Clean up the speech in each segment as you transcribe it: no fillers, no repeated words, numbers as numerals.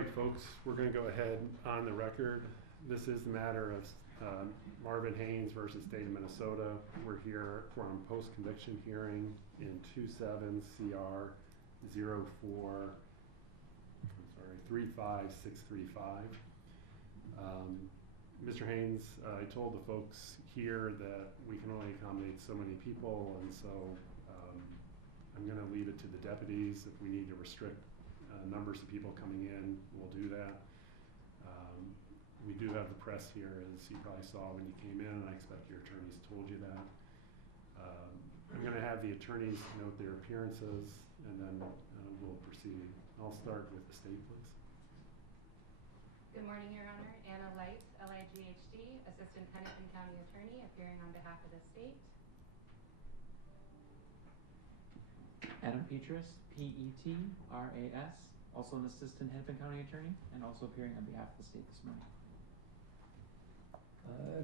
right, folks, we're going to go ahead on the record. This is the matter of Marvin Haynes versus State of Minnesota. We're here for a post-conviction hearing in 27 CR 35635. Mr. Haynes, I told the folks here that we can only accommodate so many people, and so I'm going to leave it to the deputies. If we need to restrict numbers of people coming in, we'll do that. We do have the press here, as you probably saw when you came in, and I expect your attorneys told you that. I'm going to have the attorneys note their appearances, and then we'll proceed. I'll start with the state, please. Good morning, Your Honor. Anna Light, L-I-G-H-D, Assistant Hennepin County Attorney, appearing on behalf of the state. Adam Petras, P-E-T-R-A-S, also an Assistant Hennepin County Attorney, and also appearing on behalf of the state this morning.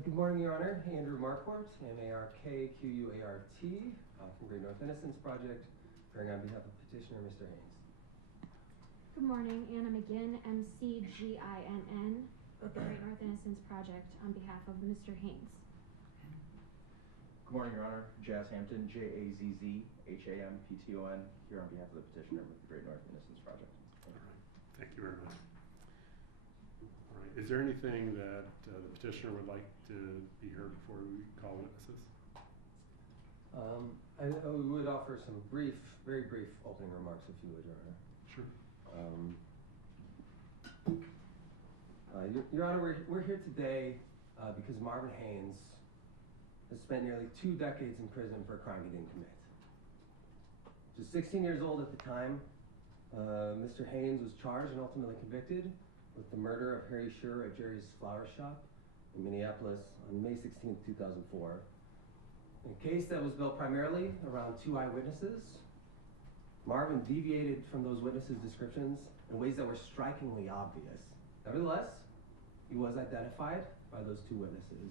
Good morning, Your Honor. Andrew Marquardt, M-A-R-K-Q-U-A-R-T, from Great North Innocence Project, appearing on behalf of petitioner Mr. Haynes. Good morning, Anna McGinn, M-C-G-I-N-N, with the Great North Innocence Project, on behalf of Mr. Haynes. Good morning, Your Honor. Jazz Hampton, J-A-Z-Z-H-A-M-P-T-O-N, here on behalf of the petitioner with the Great North Innocence Project. All right. Thank you very much. All right. Is there anything that the petitioner would like to be heard before we call witnesses? I would offer some very brief opening remarks, if you would, Your Honor. Sure. Your Honor, we're here today because Marvin Haynes has spent nearly 2 decades in prison for a crime he didn't commit. Just 16 years old at the time, Mr. Haynes was charged and ultimately convicted with the murder of Harry Schur at Jerry's Flower Shop in Minneapolis on May 16, 2004. In a case that was built primarily around 2 eyewitnesses, Marvin deviated from those witnesses' descriptions in ways that were strikingly obvious. Nevertheless, he was identified by those 2 witnesses.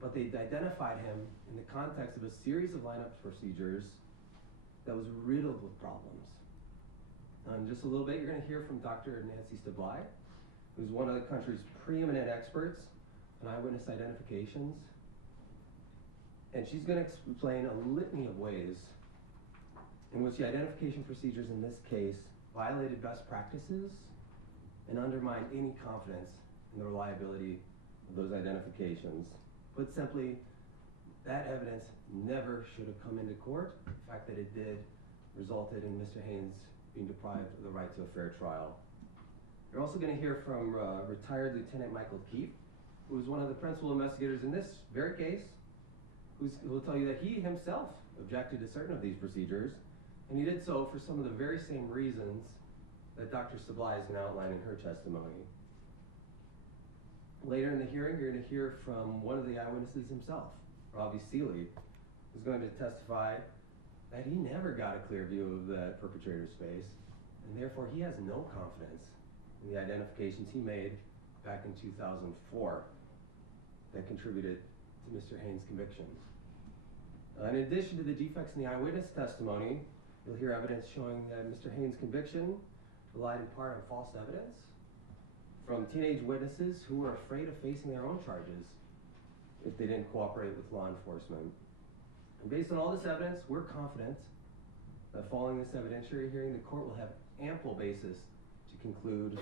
But they identified him in the context of a series of lineup procedures that was riddled with problems. Now, in just a little bit, you're going to hear from Dr. Nancy Steblay, who's one of the country's preeminent experts on eyewitness identifications. And she's going to explain a litany of ways in which the identification procedures in this case violated best practices and undermined any confidence in the reliability of those identifications. Put simply, that evidence never should have come into court. The fact that it did resulted in Mr. Haynes being deprived of the right to a fair trial. You're also going to hear from retired Lieutenant Michael Keefe, who was one of the principal investigators in this very case, who will tell you that he himself objected to certain of these procedures, and he did so for some of the very same reasons that Dr. Steblay is going to outline in her testimony. Later in the hearing, you're going to hear from one of the eyewitnesses himself, Robbie Seeley, who's going to testify that he never got a clear view of the perpetrator's face, and therefore he has no confidence in the identifications he made back in 2004 that contributed to Mr. Haynes' conviction. In addition to the defects in the eyewitness testimony, you'll hear evidence showing that Mr. Haynes' conviction relied in part on false evidence from teenage witnesses who were afraid of facing their own charges if they didn't cooperate with law enforcement. And based on all this evidence, we're confident that following this evidentiary hearing, the court will have ample basis to conclude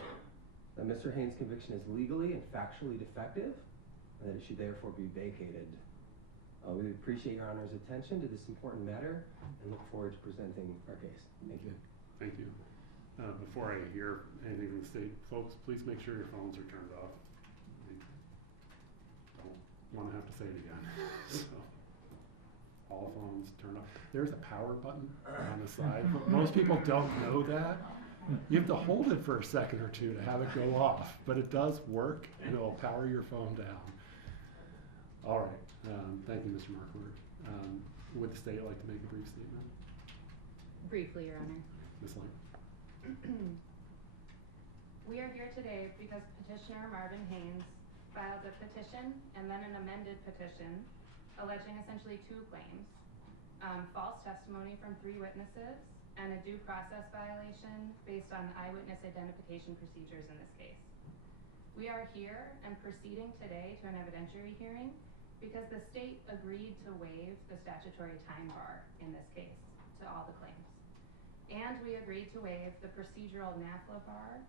that Mr. Haynes' conviction is legally and factually defective, and that it should therefore be vacated. We appreciate Your Honor's attention to this important matter and look forward to presenting our case. Thank you. Thank you. Before I hear anything from the state, folks, please make sure your phones are turned off. I don't want to have to say it again. So, all phones turned off. There's a power button on the side. Most people don't know that. You have to hold it for a second or two to have it go off, but it does work, and it'll power your phone down. All right. Thank you, Mr. Marquardt. Would the state like to make a brief statement? Briefly, Your Honor. Ms. Light. We are here today because petitioner Marvin Haynes filed a petition and then an amended petition alleging essentially 2 claims. False testimony from 3 witnesses and a due process violation based on eyewitness identification procedures in this case. We are here and proceeding today to an evidentiary hearing because the state agreed to waive the statutory time bar in this case to all the claims. And we agreed to waive the procedural NAFLA bar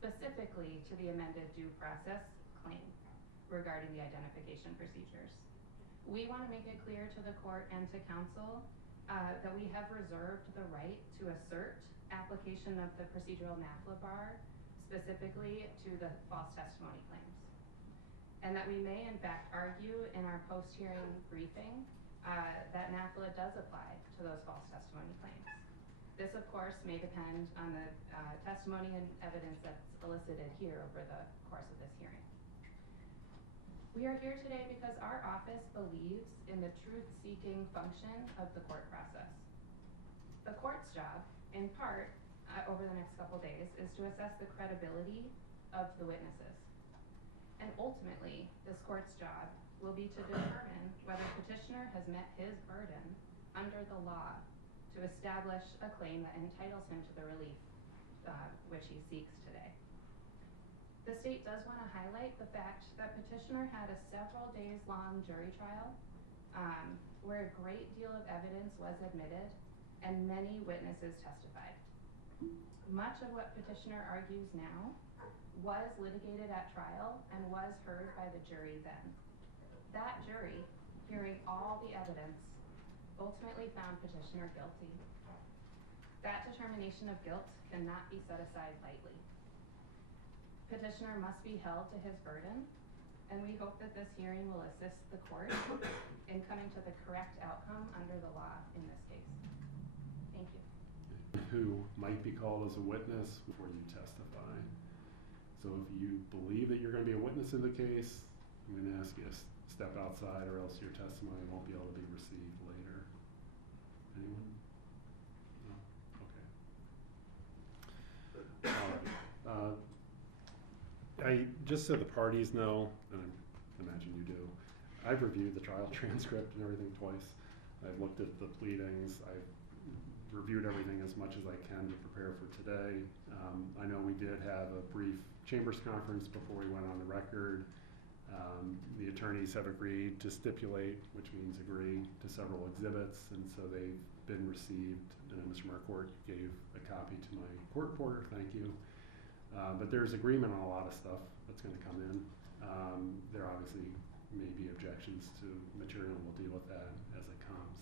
specifically to the amended due process claim regarding the identification procedures. We want to make it clear to the court and to counsel that we have reserved the right to assert application of the procedural NAFLA bar specifically to the false testimony claims. And that we may in fact argue in our post-hearing briefing that NAFLA does apply to those false testimony claims. This of course may depend on the testimony and evidence that's elicited here over the course of this hearing. We are here today because our office believes in the truth-seeking function of the court process. The court's job, in part, over the next couple days, is to assess the credibility of the witnesses. And ultimately, this court's job will be to determine whether petitioner has met his burden under the law to establish a claim that entitles him to the relief which he seeks today. The state does want to highlight the fact that petitioner had a several days long jury trial where a great deal of evidence was admitted and many witnesses testified. Much of what petitioner argues now was litigated at trial and was heard by the jury then. That jury, hearing all the evidence, ultimately found petitioner guilty. That determination of guilt cannot be set aside lightly. Petitioner must be held to his burden, and we hope that this hearing will assist the court in coming to the correct outcome under the law in this case. Thank you. Who might be called as a witness before you testify. So if you believe that you're going to be a witness in the case, I'm going to ask you to step outside or else your testimony won't be able to be received later. Anyone? No? Okay. All right. Just so the parties know, and I imagine you do, I've reviewed the trial transcript and everything twice. I've looked at the pleadings. I've reviewed everything as much as I can to prepare for today. I know we did have a brief chambers conference before we went on the record. The attorneys have agreed to stipulate, which means agree, to several exhibits, and so they've been received. Mr. Marquardt gave a copy to my court reporter, thank you. But there's agreement on a lot of stuff that's going to come in. There obviously may be objections to material, and we'll deal with that as it comes.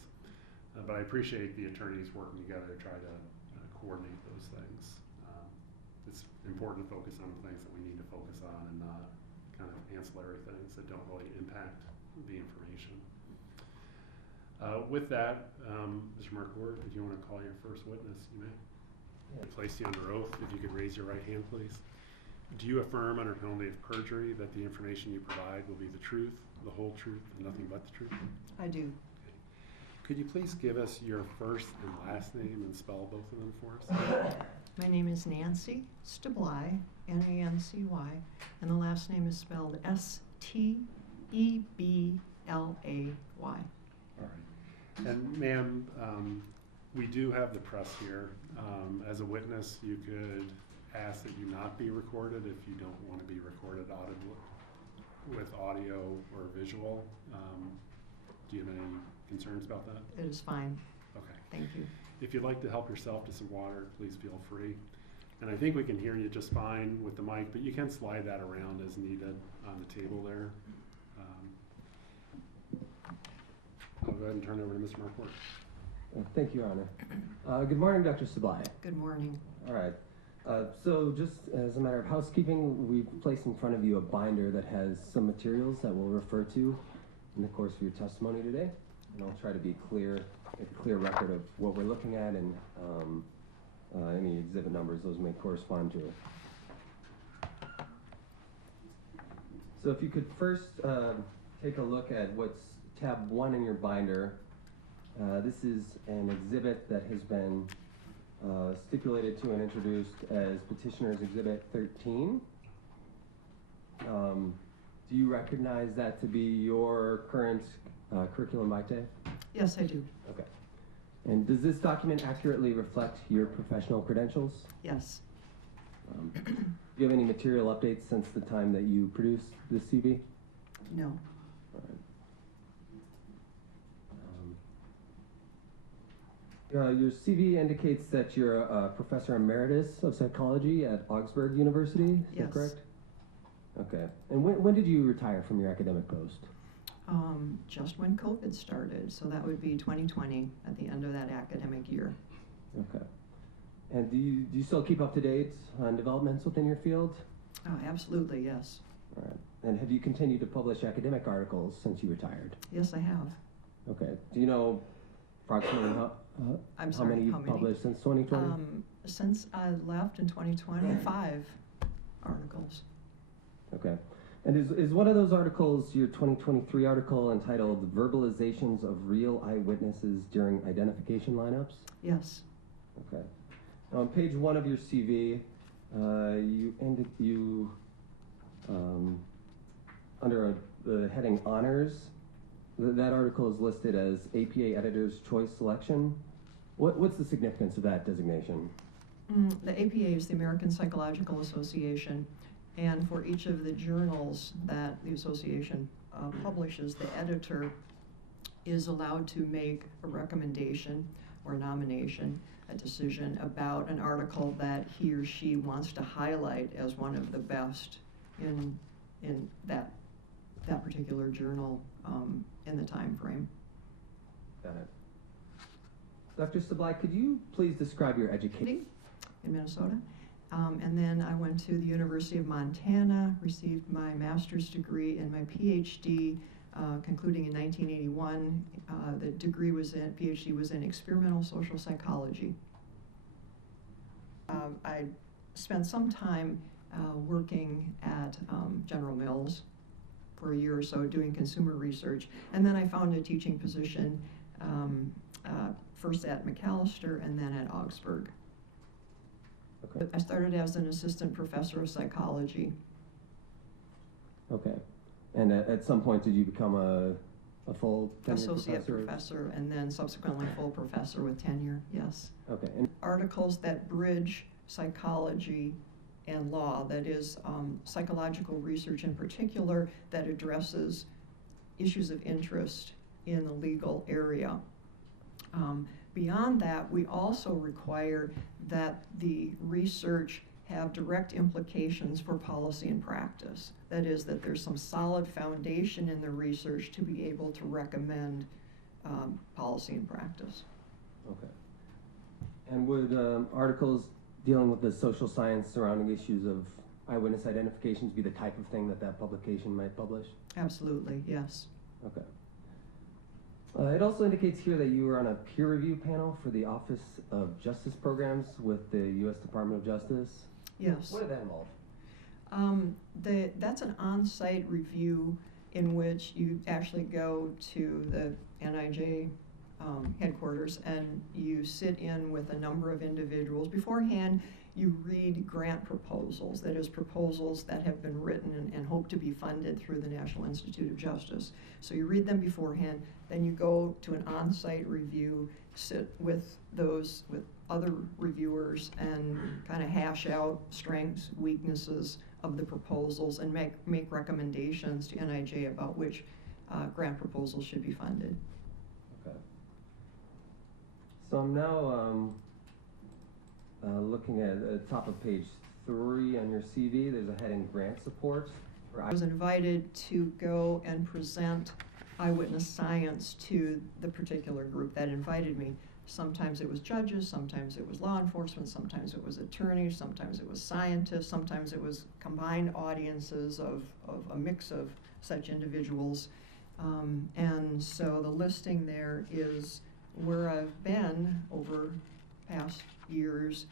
But I appreciate the attorneys working together to try to coordinate those things. It's important to focus on the things that we need to focus on and not kind of ancillary things that don't really impact the information. With that, Mr. Marquardt, if you want to call your first witness, you may. I place you under oath. If you could raise your right hand, please. Do you affirm under penalty of perjury that the information you provide will be the truth, the whole truth, and nothing but the truth? I do. Okay. Could you please give us your first and last name and spell both of them for us? My name is Nancy Steblay, N-A-N-C-Y, and the last name is spelled S-T-E-B-L-A-Y. All right. And ma'am, we do have the press here. As a witness, you could ask that you not be recorded if you don't want to be recorded with audio or visual. Do you have any concerns about that? It is fine. Okay. Thank you. If you'd like to help yourself to some water, please feel free. And I think we can hear you just fine with the mic, but you can slide that around as needed on the table there. I'll go ahead and turn it over to Mr. Marquardt. Thank you, Your Honor. Good morning, Dr. Steblay. Good morning. All right. So just as a matter of housekeeping, we've placed in front of you a binder that has some materials that we'll refer to in the course of your testimony today. And I'll try to be clear, a clear record of what we're looking at and any exhibit numbers those may correspond to. So if you could first take a look at what's tab 1 in your binder. This is an exhibit that has been stipulated to and introduced as Petitioner's Exhibit 13. Do you recognize that to be your current curriculum vitae? Yes, I do. Okay. And does this document accurately reflect your professional credentials? Yes. Do you have any material updates since the time that you produced this CV? No. All right. Your CV indicates that you're a professor emeritus of psychology at Augsburg University. Is Yes. that correct? Okay. And when did you retire from your academic post? Just when COVID started, so that would be 2020 at the end of that academic year. Okay. And do you still keep up to date on developments within your field? Oh, absolutely, yes. All right. And have you continued to publish academic articles since you retired? Yes, I have. Okay. Do you know approximately I'm how sorry, many you've published since 2020? Since I left in 2020, 5 articles. Okay. And is one of those articles your 2023 article entitled Verbalizations of Real Eyewitnesses During Identification Lineups? Yes. Okay. Now on page 1 of your CV, under the heading Honors, that article is listed as APA Editor's Choice Selection. What's the significance of that designation? The APA is the American Psychological Association, and for each of the journals that the association publishes, the editor is allowed to make a recommendation or nomination, a decision about an article that he or she wants to highlight as one of the best in that particular journal in the time frame. Got it. Dr. Steblay, could you please describe your education? In Minnesota. And then I went to the University of Montana, received my master's degree and my PhD, concluding in 1981. The PhD was in experimental social psychology. I spent some time working at General Mills for a year or so doing consumer research, and then I found a teaching position first at McAllister and then at Augsburg. Okay. I started as an assistant professor of psychology. Okay. And at some point, did you become a full tenured Associate professor, and then subsequently full professor with tenure, yes. Okay. And Articles that bridge psychology and law, that is psychological research in particular that addresses issues of interest in the legal area. Beyond that, we also require that the research have direct implications for policy and practice. That is, that there's some solid foundation in the research to be able to recommend policy and practice. okay. And would articles dealing with the social science surrounding issues of eyewitness identifications be the type of thing that publication might publish? Absolutely, yes. Okay. It also indicates here that you were on a peer review panel for the Office of Justice Programs with the U.S. Department of Justice. Yes. What did that involve? That's an on-site review in which you actually go to the NIJ headquarters and you sit in with a number of individuals. Beforehand, you read grant proposals, that is, proposals that have been written and hope to be funded through the National Institute of Justice. So you read them beforehand, then you go to an on-site review, sit with other reviewers and kind of hash out strengths, weaknesses of the proposals and make recommendations to NIJ about which grant proposals should be funded. Okay. So I'm now looking at the top of page 3 on your CV. There's a heading Grant Support. I was invited to go and present eyewitness science to the particular group that invited me. Sometimes it was judges, sometimes it was law enforcement, sometimes it was attorneys, sometimes it was scientists, sometimes it was combined audiences of a mix of such individuals. And so the listing there is where I've been over past years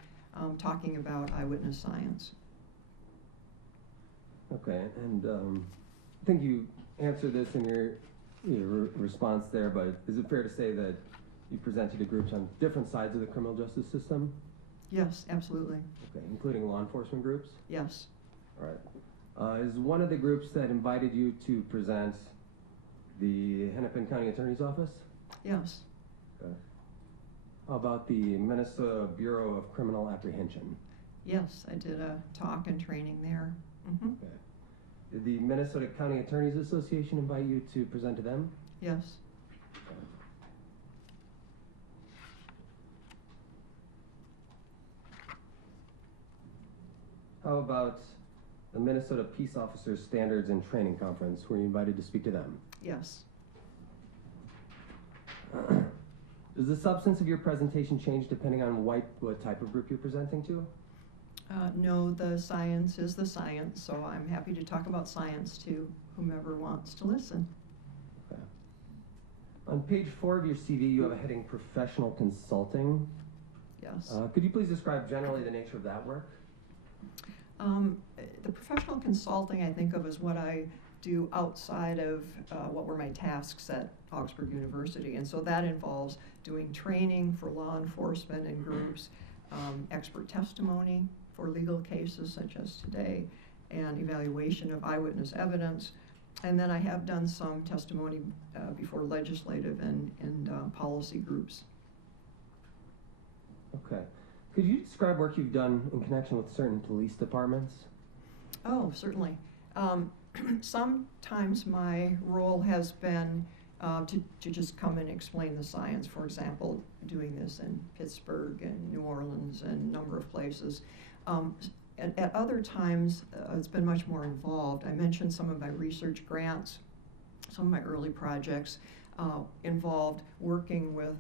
talking about eyewitness science. Okay, and I think you answered this in your response there, but is it fair to say that you presented to groups on different sides of the criminal justice system? Yes, absolutely. Okay, including law enforcement groups? Yes. All right. Is one of the groups that invited you to present the Hennepin County Attorney's Office? Yes. Okay. How about the Minnesota Bureau of Criminal Apprehension? Yes, I did a talk and training there. Okay. Did the Minnesota County Attorneys Association invite you to present to them? Yes. How about the Minnesota Peace Officers Standards and Training Conference? Were you invited to speak to them? Yes. Does the substance of your presentation change depending on what type of group you're presenting to? No, the science is the science, so I'm happy to talk about science to whomever wants to listen. Okay. On page 4 of your CV, you have a heading Professional Consulting. Yes. Could you please describe generally the nature of that work? The professional consulting I think of as what I do outside of what were my tasks at Augsburg University. And so that involves doing training for law enforcement and groups, expert testimony for legal cases such as today, and evaluation of eyewitness evidence. And then I have done some testimony before legislative and policy groups. Okay. Could you describe work you've done in connection with certain police departments? Oh, certainly. Sometimes my role has been to just come and explain the science. For example, doing this in Pittsburgh and New Orleans and a number of places. At other times, it's been much more involved. I mentioned some of my research grants. Some of my early projects involved working with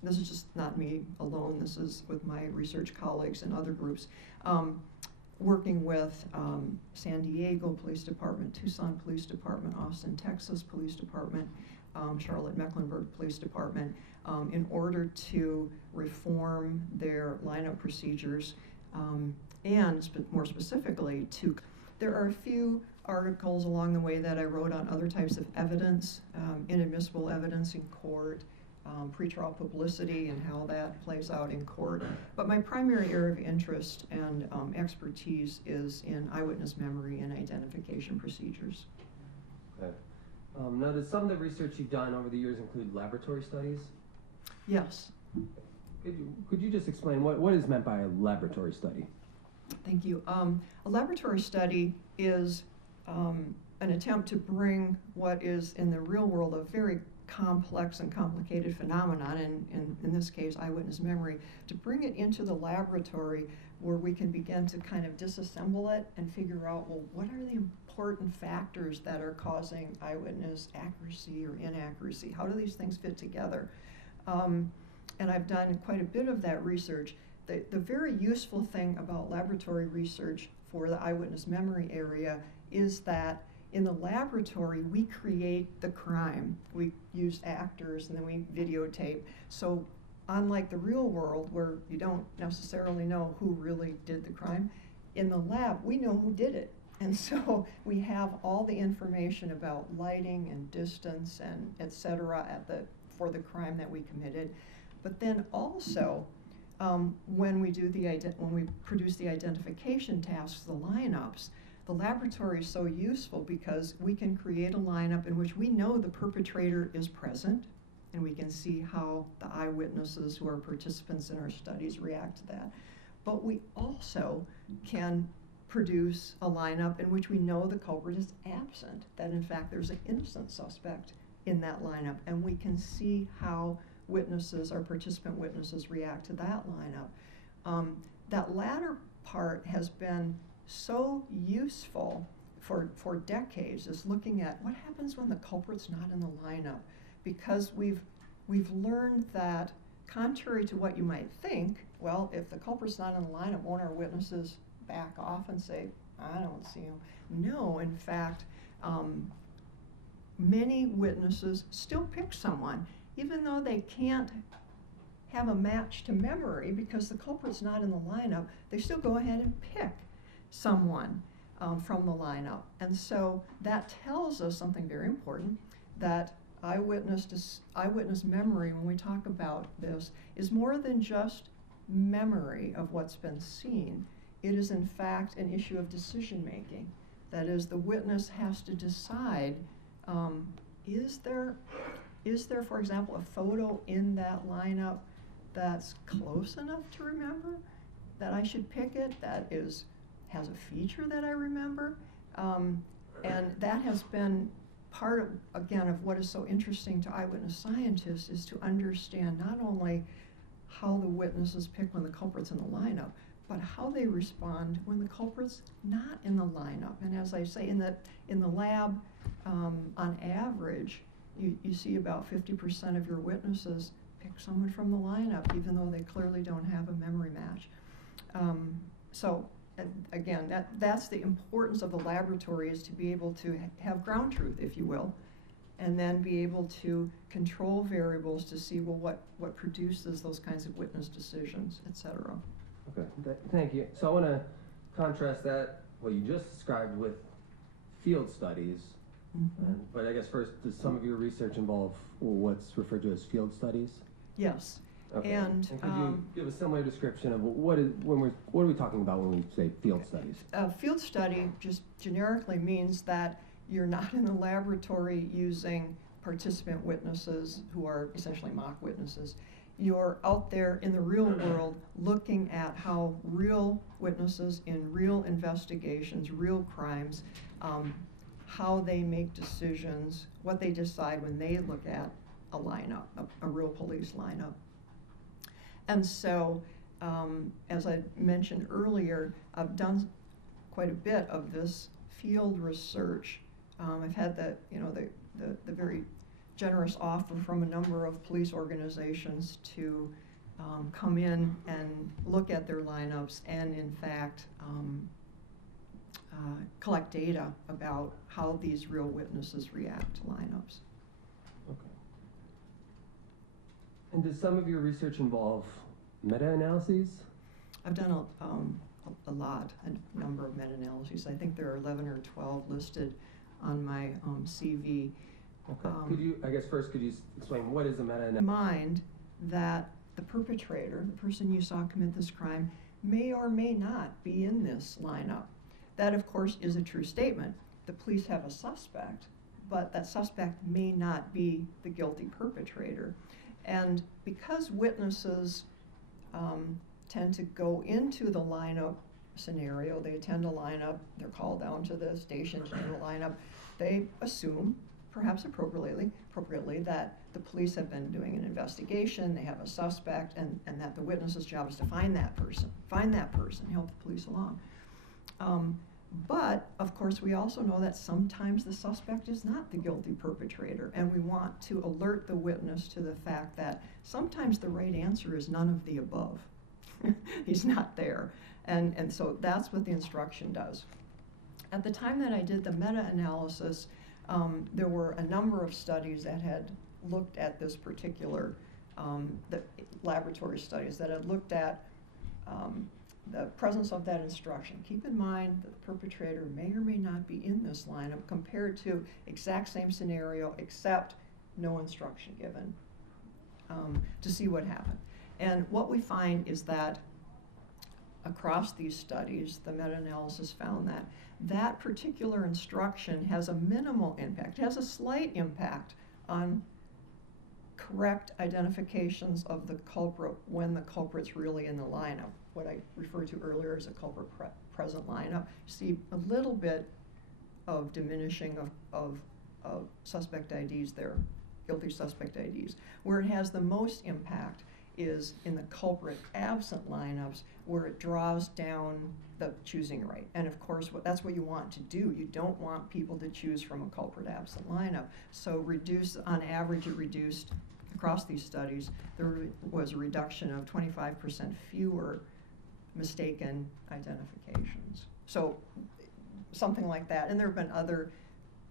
this is just not me alone, this is with my research colleagues and other groups, working with San Diego Police Department, Tucson Police Department, Austin, Texas Police Department, Charlotte Mecklenburg Police Department, in order to reform their lineup procedures, and more specifically, there are a few articles along the way that I wrote on other types of evidence, inadmissible evidence in court, pretrial publicity and how that plays out in court. But my primary area of interest and expertise is in eyewitness memory and identification procedures. Okay. Now, does some of the research you've done over the years include laboratory studies? Yes. Could you just explain what is meant by a laboratory study? Thank you. A laboratory study is an attempt to bring what is in the real world a very complex and complicated phenomenon, and in this case eyewitness memory, to bring it into the laboratory where we can begin to kind of disassemble it and figure out, well, what are the important factors that are causing eyewitness accuracy or inaccuracy? How do these things fit together? And I've done quite a bit of that research. The very useful thing about laboratory research for the eyewitness memory area is that in the laboratory, we create the crime. We use actors and then we videotape. So unlike the real world where you don't necessarily know who really did the crime, in the lab, we know who did it. And so we have all the information about lighting and distance and et cetera for the crime that we committed. But then also, when we produce the identification tasks, the lineups, the laboratory is so useful because we can create a lineup in which we know the perpetrator is present, and we can see how the eyewitnesses who are participants in our studies react to that. But we also can produce a lineup in which we know the culprit is absent, that in fact there's an innocent suspect in that lineup, and we can see how witnesses, our participant witnesses, react to that lineup. That latter part has been so useful for decades, is looking at what happens when the culprit's not in the lineup, because we've learned that contrary to what you might think, well, if the culprit's not in the lineup, won't our witnesses back off and say, I don't see him? No, in fact, many witnesses still pick someone, even though they can't have a match to memory because the culprit's not in the lineup, they still go ahead and pick someone from the lineup. And so that tells us something very important, that eyewitness memory, when we talk about this, is more than just memory of what's been seen. It is in fact an issue of decision making. That is, the witness has to decide, is is there, for example, a photo in that lineup that's close enough to remember that I should pick it, that has a feature that I remember? And that has been part of, again, of what is so interesting to eyewitness scientists, is to understand not only how the witnesses pick when the culprit's in the lineup, but how they respond when the culprit's not in the lineup. And as I say, in the lab, on average, you see about 50% of your witnesses pick someone from the lineup, even though they clearly don't have a memory match. So again, that's the importance of the laboratory, is to be able to have ground truth, if you will, and then be able to control variables to see, well, what produces those kinds of witness decisions, et cetera. Okay, thank you. So I want to contrast that, what you just described, with field studies. Mm-hmm. But I guess first, does some of your research involve what's referred to as field studies? Yes. Okay. And could you give a similar description of what are we talking about when we say field studies? A field study just generically means that you're not in the laboratory using participant witnesses who are essentially mock witnesses. You're out there in the real world looking at how real witnesses in real investigations, real crimes, how they make decisions, what they decide when they look at a lineup, a real police lineup. And so, as I mentioned earlier, I've done quite a bit of this field research. I've had the very generous offer from a number of police organizations to come in and look at their lineups and, in fact, collect data about how these real witnesses react to lineups. Okay. And does some of your research involve meta-analyses? I've done a number of meta-analyses. I think there are 11 or 12 listed on my CV. Okay. Could you explain what is a meta-analysis? Mind that the perpetrator, the person you saw commit this crime, may or may not be in this lineup. That, of course, is a true statement. The police have a suspect, but that suspect may not be the guilty perpetrator. And because witnesses tend to go into the lineup scenario, they attend a lineup, they're called down to the station to do a lineup, they assume, perhaps appropriately, that the police have been doing an investigation, they have a suspect, and that the witness's job is to find that person, help the police along. But, of course, we also know that sometimes the suspect is not the guilty perpetrator, and we want to alert the witness to the fact that sometimes the right answer is none of the above. He's not there. And so that's what the instruction does. At the time that I did the meta-analysis, there were a number of studies that had looked at this particular, the laboratory studies that had looked at the presence of that instruction. Keep in mind that the perpetrator may or may not be in this lineup compared to exact same scenario except no instruction given, to see what happened. And what we find is that across these studies, the meta-analysis found that that particular instruction has a minimal impact, has a slight impact on correct identifications of the culprit when the culprit's really in the lineup. What I referred to earlier as a culprit present lineup. You see a little bit of diminishing of suspect IDs there, guilty suspect IDs. Where it has the most impact is in the culprit absent lineups, where it draws down the choosing right. And of course, that's what you want to do. You don't want people to choose from a culprit absent lineup. So on average, it reduced, across these studies, there was a reduction of 25% fewer mistaken identifications. So something like that. And there have been other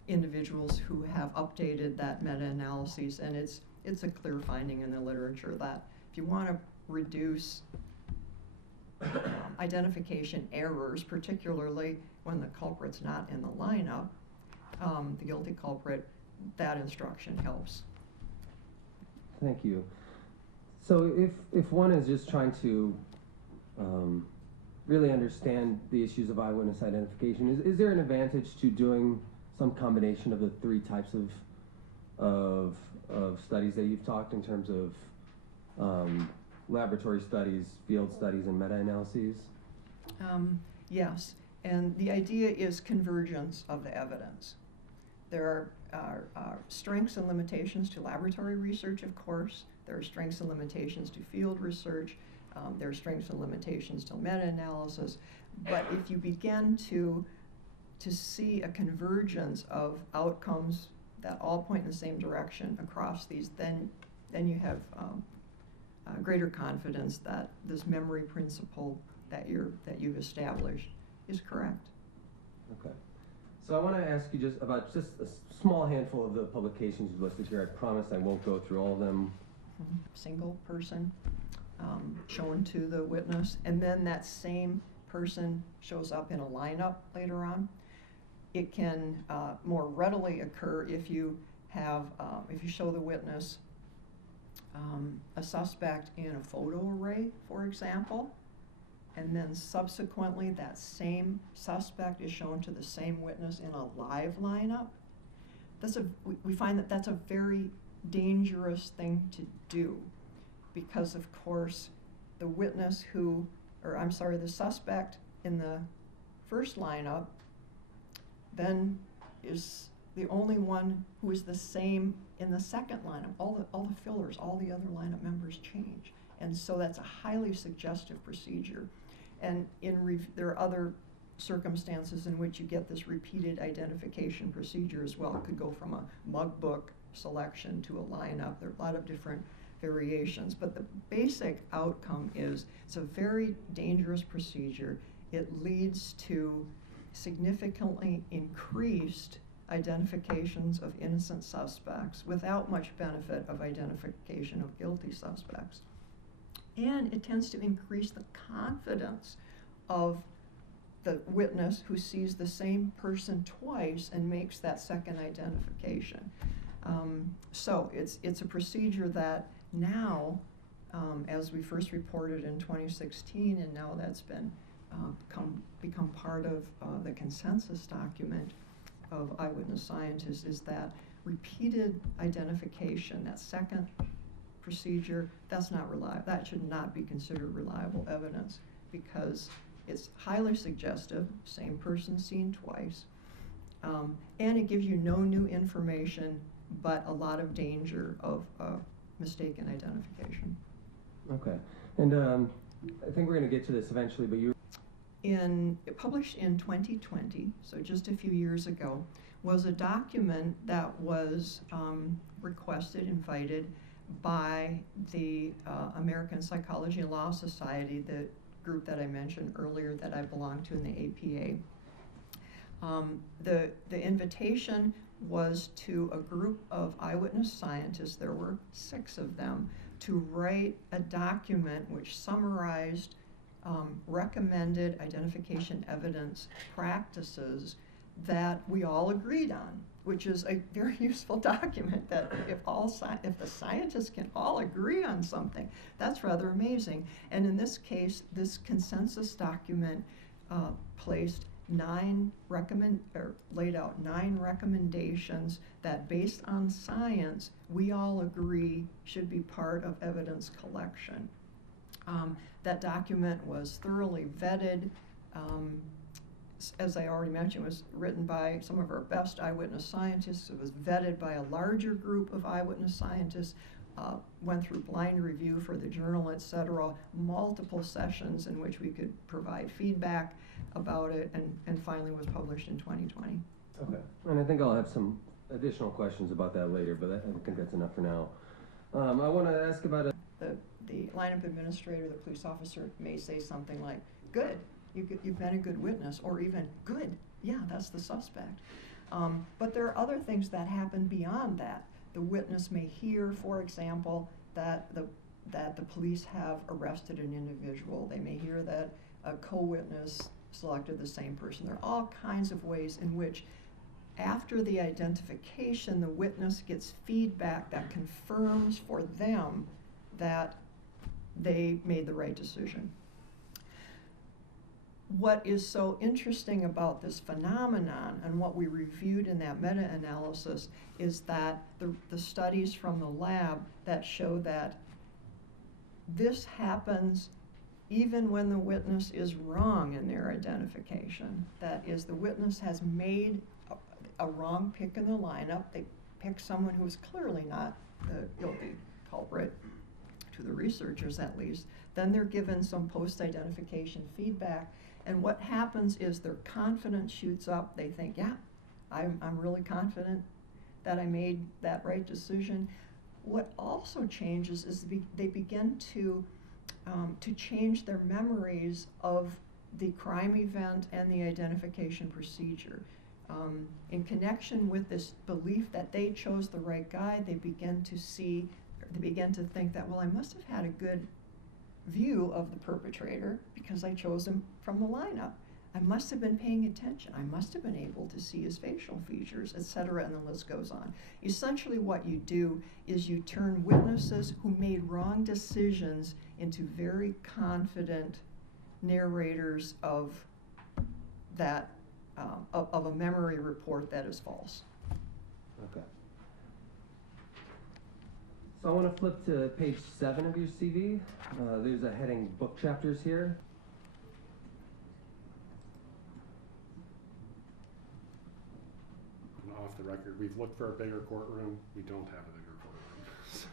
individuals who have updated that meta-analysis, and it's a clear finding in the literature that if you want to reduce identification errors, particularly when the culprit's not in the lineup, the guilty culprit, that instruction helps. Thank you. So if one is just trying to really understand the issues of eyewitness identification, is there an advantage to doing some combination of the three types of of studies that you've talked in terms of laboratory studies, field studies, and meta-analyses? Yes, and the idea is convergence of the evidence. There are strengths and limitations to laboratory research, of course. There are strengths and limitations to field research. There are strengths and limitations to meta-analysis. But if you begin to see a convergence of outcomes that all point in the same direction across these, then you have greater confidence that this memory principle that you've established is correct. Okay. So I want to ask you just about just a small handful of the publications you've listed here. I promise I won't go through all of them. Single person shown to the witness, and then that same person shows up in a lineup later on. It can more readily occur if you have, if you show the witness a suspect in a photo array, for example, and then subsequently that same suspect is shown to the same witness in a live lineup. We find that that's a very dangerous thing to do, because of course the witness the suspect in the first lineup then is the only one who is the same in the second lineup. All the fillers, all the other lineup members change. And so that's a highly suggestive procedure. And there are other circumstances in which you get this repeated identification procedure as well. It could go from a mug book selection to a lineup. There are a lot of different variations, but the basic outcome is it's a very dangerous procedure. It leads to significantly increased identifications of innocent suspects without much benefit of identification of guilty suspects. And it tends to increase the confidence of the witness who sees the same person twice and makes that second identification. So it's a procedure that now, as we first reported in 2016, and now that's been become part of the consensus document of eyewitness scientists, is that repeated identification, that second procedure, that's not reliable. That should not be considered reliable evidence because it's highly suggestive, same person seen twice, and it gives you no new information but a lot of danger of mistaken identification. Okay, and I think we're going to get to this eventually, but Published in 2020, so just a few years ago, was a document that was invited by the American Psychology and Law Society, the group that I mentioned earlier that I belong to in the APA. The invitation was to a group of eyewitness scientists, there were 6 of them, to write a document which summarized recommended identification evidence practices that we all agreed on, which is a very useful document that if the scientists can all agree on something, that's rather amazing. And in this case, this consensus document laid out 9 recommendations that, based on science, we all agree should be part of evidence collection. That document was thoroughly vetted. As I already mentioned, it was written by some of our best eyewitness scientists. It was vetted by a larger group of eyewitness scientists, went through blind review for the journal, etc., multiple sessions in which we could provide feedback about it, and finally was published in 2020. Okay, and I think I'll have some additional questions about that later, but I think that's enough for now. I want to ask about the lineup administrator, the police officer, may say something like, "Good, you've been a good witness," or even, "Good, yeah, that's the suspect." But there are other things that happen beyond that. The witness may hear, for example, that the police have arrested an individual. They may hear that a co-witness selected the same person. There are all kinds of ways in which, after the identification, the witness gets feedback that confirms for them that they made the right decision. what is so interesting about this phenomenon and what we reviewed in that meta-analysis is that the studies from the lab that show that this happens even when the witness is wrong in their identification. That is, the witness has made a wrong pick in the lineup. They pick someone who is clearly not the guilty culprit, to the researchers at least. Then they're given some post-identification feedback, and what happens is their confidence shoots up. They think, yeah, I'm really confident that I made that right decision. What also changes is they begin to change their memories of the crime event and the identification procedure. In connection with this belief that they chose the right guy, they begin to think that, well, I must have had a good view of the perpetrator because I chose him from the lineup. I must have been paying attention. I must have been able to see his facial features, etc., and the list goes on. Essentially what you do is you turn witnesses who made wrong decisions into very confident narrators of that, of a memory report that is false. Okay. So I want to flip to page 7 of your CV. There's a heading, book chapters here. Off the record, we've looked for a bigger courtroom. We don't have a bigger courtroom. So.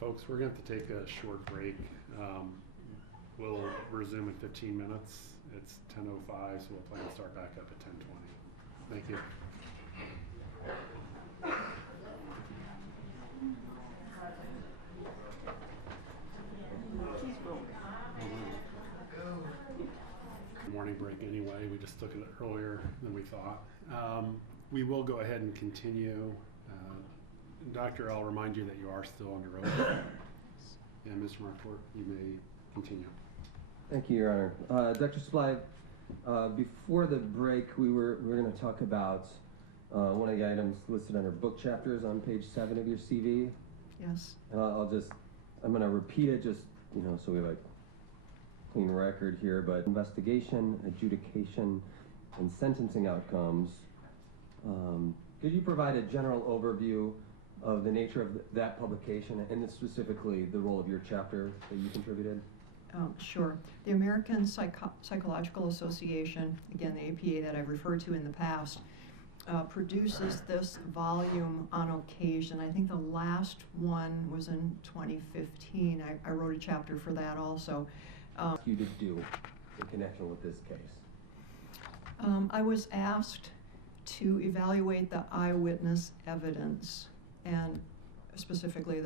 Folks, we're going to have to take a short break. We'll resume in 15 minutes. It's 10:05, so we'll plan to start back up at 10:20. Thank you. Good morning break anyway. We just took it earlier than we thought. We will go ahead and continue. Doctor, I'll remind you that you are still under oath. And Mr. Marquardt, you may continue. Thank you, Your Honor. Dr. Steblay, before the break, we're going to talk about one of the items listed under book chapters on page 7 of your CV. Yes. And I'm going to repeat it just, so we have a clean record here, but investigation, adjudication, and sentencing outcomes. Could you provide a general overview of the nature of that publication and specifically the role of your chapter that you contributed? Sure. The American Psychological Association, again, the APA that I've referred to in the past, produces this volume on occasion. I think the last one was in 2015. I wrote a chapter for that also. You to do in connection with this case? I was asked to evaluate the eyewitness evidence and specifically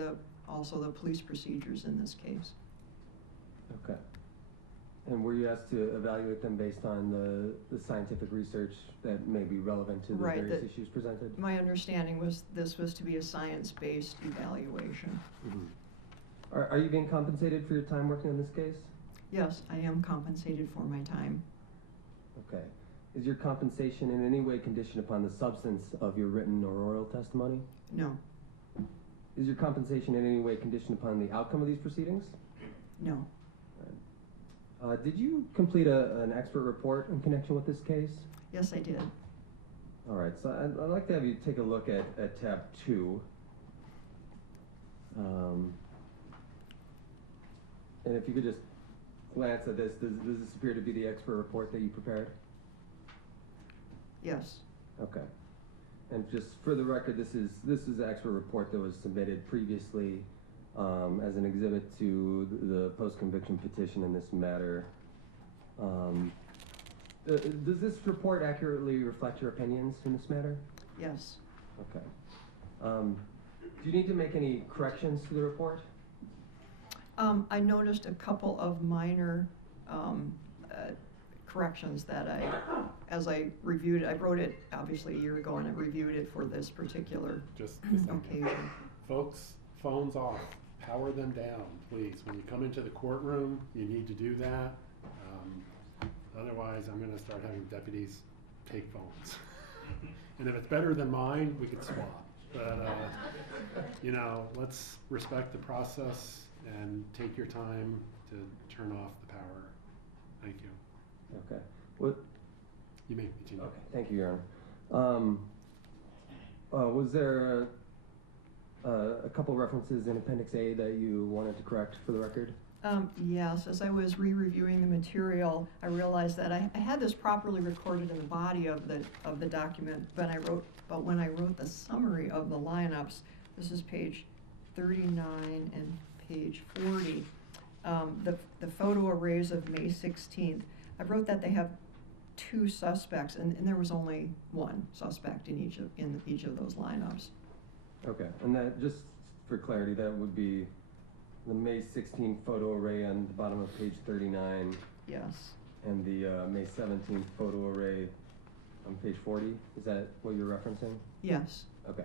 also the police procedures in this case. Okay. And were you asked to evaluate them based on the scientific research that may be relevant to the various issues presented? My understanding was this was to be a science-based evaluation. Mm-hmm. Are you being compensated for your time working on this case? Yes, I am compensated for my time. Okay. Is your compensation in any way conditioned upon the substance of your written or oral testimony? No. Is your compensation in any way conditioned upon the outcome of these proceedings? No. Right. Did you complete an expert report in connection with this case? Yes, I did. All right, so I'd like to have you take a look at tab 2. And if you could just glance at this, does this appear to be the expert report that you prepared? Yes. Okay. And just for the record, this is an expert report that was submitted previously as an exhibit to the post-conviction petition in this matter. Does this report accurately reflect your opinions in this matter? Yes. Okay. Do you need to make any corrections to the report? I noticed a couple of minor corrections that as I reviewed it, I wrote it obviously a year ago and I reviewed it for this particular Just a second. occasion. Folks, phones off. Power them down, please. When you come into the courtroom, you need to do that. Otherwise, I'm going to start having deputies take phones. And if it's better than mine, we could swap. But, you know, let's respect the process and take your time to turn off the power. Thank you. Okay. What? You may continue. Okay. Thank you, Your Honor. Was there a couple references in Appendix A that you wanted to correct for the record? Yes, as I was re-reviewing the material, I realized that I had this properly recorded in the body of the document, but when I wrote the summary of the lineups, this is page 39 and page 40, the photo arrays of May 16th, I wrote that they have 2 suspects, and there was only 1 suspect in each of those lineups. Okay, and that, just for clarity, that would be the May 16 photo array on the bottom of page 39. Yes. And the May 17th photo array on page 40. Is that what you're referencing? Yes. Okay.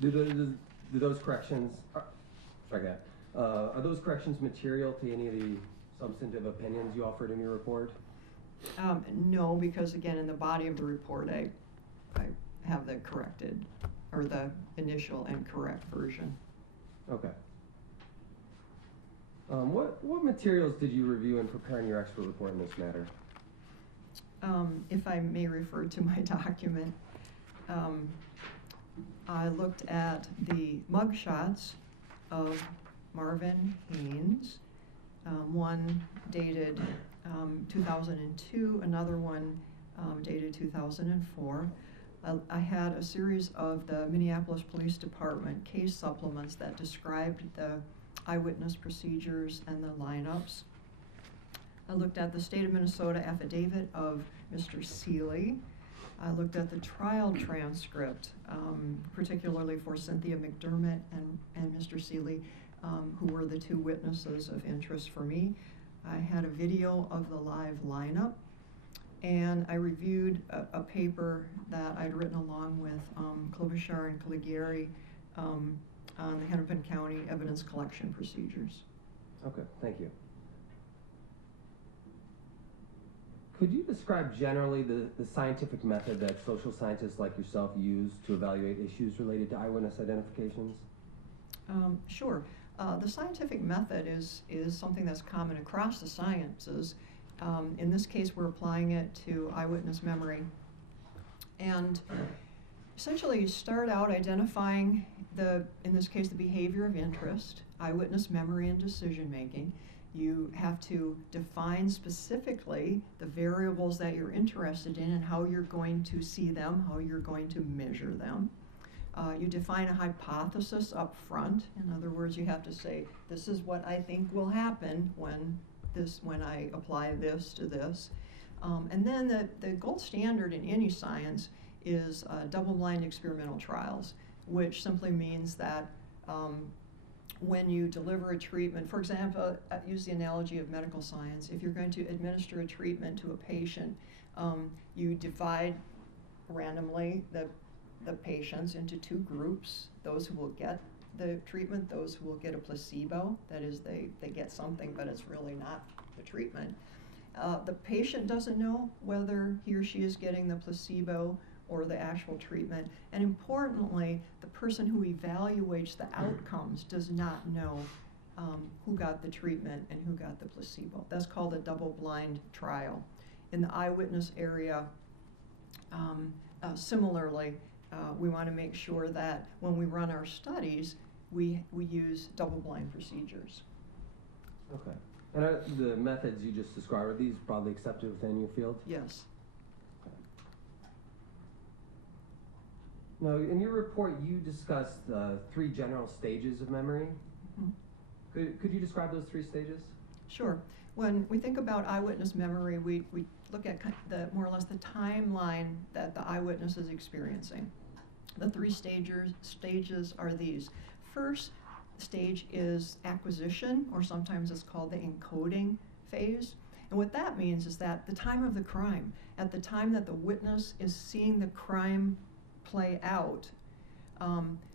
Do those corrections, are those corrections material to any of the substantive opinions you offered in your report? No, because again, in the body of the report, I have the corrected, or the initial and correct version. Okay. What materials did you review in preparing your expert report in this matter? If I may refer to my document, I looked at the mugshots of Marvin Haynes, one dated 2002, another one dated 2004. I had a series of the Minneapolis Police Department case supplements that described the eyewitness procedures and the lineups. I looked at the state of Minnesota affidavit of Mr. Seeley. I looked at the trial transcript, particularly for Cynthia McDermott and Mr. Seeley, who were the 2 witnesses of interest for me. I had a video of the live lineup, and I reviewed a paper that I'd written along with Klobuchar and Caligari on the Hennepin County evidence collection procedures. Okay, thank you. Could you describe generally the scientific method that social scientists like yourself use to evaluate issues related to eyewitness identifications? Sure. The scientific method is something that's common across the sciences. In this case, we're applying it to eyewitness memory. And essentially, you start out identifying in this case, the behavior of interest, eyewitness memory and decision making. You have to define specifically the variables that you're interested in and how you're going to see them, how you're going to measure them. You define a hypothesis up front. In other words, you have to say, this is what I think will happen when I apply this to this. And then the gold standard in any science is double-blind experimental trials, which simply means that when you deliver a treatment, for example, I use the analogy of medical science. If you're going to administer a treatment to a patient, you divide randomly the patients into 2 groups, those who will get the treatment, those who will get a placebo. That is, they get something, but it's really not the treatment. The patient doesn't know whether he or she is getting the placebo or the actual treatment. And importantly, the person who evaluates the outcomes does not know who got the treatment and who got the placebo. That's called a double-blind trial. In the eyewitness area, similarly, we want to make sure that when we run our studies, we use double-blind procedures. Okay. And the methods you just described, are these broadly accepted within your field? Yes. Now, in your report, you discussed 3 general stages of memory. Mm-hmm. Could you describe those 3 stages? Sure. When we think about eyewitness memory, we look at more or less the timeline that the eyewitness is experiencing. The three stages are these. First stage is acquisition, or sometimes it's called the encoding phase. And what that means is that the time of the crime, at the time that the witness is seeing the crime play out,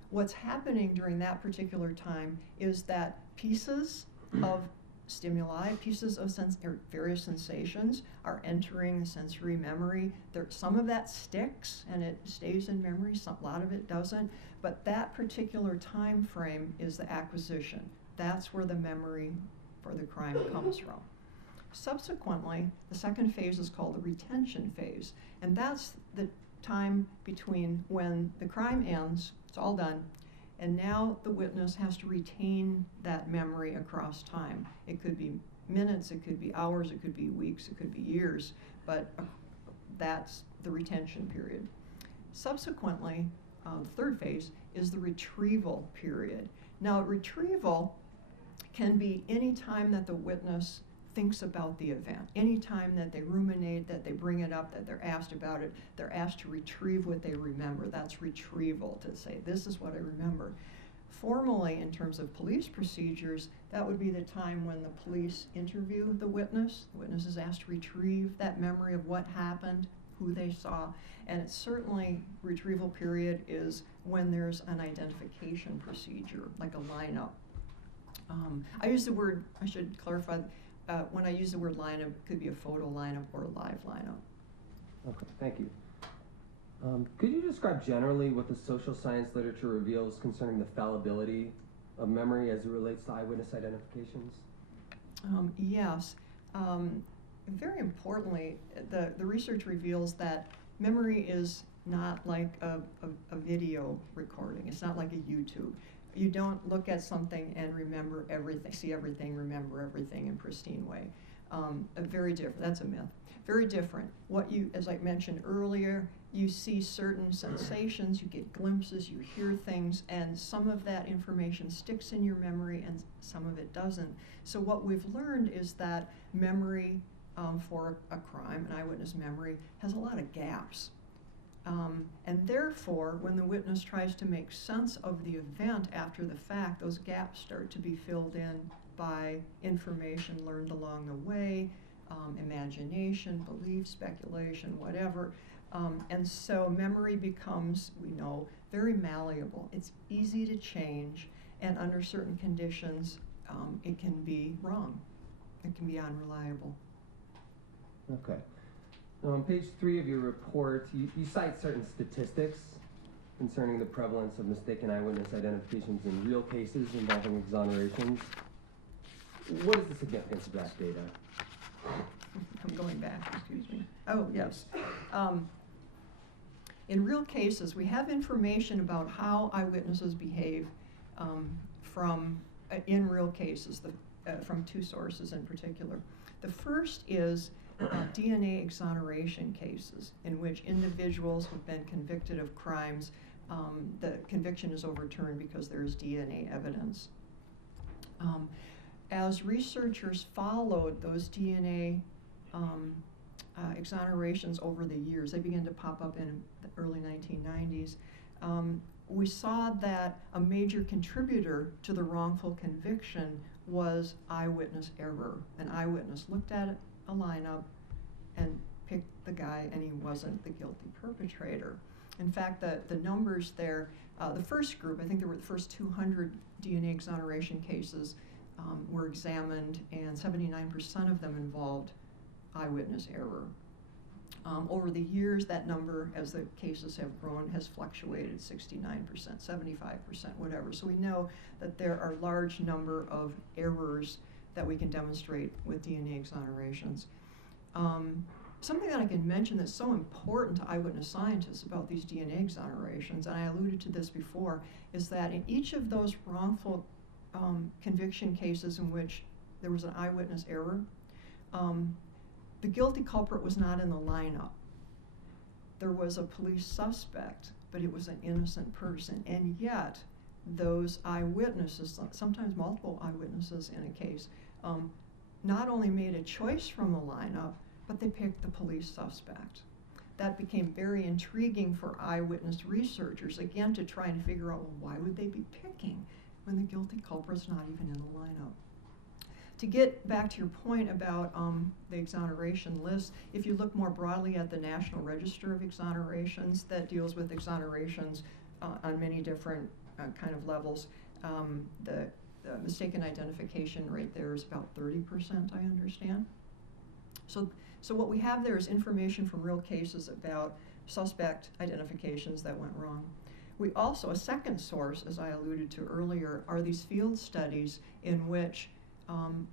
what's happening during that particular time is that pieces of stimuli, pieces of various sensations are entering the sensory memory. Some of that sticks and it stays in memory, a lot of it doesn't, but that particular time frame is the acquisition. That's where the memory for the crime comes from. Subsequently, the second phase is called the retention phase, and that's the time between when the crime ends, it's all done, and now the witness has to retain that memory across time. It could be minutes, it could be hours, it could be weeks, it could be years, but that's the retention period. Subsequently, the third phase is the retrieval period. Now, retrieval can be any time that the witness thinks about the event, any time that they ruminate, that they bring it up, that they're asked about it, they're asked to retrieve what they remember. That's retrieval, to say, this is what I remember. Formally, in terms of police procedures, that would be the time when the police interview the witness. The witness is asked to retrieve that memory of what happened, who they saw, and it's certainly, retrieval period is when there's an identification procedure, like a lineup. I use the word, I should clarify, when I use the word lineup, it could be a photo lineup or a live lineup. Okay, thank you. Could you describe generally what the social science literature reveals concerning the fallibility of memory as it relates to eyewitness identifications? Yes. Very importantly, the research reveals that memory is not like a video recording. It's not like a YouTube. You don't look at something and remember everything, see everything, remember everything in pristine way. Very different. That's a myth. Very different. What you, as I mentioned earlier, you see certain sensations, you get glimpses, you hear things, and some of that information sticks in your memory and some of it doesn't. So what we've learned is that memory for a crime, an eyewitness memory, has a lot of gaps. And therefore, when the witness tries to make sense of the event after the fact, those gaps start to be filled in by information learned along the way, imagination, belief, speculation, whatever. And so memory becomes, we know, very malleable. It's easy to change, and under certain conditions, it can be wrong. It can be unreliable. Okay. Now, on page 3 of your report, you cite certain statistics concerning the prevalence of mistaken eyewitness identifications in real cases involving exonerations. What is the significance of that data? I'm going back, excuse me. Oh, yes. In real cases, we have information about how eyewitnesses behave in real cases, from 2 sources in particular. The first is DNA exoneration cases in which individuals who've been convicted of crimes, the conviction is overturned because there is DNA evidence. As researchers followed those DNA exonerations over the years, they began to pop up in the early 1990s, we saw that a major contributor to the wrongful conviction was eyewitness error. An eyewitness looked at a lineup and picked the guy, and he wasn't the guilty perpetrator. In fact, the numbers there, the first group, I think there were the first 200 DNA exoneration cases were examined, and 79% of them involved eyewitness error. Over the years, that number, as the cases have grown, has fluctuated 69%, 75%, whatever. So we know that there are a large number of errors that we can demonstrate with DNA exonerations. Something that I can mention that's so important to eyewitness scientists about these DNA exonerations, and I alluded to this before, is that in each of those wrongful conviction cases in which there was an eyewitness error, the guilty culprit was not in the lineup. There was a police suspect, but it was an innocent person, and yet those eyewitnesses, sometimes multiple eyewitnesses in a case, not only made a choice from the lineup, but they picked the police suspect. that became very intriguing for eyewitness researchers, again, to try and figure out, well, why would they be picking when the guilty culprit's not even in the lineup? To get back to your point about the exoneration list, if you look more broadly at the National Register of Exonerations that deals with exonerations on many different kind of levels, the mistaken identification rate there is about 30%, I understand. So what we have there is information from real cases about suspect identifications that went wrong. We also, a second source, as I alluded to earlier, are these field studies in which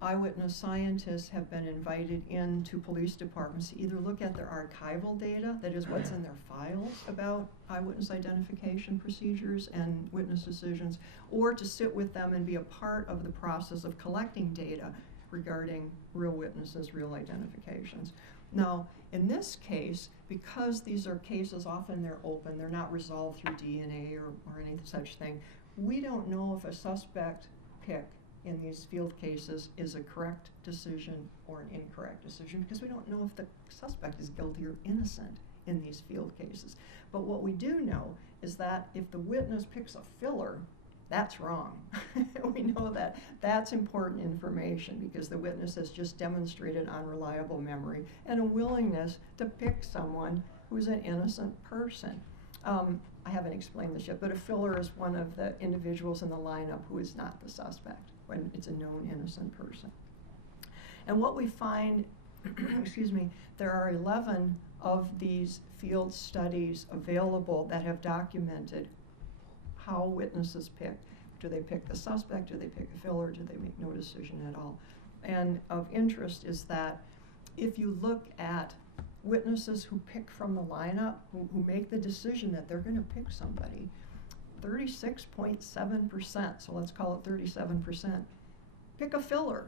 eyewitness scientists have been invited into police departments to either look at their archival data, that is what's in their files about eyewitness identification procedures and witness decisions, or to sit with them and be a part of the process of collecting data regarding real witnesses, real identifications. Now, in this case, because these are cases, often they're open, they're not resolved through DNA or any such thing, we don't know if a suspect pick in these field cases is a correct decision or an incorrect decision, because we don't know if the suspect is guilty or innocent in these field cases. But what we do know is that if the witness picks a filler, that's wrong. We know that that's important information because the witness has just demonstrated unreliable memory and a willingness to pick someone who's an innocent person. I haven't explained this yet, but a filler is one of the individuals in the lineup who is not the suspect when it's a known innocent person. And what we find, excuse me, there are 11 of these field studies available that have documented how witnesses pick. Do they pick the suspect? Do they pick a filler? Do they make no decision at all? And of interest is that if you look at witnesses who pick from the lineup, who make the decision that they're going to pick somebody, 36.7%, so let's call it 37%, pick a filler.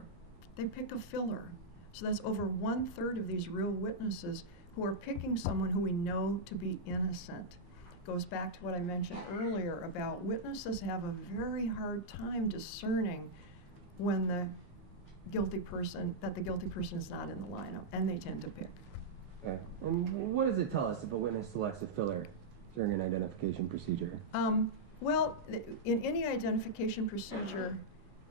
They pick a filler. So that's over 1/3 of these real witnesses who are picking someone who we know to be innocent. Goes back to what I mentioned earlier about witnesses have a very hard time discerning when the guilty person is not in the lineup, and they tend to pick. Okay. And what does it tell us if a witness selects a filler during an identification procedure? Well, in any identification procedure,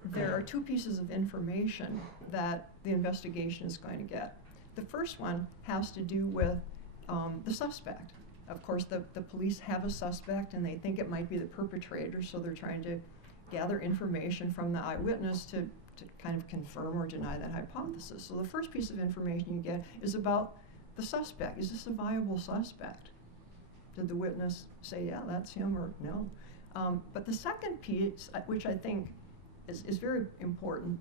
there are two pieces of information that the investigation is going to get. The first one has to do with the suspect. Of course, the police have a suspect and they think it might be the perpetrator, so they're trying to gather information from the eyewitness to kind of confirm or deny that hypothesis. So the first piece of information you get is about the suspect. Is this a viable suspect? Did the witness say, yeah, that's him, or no? But the second piece, which I think is very important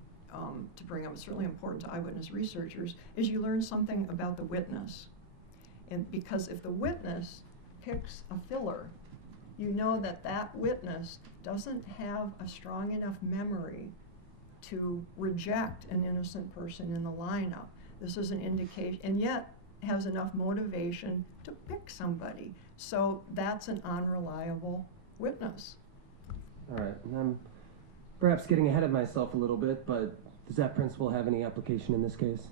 to bring up, it's certainly important to eyewitness researchers, is you learn something about the witness. And because if the witness picks a filler, you know that that witness doesn't have a strong enough memory to reject an innocent person in the lineup. This is an indication, and yet has enough motivation to pick somebody. So that's an unreliable witness. All right, and I'm perhaps getting ahead of myself a little bit, but does that principle have any application in this case?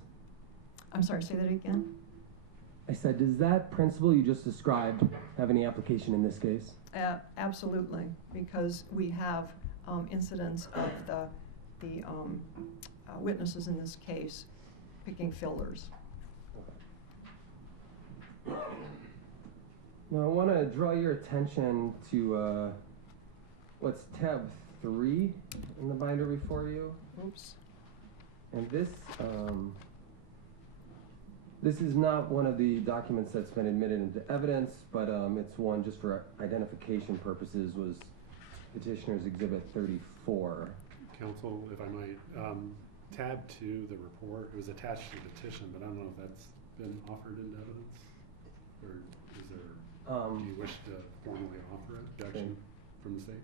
I'm sorry, say that again? I said, does that principle you just described have any application in this case? Absolutely, because we have incidents of the witnesses in this case picking fillers. Now I want to draw your attention to what's tab 3 in the binder before you. Oops. And this is not one of the documents that's been admitted into evidence, but it's one just for identification purposes, was Petitioner's Exhibit 34. Counsel, if I might, tab 2, the report, it was attached to the petition, but I don't know if that's been offered into evidence? Or is there, do you wish to formally offer objection from the state?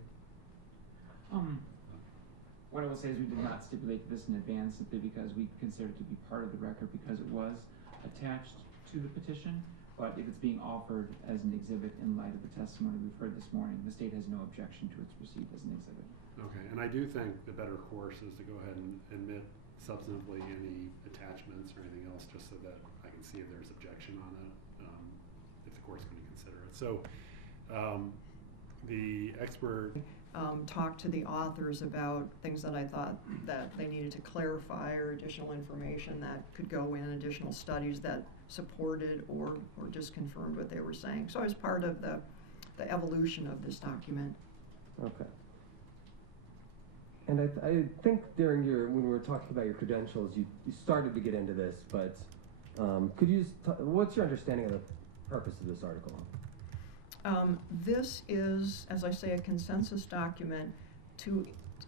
What I will say is we did not stipulate this in advance simply because we considered it to be part of the record because it was attached to the petition, but if it's being offered as an exhibit in light of the testimony we've heard this morning, the state has no objection to its receipt as an exhibit. Okay, and I do think the better course is to go ahead and admit substantively any attachments or anything else, just so that I can see if there's objection on it. state's of course going to consider it. So the expert talked to the authors about things that I thought that they needed to clarify, or additional information that could go in, additional studies that supported or just confirmed what they were saying. So I was part of the evolution of this document. Okay. And I think during when we were talking about your credentials, you started to get into this, but could you what's your understanding of the purpose of this article? This is, as I say, a consensus document.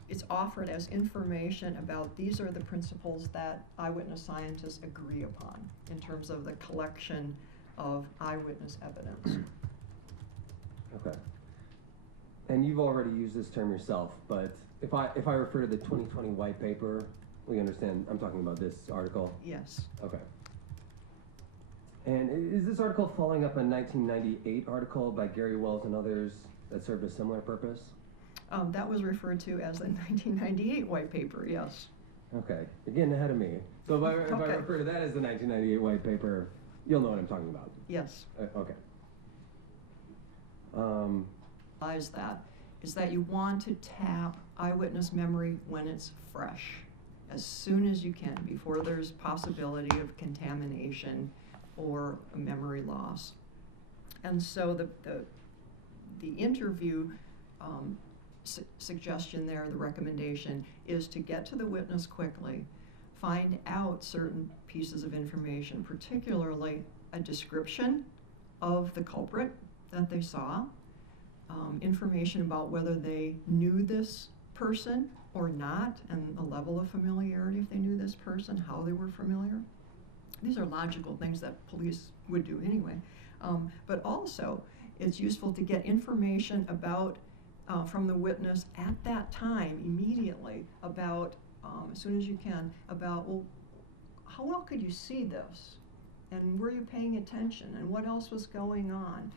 It's offered as information about these are the principles that eyewitness scientists agree upon in terms of the collection of eyewitness evidence. Okay. And you've already used this term yourself, but if I refer to the 2020 white paper, we understand I'm talking about this article? Yes. Okay. And is this article following up a 1998 article by Gary Wells and others that served a similar purpose? That was referred to as the 1998 white paper, yes. Okay, you're getting ahead of me. So if I refer to that as the 1998 white paper, you'll know what I'm talking about? Yes. Okay. Is that you want to tap eyewitness memory when it's fresh, as soon as you can, before there's possibility of contamination or a memory loss. And so the interview suggestion there, the recommendation, is to get to the witness quickly, find out certain pieces of information, particularly a description of the culprit that they saw, information about whether they knew this person or not, and the level of familiarity if they knew this person, how they were familiar. These are logical things that police would do anyway. But also, it's useful to get information about, from the witness at that time, immediately, about, as soon as you can, about, well, how well could you see this? And were you paying attention? And what else was going on?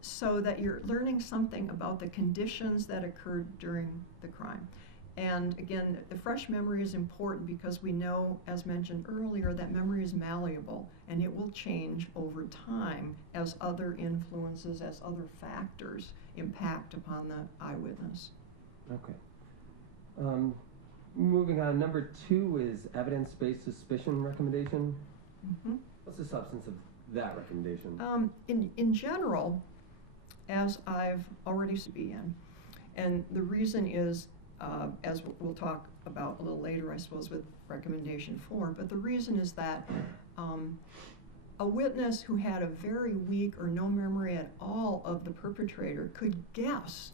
So that you're learning something about the conditions that occurred during the crime. And again, the fresh memory is important because we know, as mentioned earlier, that memory is malleable and it will change over time as other influences, as other factors impact upon the eyewitness. Okay. Moving on, number 2 is evidence-based suspicion recommendation. Mm-hmm. What's the substance of that recommendation? In general, as I've already spoken, and the reason is, as we'll talk about a little later, I suppose, with recommendation 4, but the reason is that a witness who had a very weak or no memory at all of the perpetrator could guess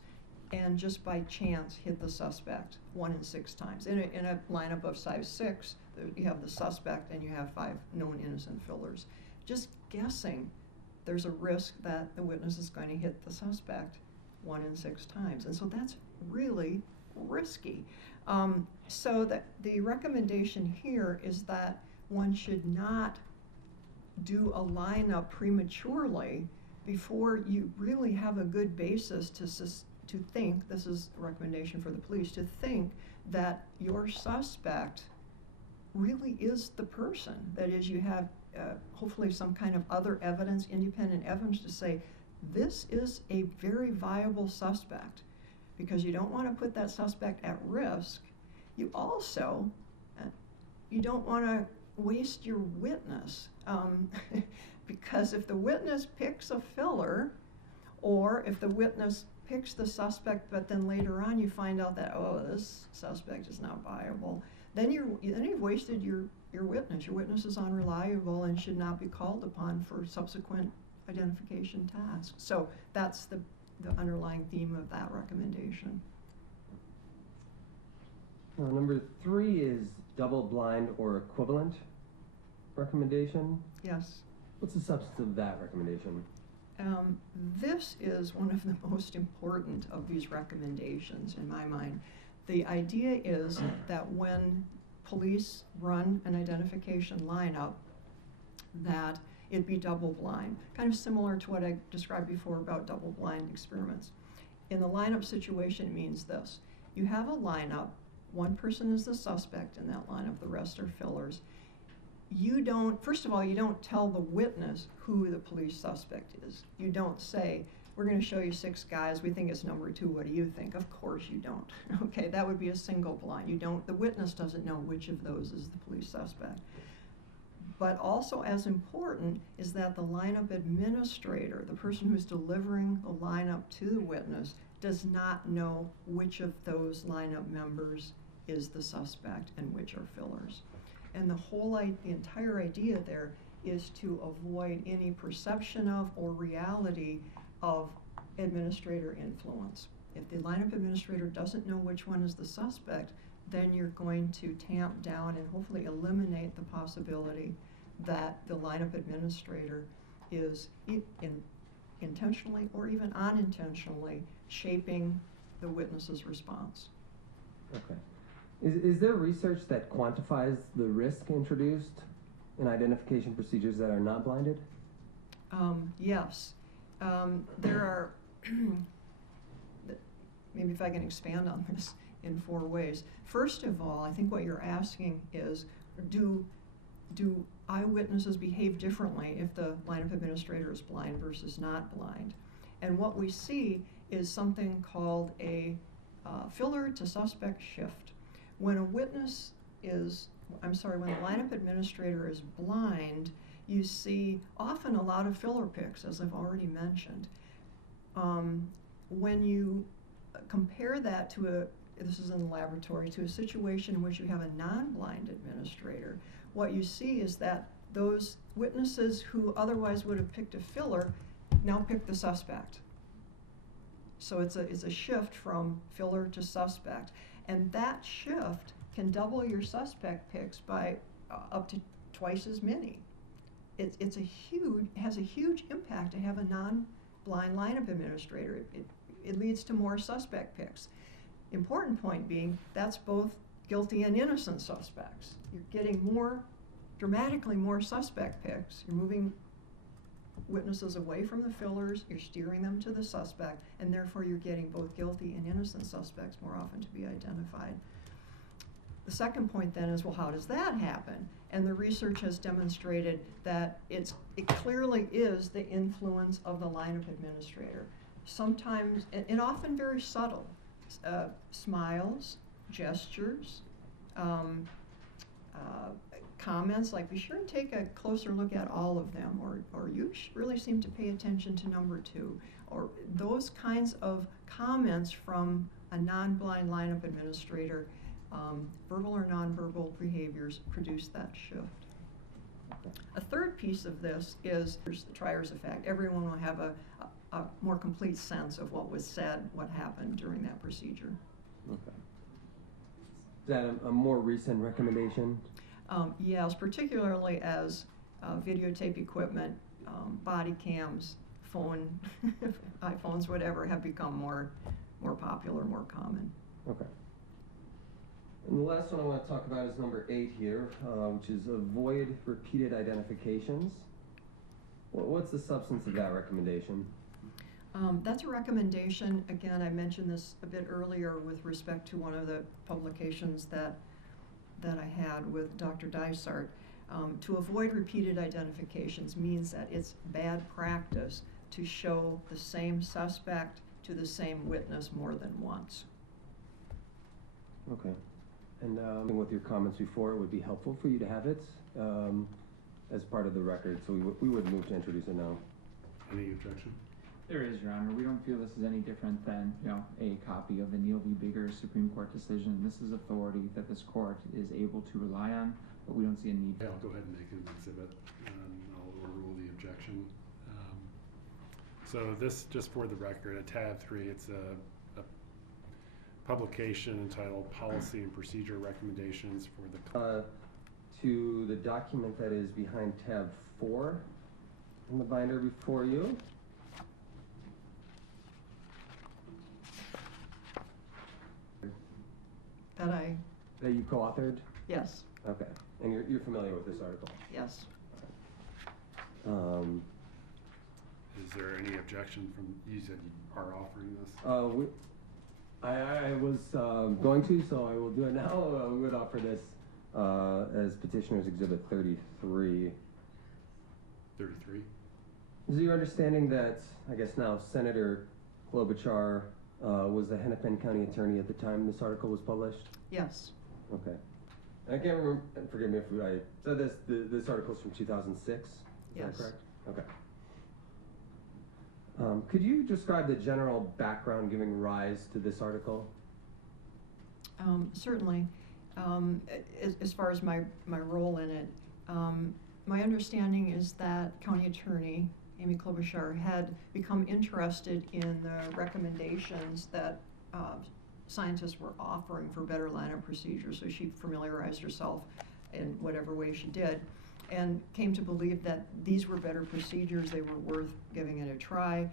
and just by chance hit the suspect 1 in 6 times. In a lineup of size 6, you have the suspect and you have 5 known innocent fillers. Just guessing, there's a risk that the witness is going to hit the suspect 1 in 6 times. And so that's really risky. So that the recommendation here is that one should not do a lineup prematurely before you really have a good basis to think, this is a recommendation for the police, to think that your suspect really is the person. That is, you have hopefully some kind of other evidence, independent evidence to say, this is a very viable suspect, because you don't want to put that suspect at risk. You also, you don't want to waste your witness, because if the witness picks a filler, or if the witness picks the suspect, but then later on you find out that, oh, this suspect is not viable, then you've wasted your witness. Your witness is unreliable and should not be called upon for subsequent identification tasks. So that's the underlying theme of that recommendation. Number 3 is double-blind or equivalent recommendation. Yes. What's the substance of that recommendation? This is one of the most important of these recommendations in my mind. The idea is that when police run an identification lineup, that it be double-blind, kind of similar to what I described before about double-blind experiments. In the lineup situation, it means this. You have a lineup, one person is the suspect in that lineup, the rest are fillers. You don't, first of all, you don't tell the witness who the police suspect is. You don't say, we're going to show you 6 guys, we think it's number 2, what do you think? Of course you don't. Okay, that would be a single blind. You don't, the witness doesn't know which of those is the police suspect. But also as important is that the lineup administrator, the person who's delivering the lineup to the witness, does not know which of those lineup members is the suspect and which are fillers. And the entire idea there is to avoid any perception of or reality of administrator influence. If the lineup administrator doesn't know which one is the suspect, then you're going to tamp down and hopefully eliminate the possibility that the lineup administrator is intentionally or even unintentionally shaping the witness's response. Okay. Is there research that quantifies the risk introduced in identification procedures that are not blinded? Yes. There are, maybe if I can expand on this in 4 ways. First of all, I think what you're asking is, do eyewitnesses behave differently if the lineup administrator is blind versus not blind? And what we see is something called a filler to suspect shift. When a witness is, when the lineup administrator is blind, you see often a lot of filler picks, as I've already mentioned. When you compare that to this is in the laboratory, to a situation in which you have a non-blind administrator, what you see is that those witnesses who otherwise would have picked a filler now pick the suspect. So it's a shift from filler to suspect. And that shift can double your suspect picks by up to twice as many. It has a huge impact to have a non-blind lineup administrator. It leads to more suspect picks. Important point being, that's both guilty and innocent suspects. You're getting dramatically more suspect picks. You're moving witnesses away from the fillers, you're steering them to the suspect, and therefore you're getting both guilty and innocent suspects more often to be identified. The second point then is, well, how does that happen? And the research has demonstrated that it clearly is the influence of the lineup administrator. Sometimes, and often very subtle, smiles, gestures, comments like, be sure and take a closer look at all of them, or you really seem to pay attention to number 2, or those kinds of comments from a non-blind lineup administrator, verbal or nonverbal behaviors produce that shift. A third piece of this is the trier's effect. Everyone will have a more complete sense of what was said, what happened during that procedure. Okay. Is that a more recent recommendation? Yes, particularly as videotape equipment, body cams, iPhones, whatever, have become more popular, more common. Okay. And the last one I want to talk about is number 8 here, which is avoid repeated identifications. What's the substance of that recommendation? That's a recommendation. Again, I mentioned this a bit earlier with respect to one of the publications that I had with Dr. Dysart. To avoid repeated identifications means that it's bad practice to show the same suspect to the same witness more than once. Okay. And with your comments before, it would be helpful for you to have it as part of the record, so we would move to introduce it now. Any objection? There is, Your Honor. We don't feel this is any different than, a copy of the Neal v. Bigger Supreme Court decision. This is authority that this court is able to rely on, but we don't see a need. Okay, I'll go ahead and make an exhibit, and I'll overrule the objection. So this, just for the record, at tab 3, it's a publication entitled Policy and Procedure Recommendations for the... To the document that is behind tab 4 in the binder before you. That you co-authored? Yes. Okay. And you're familiar with this article? Yes. Is there any objection from, you said you are offering this? I was going to, so I will do it now. We would offer this as Petitioner's Exhibit 33. 33. Is it your understanding that, I guess now, Senator Klobuchar was the Hennepin County attorney at the time this article was published? Yes. Okay. I can't remember, forgive me if I said this, this article's from 2006? Is Yes. that correct? Okay. Could you describe the general background giving rise to this article? Certainly. As far as my role in it, my understanding is that County Attorney Amy Klobuchar had become interested in the recommendations that scientists were offering for better lineup procedures, so she familiarized herself in whatever way she did, and came to believe that these were better procedures, they were worth giving it a try.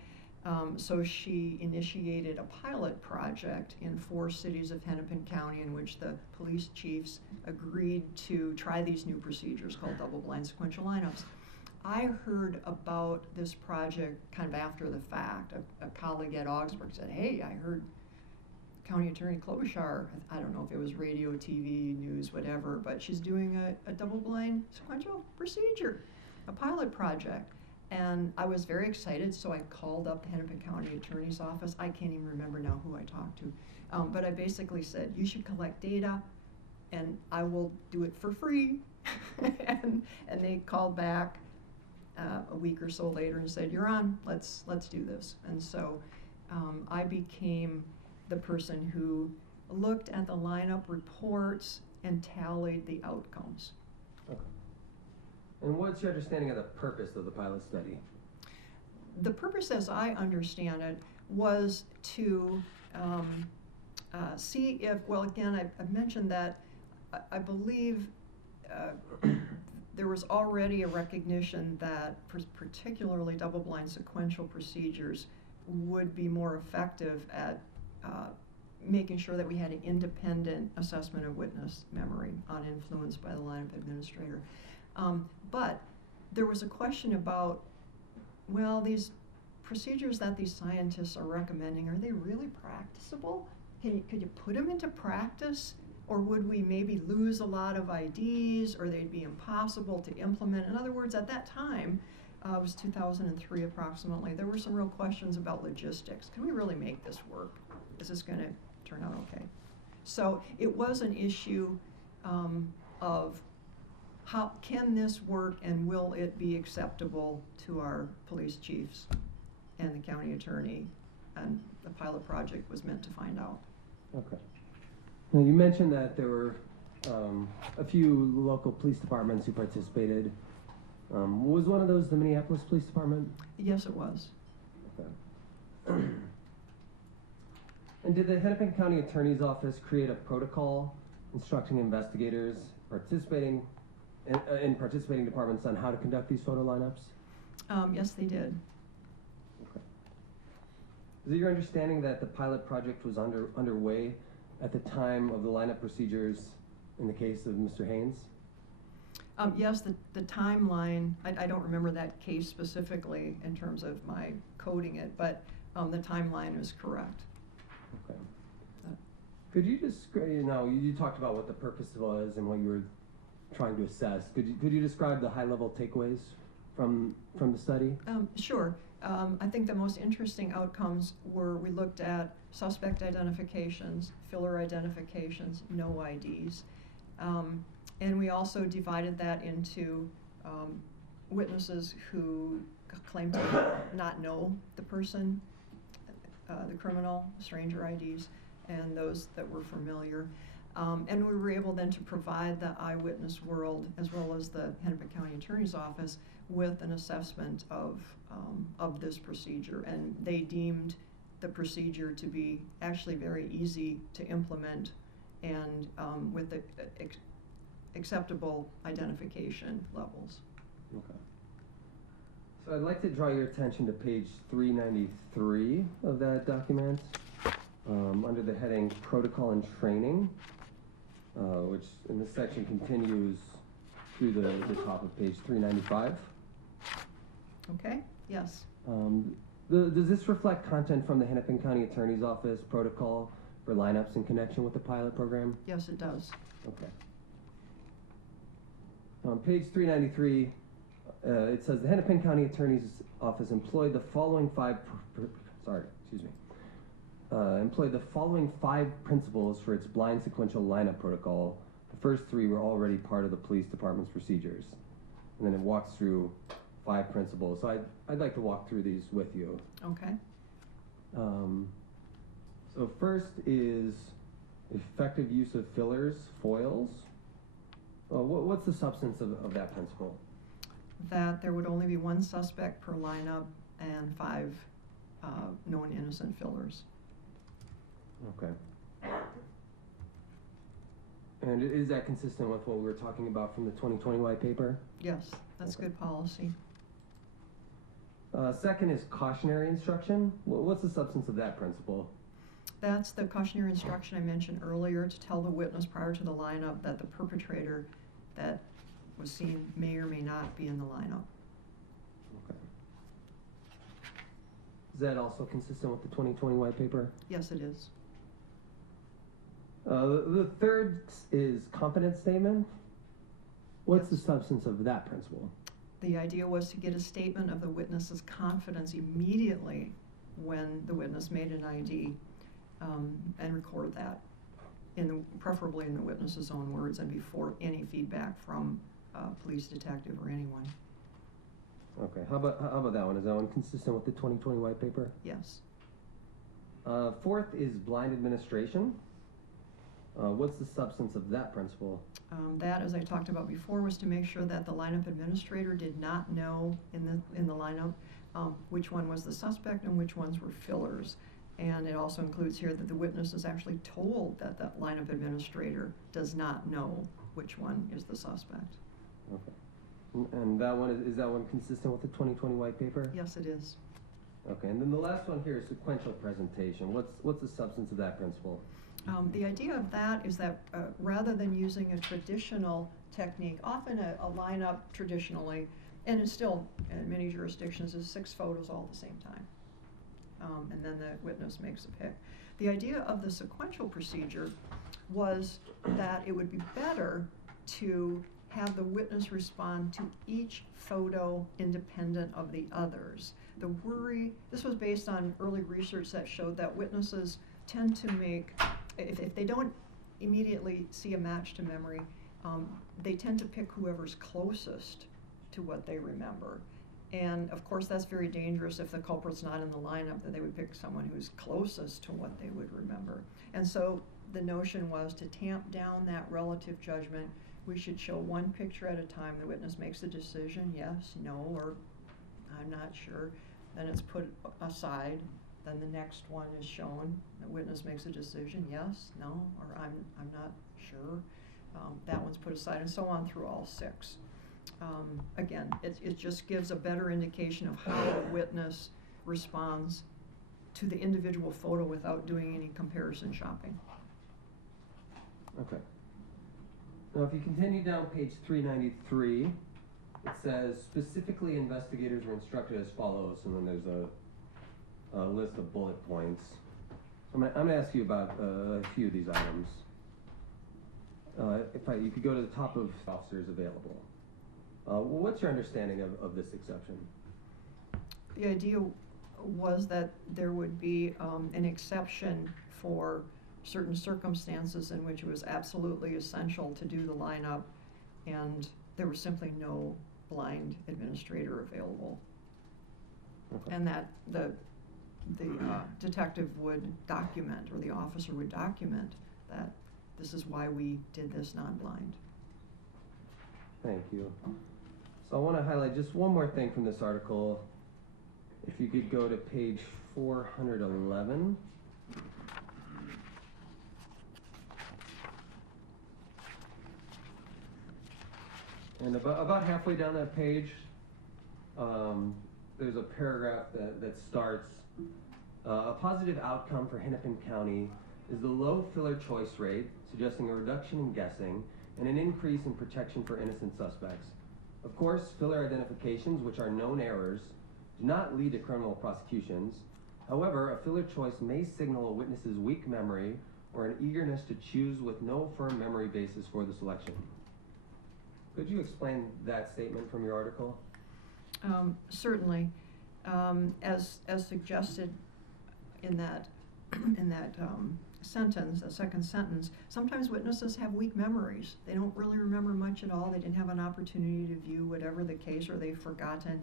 So she initiated a pilot project in 4 cities of Hennepin County in which the police chiefs agreed to try these new procedures called double-blind sequential lineups. I heard about this project kind of after the fact. A colleague at Augsburg said, hey, I heard County Attorney Klobuchar, I don't know if it was radio, TV, news, whatever, but she's doing a double-blind sequential procedure, a pilot project. And I was very excited, so I called up the Hennepin County Attorney's Office. I can't even remember now who I talked to. But I basically said, you should collect data, and I will do it for free. and they called back a week or so later and said, you're on, let's do this. And so I became the person who looked at the lineup reports and tallied the outcomes. Okay. And what's your understanding of the purpose of the pilot study? The purpose, as I understand it, was to see if, well, again, I mentioned that I believe there was already a recognition that particularly double-blind sequential procedures would be more effective at making sure that we had an independent assessment of witness memory uninfluenced by the lineup administrator. But there was a question about, well, these procedures that these scientists are recommending, are they really practicable? Could you put them into practice? Or would we maybe lose a lot of IDs, or they'd be impossible to implement? In other words, at that time, it was 2003 approximately, there were some real questions about logistics. Can we really make this work? Is this going to turn out okay? So it was an issue of how can this work, and will it be acceptable to our police chiefs and the county attorney? And the pilot project was meant to find out. Okay. Now you mentioned that there were a few local police departments who participated. Was one of those the Minneapolis Police Department? Yes, it was. Okay. And did the Hennepin County Attorney's Office create a protocol instructing investigators participating in participating departments on how to conduct these photo lineups? Yes, they did. Okay. Is it your understanding that the pilot project was underway at the time of the lineup procedures in the case of Mr. Haynes? Yes, the timeline, I don't remember that case specifically in terms of my coding it, but the timeline is correct. Okay. Could you describe, you talked about what the purpose was and what you were trying to assess. Could you describe the high-level takeaways from the study? Sure. I think the most interesting outcomes were we looked at suspect identifications, filler identifications, no IDs. And we also divided that into witnesses who claimed to not know the person, the criminal, stranger IDs, and those that were familiar. And we were able then to provide the eyewitness world, as well as the Hennepin County Attorney's Office, with an assessment of this procedure. And they deemed the procedure to be actually very easy to implement and with the acceptable identification levels. Okay. So I'd like to draw your attention to page 393 of that document, under the heading Protocol and Training, which in this section continues through the top of page 395. Okay, yes. Does this reflect content from the Hennepin County Attorney's Office protocol for lineups in connection with the pilot program? Yes, it does. Okay. On page 393, it says the Hennepin County Attorney's Office employed the following employed the following 5 principles for its blind sequential lineup protocol. The first 3 were already part of the police department's procedures. And then it walks through 5 principles. So I'd like to walk through these with you. Okay. So first is effective use of fillers, foils. What's the substance of that principle? That there would only be 1 suspect per lineup and 5 known innocent fillers. Okay. And is that consistent with what we were talking about from the 2020 white paper? Yes, that's Okay. good policy. Second is cautionary instruction. What's the substance of that principle? That's the cautionary instruction I mentioned earlier, to tell the witness prior to the lineup that the perpetrator that was seen may or may not be in the lineup. Okay. Is that also consistent with the 2020 white paper? Yes, it is. The third is confidence statement. What's Yes. the substance of that principle? The idea was to get a statement of the witness's confidence immediately when the witness made an ID, and record that, preferably in the witness's own words and before any feedback from a police detective or anyone. Okay, how about that one? Is that one consistent with the 2020 white paper? Yes. Fourth is blind administration. What's the substance of that principle? That, as I talked about before, was to make sure that the lineup administrator did not know in the lineup which one was the suspect and which ones were fillers. And it also includes here that the witness is actually told that the lineup administrator does not know which one is the suspect. Okay. And that one is that one consistent with the 2020 white paper? Yes, it is. Okay, and then the last one here is sequential presentation. What's the substance of that principle? The idea of that is that rather than using a traditional technique, often a lineup traditionally, and it's still in many jurisdictions, is 6 photos all at the same time. And then the witness makes a pick. The idea of the sequential procedure was that it would be better to have the witness respond to each photo independent of the others. This was based on early research that showed that witnesses tend to make, if they don't immediately see a match to memory, they tend to pick whoever's closest to what they remember. And of course that's very dangerous if the culprit's not in the lineup, that they would pick someone who's closest to what they would remember. And so the notion was to tamp down that relative judgment. We should show 1 picture at a time. The witness makes a decision, yes, no, or I'm not sure. Then it's put aside. Then the next one is shown. The witness makes a decision, yes, no, or I'm not sure. That one's put aside, and so on through all 6. Again, it just gives a better indication of how a witness responds to the individual photo without doing any comparison shopping. Okay. Now, if you continue down page 393, it says specifically investigators were instructed as follows, and then there's a list of bullet points. I'm gonna ask you about a few of these items. You could go to the top of officers available. What's your understanding of this exception? The idea was that there would be an exception for certain circumstances in which it was absolutely essential to do the lineup, and there was simply no blind administrator available. Okay. And that the detective would document, or the officer would document, that this is why we did this non-blind. Thank you. So I want to highlight just one more thing from this article. If you could go to page 411. And about halfway down that page, there's a paragraph that starts, a positive outcome for Hennepin County is the low filler choice rate, suggesting a reduction in guessing and an increase in protection for innocent suspects. Of course, filler identifications, which are known errors, do not lead to criminal prosecutions. However, a filler choice may signal a witness's weak memory or an eagerness to choose with no firm memory basis for the selection. Could you explain that statement from your article? Certainly. As suggested in that sentence, the second sentence, sometimes witnesses have weak memories. They don't really remember much at all. They didn't have an opportunity to view whatever the case, or they've forgotten.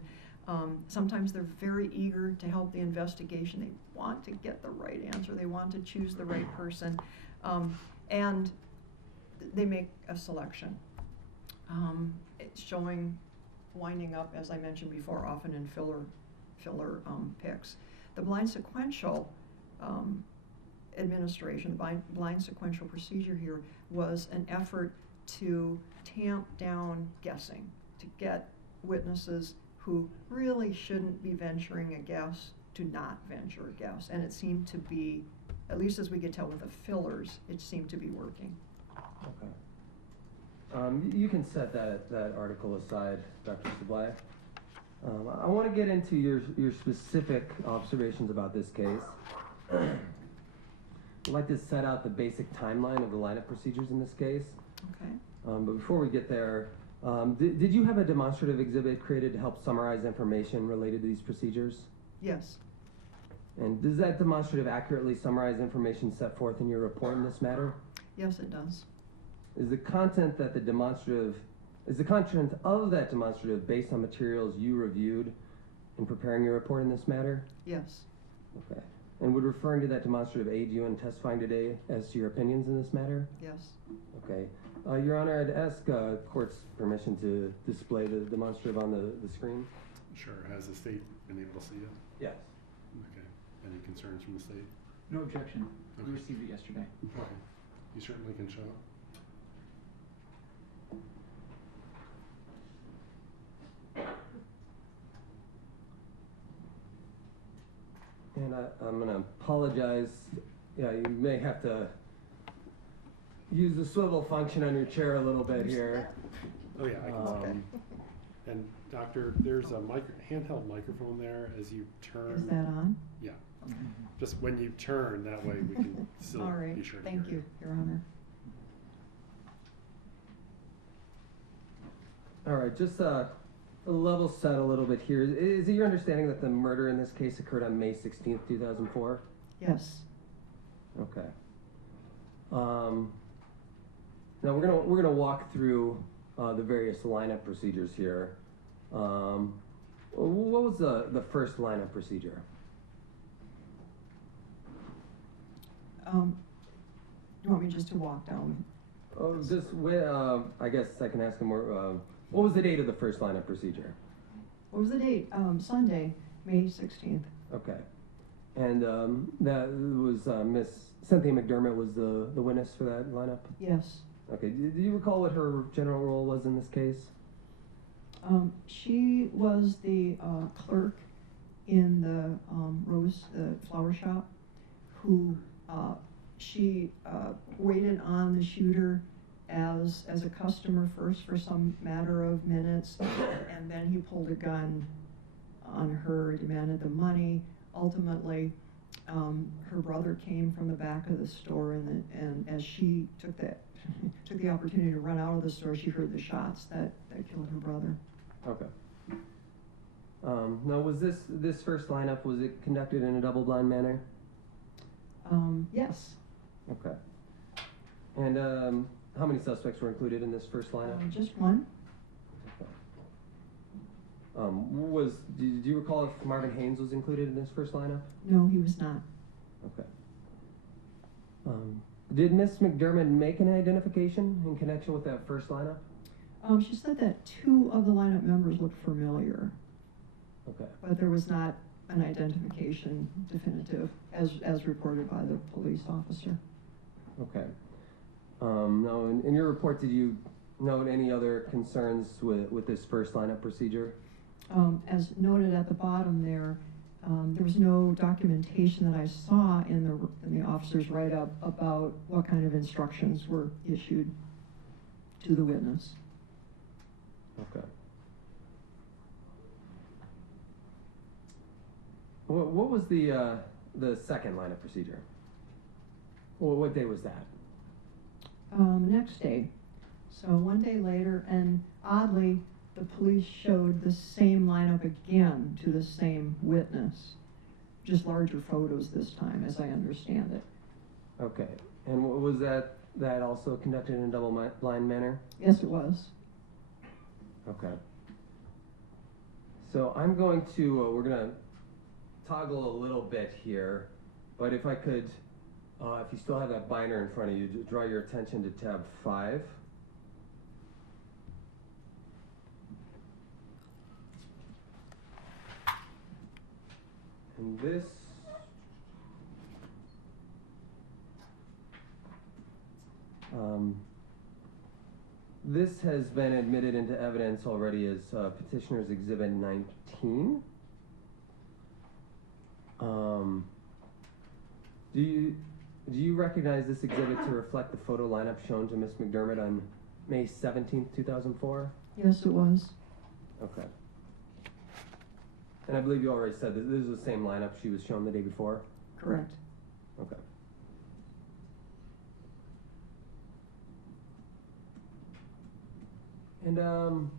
Sometimes they're very eager to help the investigation. They want to get the right answer. They want to choose the right person. And they make a selection. It's showing, winding up, as I mentioned before, often in filler picks. The blind sequential administration, blind sequential procedure here was an effort to tamp down guessing, to get witnesses who really shouldn't be venturing a guess to not venture a guess. And it seemed to be, at least as we could tell with the fillers, it seemed to be working. Okay. You can set that article aside, Dr. Steblay. I want to get into your specific observations about this case. I'd like to set out the basic timeline of the lineup procedures in this case. Okay. But before we get there, did you have a demonstrative exhibit created to help summarize information related to these procedures? Yes. And does that demonstrative accurately summarize information set forth in your report in this matter? Yes, it does. Is the content of that demonstrative based on materials you reviewed in preparing your report in this matter? Yes. Okay. And would referring to that demonstrative aid you in testifying today as to your opinions in this matter? Yes. Okay. Your Honor, I'd ask court's permission to display the demonstrative on the screen. Sure. Has the state been able to see it? Yes. Okay. Any concerns from the state? No objection. Okay. We received it yesterday. Okay. You certainly can show it. And I'm going to apologize. Yeah, you may have to use the swivel function on your chair a little bit here. Oh yeah, I can. And doctor, there's a handheld microphone there as you turn. Is that on? Yeah. Just when you turn, that way we can still All right. be sure to Thank hear you, Your Honor. All right, just level set a little bit here. Is it your understanding that the murder in this case occurred on May 16th, 2004? Yes. Okay. Now we're gonna walk through the various lineup procedures here. What was the first lineup procedure? You want me just to walk down? Oh, just I guess I can ask him more. What was the date of the first lineup procedure? What was the date? Sunday, May 16th. Okay. And that was Miss Cynthia McDermott was the witness for that lineup? Yes. Okay. Do you recall what her general role was in this case? She was the clerk in the flower shop, who she waited on the shooter as a customer first for some matter of minutes, and then he pulled a gun on her, demanded the money. Ultimately, her brother came from the back of the store, and as she took the opportunity to run out of the store, she heard the shots that killed her brother. Okay. Now, was this first lineup, was it conducted in a double-blind manner? Yes. Okay. And how many suspects were included in this first lineup? Just one. Okay. Do you recall if Marvin Haynes was included in this first lineup? No, he was not. Okay. Did Miss McDermott make an identification in connection with that first lineup? She said that two of the lineup members looked familiar. Okay. But there was not an identification definitive, as reported by the police officer. Okay. Now, in your report, did you note any other concerns with this first lineup procedure? As noted at the bottom there was no documentation that I saw in the officer's write-up about what kind of instructions were issued to the witness. Okay. What was the second lineup procedure? What day was that? Next day, So one day later, and oddly, the police showed the same lineup again to the same witness. Just larger photos this time, as I understand it. Okay. And was that also conducted in a double-blind manner? Yes, it was. Okay. So I'm going to, we're going to toggle a little bit here, but if I could, if you still have that binder in front of you, draw your attention to tab 5. And this has been admitted into evidence already as Petitioner's Exhibit 19. Do you recognize this exhibit to reflect the photo lineup shown to Ms. McDermott on May 17th, 2004? Yes, it was. Okay. And I believe you already said that this is the same lineup she was shown the day before? Correct. Okay. And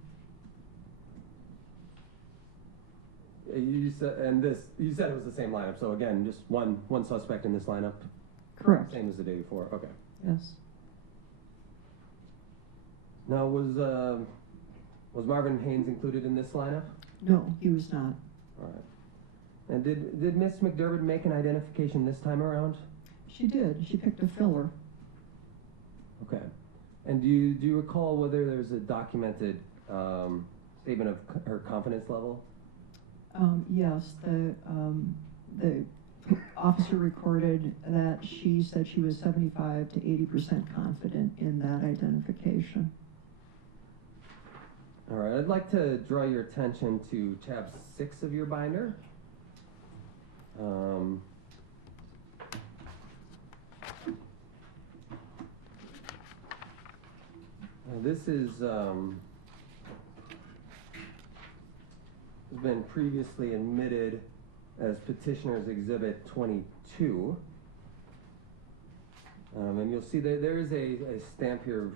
you said it was the same lineup. So again, just one suspect in this lineup. Correct. Same as the day before. Okay. Yes. Now was Marvin Haynes included in this lineup? No, he was not. All right. And did Miss McDermott make an identification this time around? She did. She picked a filler. Okay. And do you recall whether there's a documented statement of her confidence level? Yes, the officer recorded that she said she was 75 to 80% confident in that identification. All right, I'd like to draw your attention to tab 6 of your binder. This is has been previously admitted as Petitioner's Exhibit 22. And you'll see that there is a stamp here,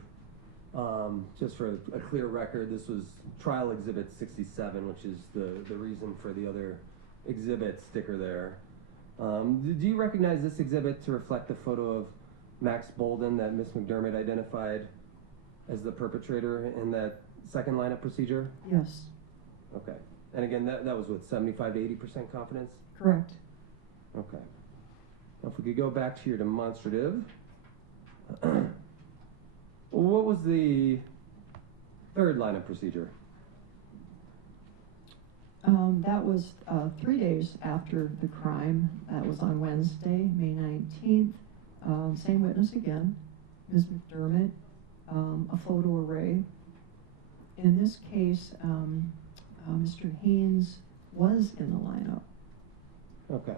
just for a clear record. This was Trial Exhibit 67, which is the reason for the other exhibit sticker there. Do you recognize this exhibit to reflect the photo of Max Bolden that Ms. McDermott identified as the perpetrator in that second lineup procedure? Yes. Okay. And again, that was with 75 to 80% confidence? Correct. Okay. Now if we could go back to your demonstrative. What was the third lineup procedure? That was 3 days after the crime. That was on Wednesday, May 19th. Same witness again, Ms. McDermott, a photo array. In this case, Mr. Haynes was in the lineup. Okay.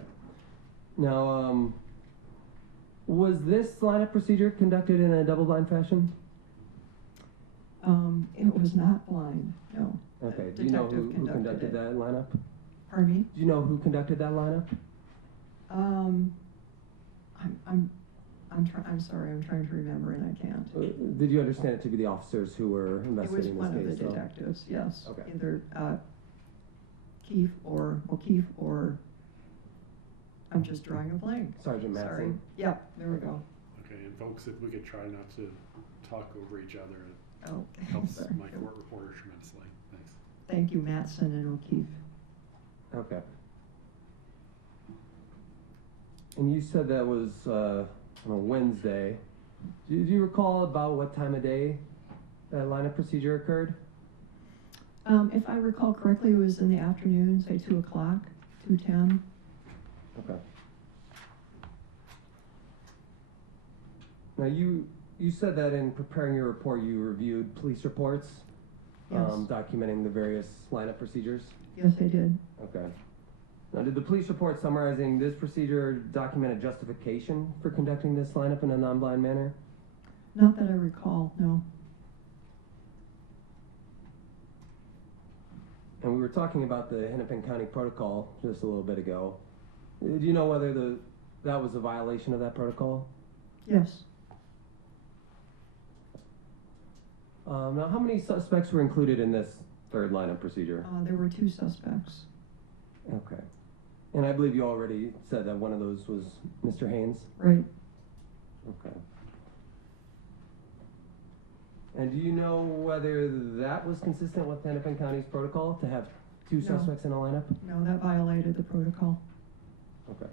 Now, was this lineup procedure conducted in a double-blind fashion? It was not blind, no. Okay. Do you know who conducted that lineup? Pardon me? Do you know who conducted that lineup? I'm sorry, I'm trying to remember and I can't. Did you understand it to be the officers who were It was investigating one this of case? the detectives, yes. Okay. Either O'Keefe or I'm just drawing a blank. Sergeant Matson? Sorry. Yep, there we go. Okay, and folks, if we could try not to talk over each other, Oh, it helps sorry. my court reporter tremendously. Thanks. Thank you, Matson and O'Keefe. Okay. And you said that was on a Wednesday. Do you recall about what time of day that lineup procedure occurred? If I recall correctly, it was in the afternoon, say 2 o'clock, 2:10. Okay. Now you said that in preparing your report you reviewed police reports, Yes. documenting the various lineup procedures? Yes, I did. Okay. Now did the police report summarizing this procedure document a justification for conducting this lineup in a non-blind manner? Not that I recall, no. And we were talking about the Hennepin County Protocol just a little bit ago. Do you know whether that was a violation of that protocol? Yes. Now, how many suspects were included in this third lineup procedure? There were 2 suspects. Okay. And I believe you already said that one of those was Mr. Haynes? Right. Okay. And do you know whether that was consistent with Hennepin County's protocol to have 2 No. suspects in a lineup? No, that violated the protocol. Okay.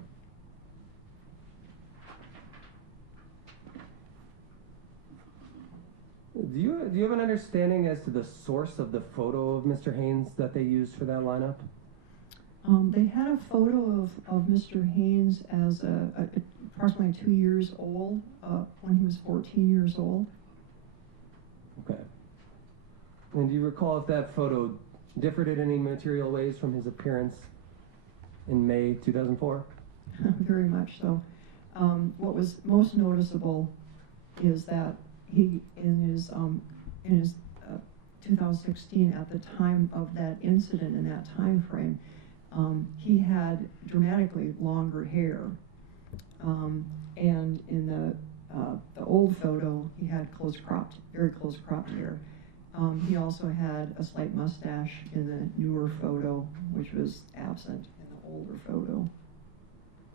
Do you have an understanding as to the source of the photo of Mr. Haynes that they used for that lineup? They had a photo of Mr. Haynes as approximately 2 years old, when he was 14 years old. Okay. And do you recall if that photo differed in any material ways from his appearance in May 2004? Very much so. What was most noticeable is that he, in his 2016, at the time of that incident, in that time frame, he had dramatically longer hair, and in the old photo, he had very close cropped hair. He also had a slight mustache in the newer photo, which was absent in the older photo.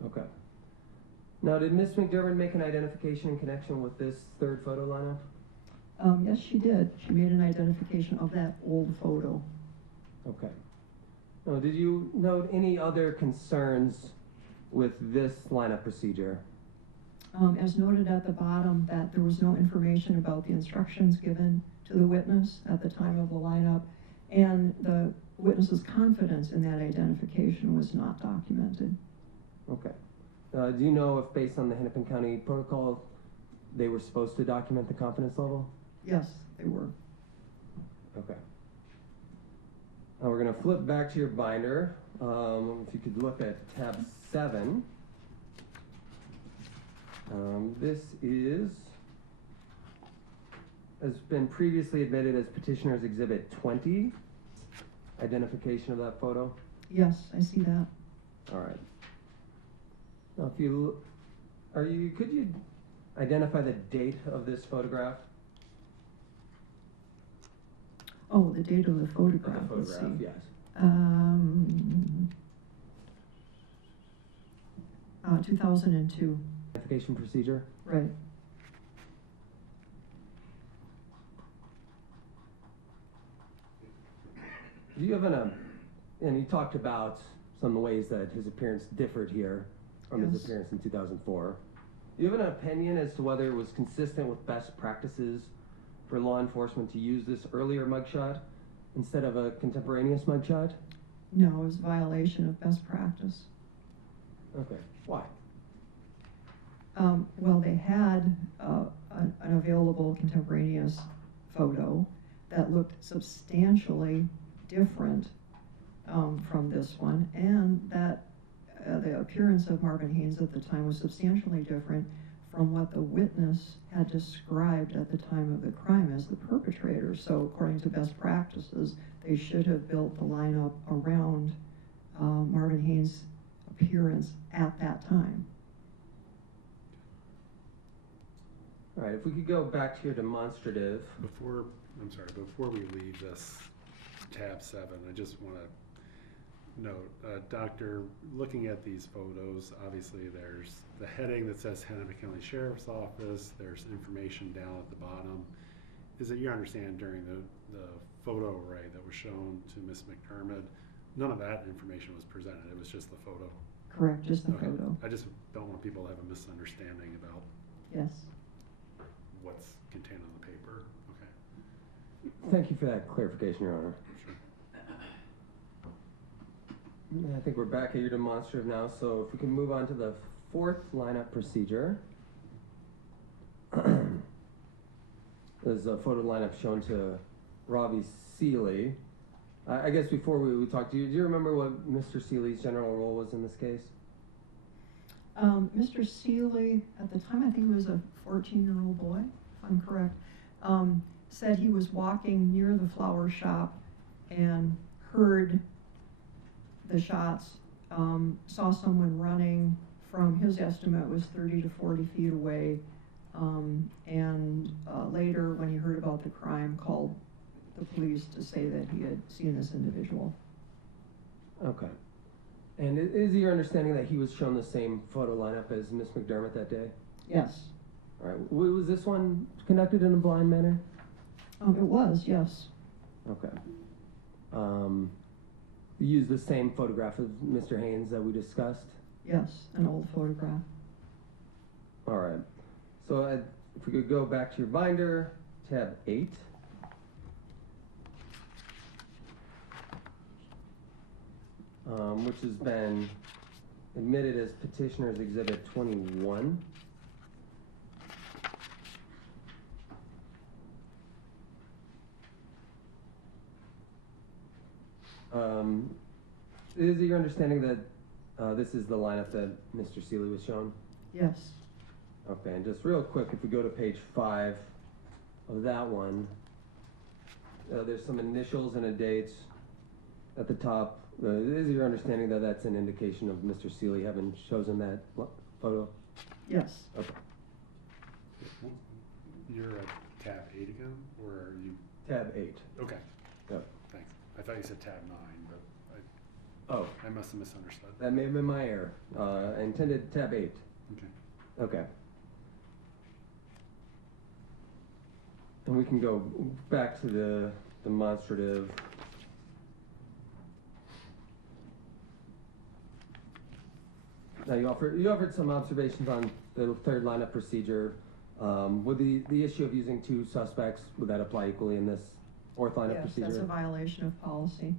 Okay. Now, did Ms. McDermott make an identification in connection with this third photo lineup? Yes, she did. She made an identification of that old photo. Okay. Now, did you note any other concerns with this lineup procedure? As noted at the bottom, that there was no information about the instructions given to the witness at the time of the lineup, and the witness's confidence in that identification was not documented. Okay. Do you know if, based on the Hennepin County protocol, they were supposed to document the confidence level? Yes, they were. Okay. Now we're going to flip back to your binder. If you could look at tab 7. This has been previously admitted as Petitioner's Exhibit 20. Identification of that photo? Yes, I see that. All right. Now, could you identify the date of this photograph? Oh, the date of the photograph. Of the Let's photograph, see. yes. 2002. Identification procedure? Right. Do you have and you talked about some of the ways that his appearance differed here from his Yes. appearance in 2004. Do you have an opinion as to whether it was consistent with best practices for law enforcement to use this earlier mugshot instead of a contemporaneous mugshot? No, it was a violation of best practice. Okay. Why? Well, they had an available contemporaneous photo that looked substantially different from this one, and that the appearance of Marvin Haynes at the time was substantially different from what the witness had described at the time of the crime as the perpetrator. So according to best practices, they should have built the lineup around Marvin Haynes' appearance at that time. All right, if we could go back to your demonstrative. Before we leave this tab 7, I just want to note, Doctor, looking at these photos, obviously there's the heading that says Hennepin County Sheriff's Office, there's information down at the bottom. Is it your understanding during the photo array that was shown to Ms. McDermott, none of that information was presented, it was just the photo? Correct, just the Okay. photo. I just don't want people to have a misunderstanding about Yes. what's contained on the paper. Okay. Thank you for that clarification, Your Honor. Sure. I think we're back at your demonstrative now, so if we can move on to the 4th lineup procedure. There's a photo lineup shown to Robbie Seeley. I guess before we talk to you, do you remember what Mr. Seeley's general role was in this case? Mr. Steblay, at the time, I think he was a 14-year-old boy, if I'm correct, said he was walking near the flower shop and heard the shots, saw someone running from his estimate was 30 to 40 feet away, and later, when he heard about the crime, called the police to say that he had seen this individual. Okay. And is it your understanding that he was shown the same photo lineup as Miss McDermott that day? Yes. All right. Was this one conducted in a blind manner? It was, yes. Okay. You used the same photograph of Mr. Haynes that we discussed? Yes, an old photograph. All right. So if we could go back to your binder, tab 8. Which has been admitted as Petitioner's Exhibit 21. Is it your understanding that this is the lineup that Mr. Seeley was shown? Yes. Okay, and just real quick, if we go to page 5 of that one, there's some initials and a date at the top. Is it your understanding that that's an indication of Mr. Seeley having chosen that photo? Yes. Okay. You're at tab 8 again, or are you? Tab 8. Okay. Yep. Thanks. I thought you said tab 9, but I must have misunderstood. That may have been my error. I intended tab 8. Okay. Okay. And we can go back to the demonstrative. Now you offered some observations on the third lineup procedure. Would the issue of using 2 suspects, would that apply equally in this fourth lineup procedure? Yes, that's a violation of policy.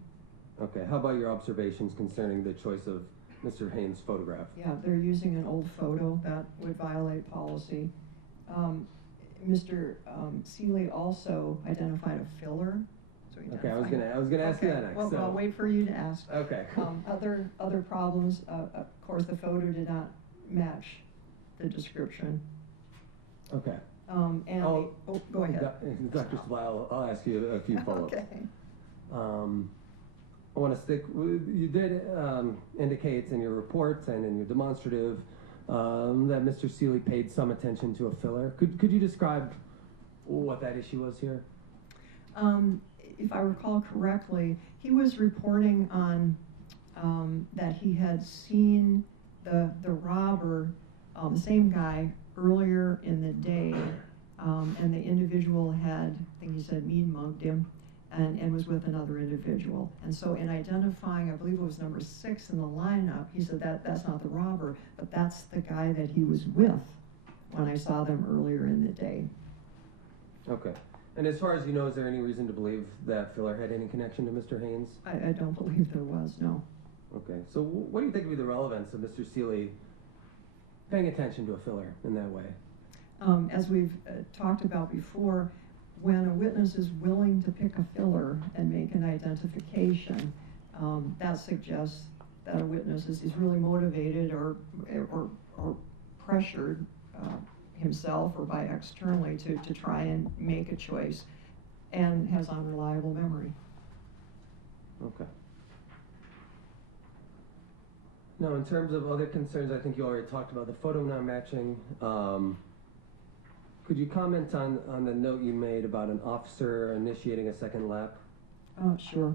Okay, how about your observations concerning the choice of Mr. Haynes' photograph? Yeah, they're using an old photo that would violate policy. Mr. Seeley also identified a filler. So he Okay, I identified- was gonna ask you that next. Well, so. I'll wait for you to ask. Okay. Other problems, of course, the photo did not match the description. Okay. And go ahead. Dr. Steblay, I'll ask you a few follow-ups. Okay. I want to stick with, you did indicate in your reports and in your demonstrative that Mr. Seeley paid some attention to a filler. Could you describe what that issue was here? If I recall correctly, he was reporting on that he had seen the robber, the same guy, earlier in the day, and the individual had, I think he said, mean mugged him, and was with another individual. And so in identifying, I believe it was number 6 in the lineup, he said that's not the robber, but that's the guy that he was with when I saw them earlier in the day. Okay. And as far as you know, is there any reason to believe that filler had any connection to Mr. Haynes? I don't believe there was, no. Okay. So what do you think would be the relevance of Mr. Seeley paying attention to a filler in that way? As we've talked about before, when a witness is willing to pick a filler and make an identification, that suggests that a witness is really motivated or pressured himself or by externally to try and make a choice and has unreliable memory. Okay. Now, in terms of other concerns, I think you already talked about the photo not matching. Could you comment on the note you made about an officer initiating a second lap? Sure.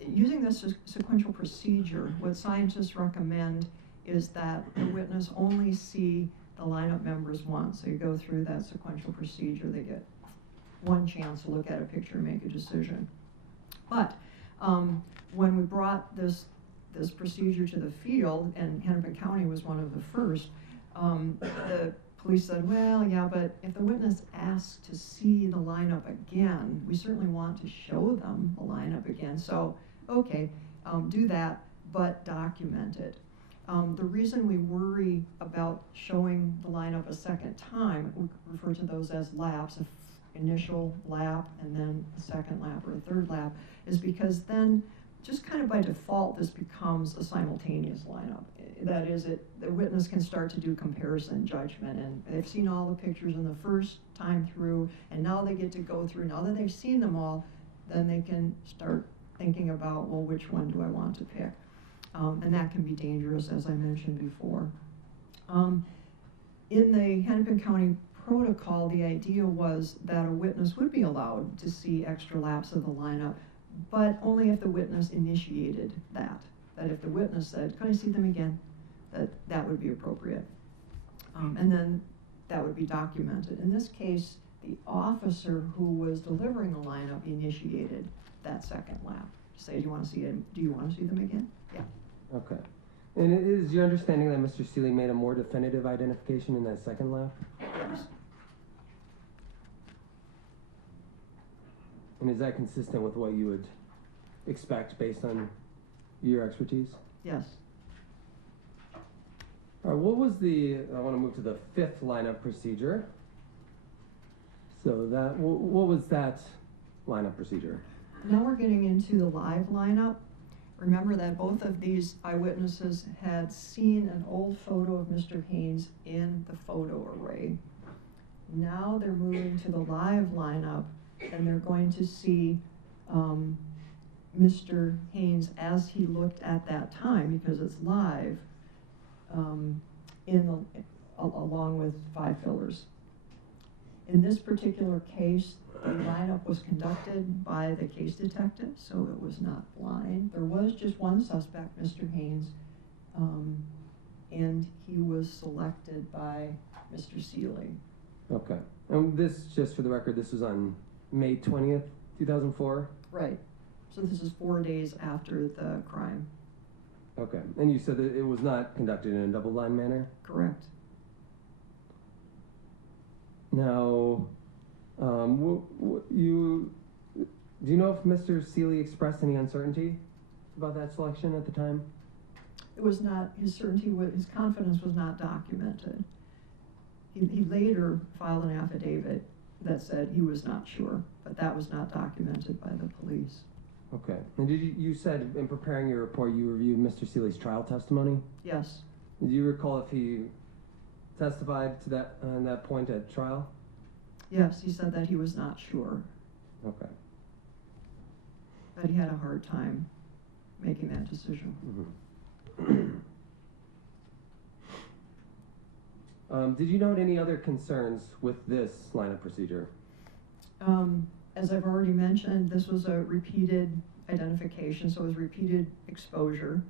Using this sequential procedure, what scientists recommend is that the witness only see the lineup members once. So you go through that sequential procedure, they get one chance to look at a picture and make a decision. But when we brought this procedure to the field, and Hennepin County was one of the first, the police said, well, yeah, but if the witness asks to see the lineup again, we certainly want to show them the lineup again. So, okay, do that, but document it. The reason we worry about showing the lineup a second time, we refer to those as laps, an initial lap and then a second lap or a third lap, is because then just kind of by default this becomes a simultaneous lineup. That is, the witness can start to do comparison judgment, and they've seen all the pictures in the first time through, and now they get to go through, now that they've seen them all, then they can start thinking about, well, which one do I want to pick? And that can be dangerous, as I mentioned before. In the Hennepin County protocol, the idea was that a witness would be allowed to see extra laps of the lineup, but only if the witness initiated that. That if the witness said, "Could I see them again?" that would be appropriate. And then that would be documented. In this case, the officer who was delivering the lineup initiated that second lap. Say, "Do you want to see it? Do you want to see them again?" Yeah. Okay. And it is your understanding that Mr. Steblay made a more definitive identification in that second lap? Yes. And is that consistent with what you would expect based on your expertise? Yes. All right, I want to move to the fifth lineup procedure. So what was that lineup procedure? Now we're getting into the live lineup. Remember that both of these eyewitnesses had seen an old photo of Mr. Haynes in the photo array. Now they're moving to the live lineup, and they're going to see Mr. Haynes as he looked at that time, because it's live, along with 5 fillers. In this particular case, the lineup was conducted by the case detective, so it was not blind. There was just one suspect, Mr. Haynes, and he was selected by Mr. Steblay. Okay. And this, just for the record, this was on May 20th, 2004? Right. So this is 4 days after the crime. Okay. And you said that it was not conducted in a double-blind manner? Correct. Now, do you know if Mr. Steblay expressed any uncertainty about that selection at the time? It was not, his confidence was not documented. He later filed an affidavit that said he was not sure, but that was not documented by the police. Okay. And you said in preparing your report you reviewed Mr. Steebley's trial testimony? Yes. Do you recall if he testified to that on that point at trial? Yes, he said that he was not sure. Okay. But he had a hard time making that decision. Mm-hmm. Did you note any other concerns with this line of procedure? As I've already mentioned, this was a repeated identification, so it was repeated exposure.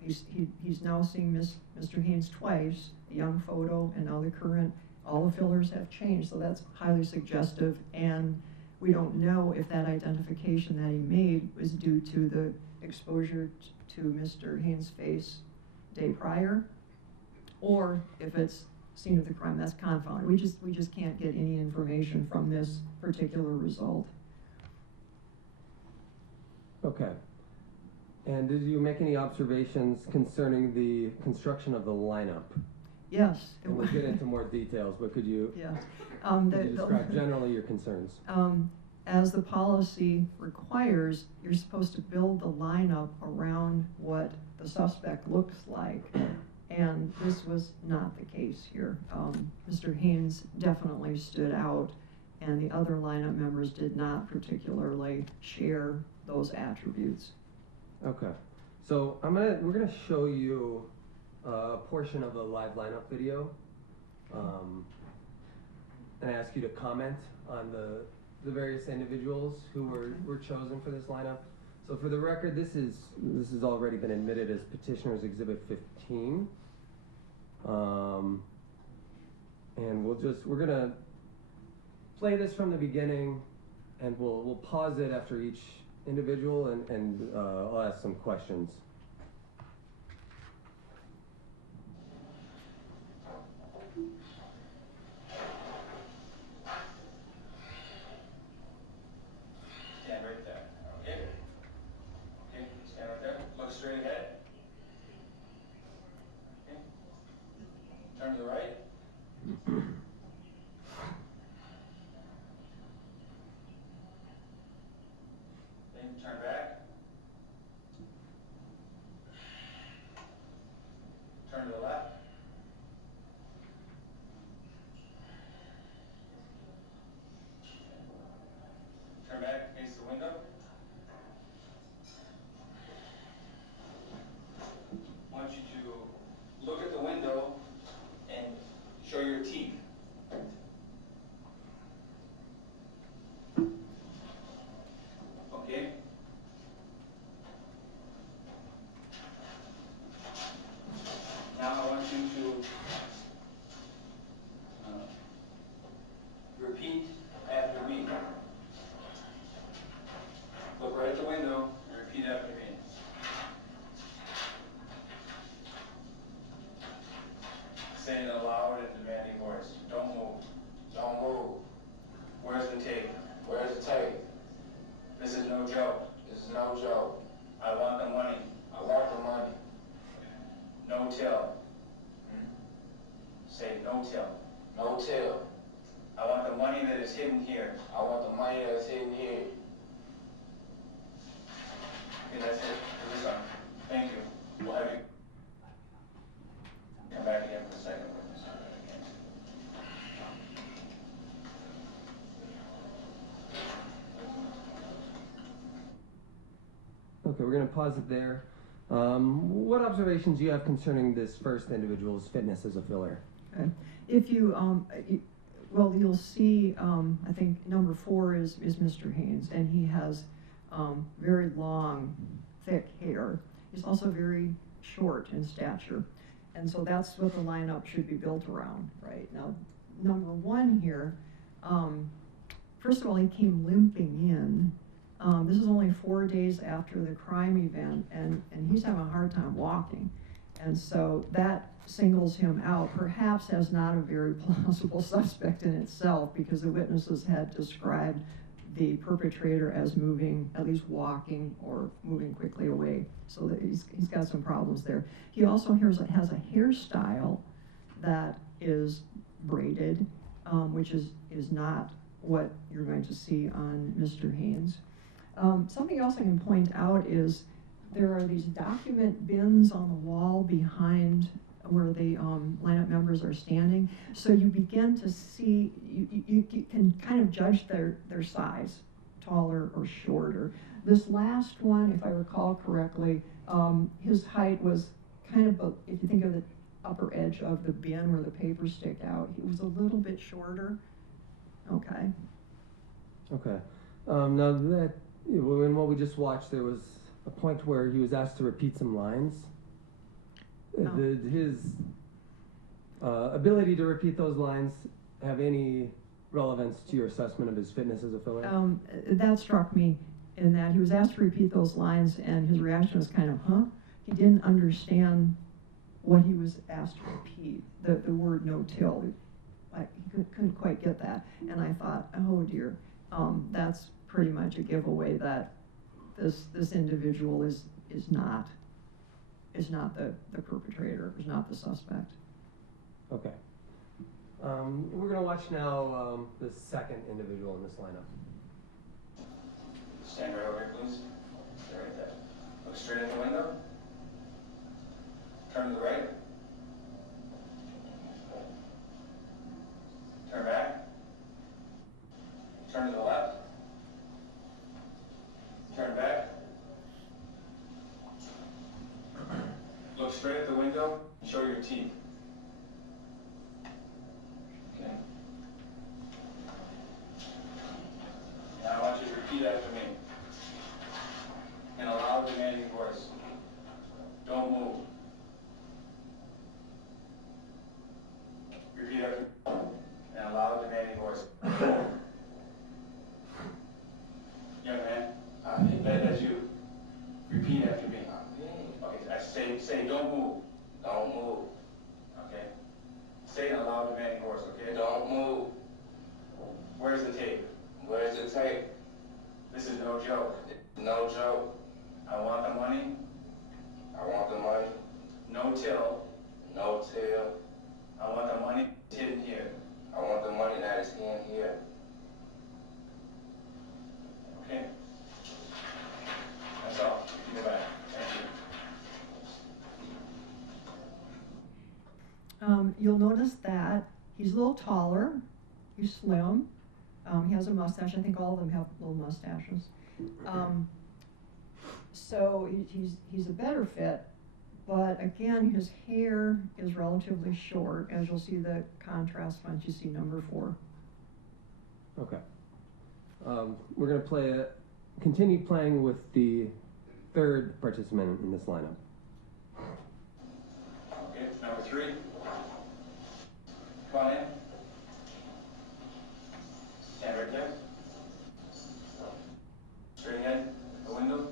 He's now seeing Mr. Haynes twice, the young photo and now the current. All the fillers have changed, so that's highly suggestive, and we don't know if that identification that he made was due to the exposure to Mr. Haynes' face day prior, or if it's scene of the crime. That's confounded. We just can't get any information from this particular result. Okay. And did you make any observations concerning the construction of the lineup? Yes. And we'll get into more details, but could you, Yeah. could you describe generally your concerns? As the policy requires, you're supposed to build the lineup around what the suspect looks like, and this was not the case here. Mr. Haynes definitely stood out, and the other lineup members did not particularly share those attributes. Okay. So we're gonna show you a portion of the live lineup video, and I ask you to comment on the various individuals who were chosen for this lineup. So for the record, this has already been admitted as Petitioner's Exhibit 15. And we're gonna play this from the beginning, and we'll pause it after each individual, and I'll ask some questions. Stand right there. Okay. Okay. Stand right there. Look straight ahead. Okay. Turn to the right. Then turn back. repeat after me. Say in a loud and demanding voice, don't move. Don't move. Where's the tape? Where's the tape? This is no joke. This is no joke. I want the money. I want the money. No till. Say no till. No till. I want the money that is hidden here. I want the money that is hidden here. Okay, that's it for this one. Thank you. We'll have you come back again for the second witness. Okay, we're going to pause it there. What observations do you have concerning this first individual's fitness as a filler? Okay. If you, well, you'll see, I think number 4 is Mr. Haynes, and he has very long, thick hair. He's also very short in stature. And so that's what the lineup should be built around, right? Now, number 1 here, first of all, he came limping in. This is only 4 days after the crime event, and he's having a hard time walking. And so that singles him out, perhaps as not a very plausible suspect in itself, because the witnesses had described the perpetrator as moving, at least walking or moving quickly away. So that he's got some problems there. He also has a hairstyle that is braided, which is not what you're going to see on Mr. Haynes. Something else I can point out is there are these document bins on the wall behind where the lineup members are standing. So you begin to see, you can kind of judge their size, taller or shorter. This last one, if I recall correctly, his height was kind of, if you think of the upper edge of the bin where the papers stick out, he was a little bit shorter. Okay. Okay. Now that, in what we just watched, there was a point where he was asked to repeat some lines. Oh. Did his ability to repeat those lines have any relevance to your assessment of his fitness as a filler? That struck me in that he was asked to repeat those lines, and his reaction was kind of, huh? He didn't understand what he was asked to repeat, the word no till. He couldn't quite get that. And I thought, oh dear, that's pretty much a giveaway that this individual is not the perpetrator, is not the suspect. Okay. We're going to watch now the second individual in this lineup. Stand right over here, please. Stay right there. Look straight at the window. Turn to the right. Turn back. Turn to the left. Turn back. Look straight at the window and show your teeth. Okay. Now I want you to repeat after me. In a loud, demanding voice. Don't move. Repeat after me. In a loud, demanding voice. Young man, that's you. Repeat after me. Okay, say don't move. Don't move. Okay. Say it in a loud, demanding voice, okay? Don't move. Where's the tape? Where's the tape? This is no joke. No joke. I want the money. I want the money. No till. No till. I want the money hidden here. I want the money that is hidden here. Okay. That's all. You can go back. Thank you. You'll notice that he's a little taller, he's slim, he has a mustache. I think all of them have little mustaches. So he's a better fit, but again, his hair is relatively short, as you'll see the contrast once you see number 4. Okay. We're going to continue playing with the third participant in this lineup. Okay, number 3. Come on in. Stand right there. Straight ahead, the window.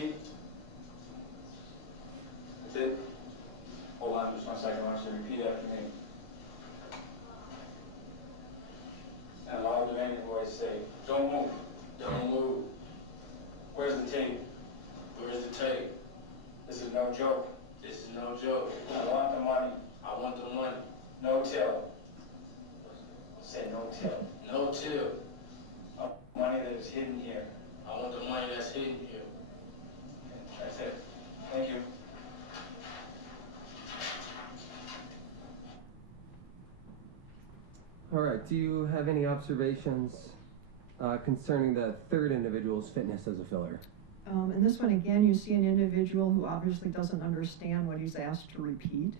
teeth? That's it? Hold on just 1 second. I want you to repeat after me. And a loud demanding voice say, don't move. Don't move. Where's the tape? Where's the tape? This is no joke. This is no joke. I want the money. I want the money. No till. Say no till. No till. I want money that is hidden here. I want the money that's hidden here. Okay, that's it. Thank you. All right, do you have any observations concerning the third individual's fitness as a filler? In this one, again, you see an individual who obviously doesn't understand what he's asked to repeat.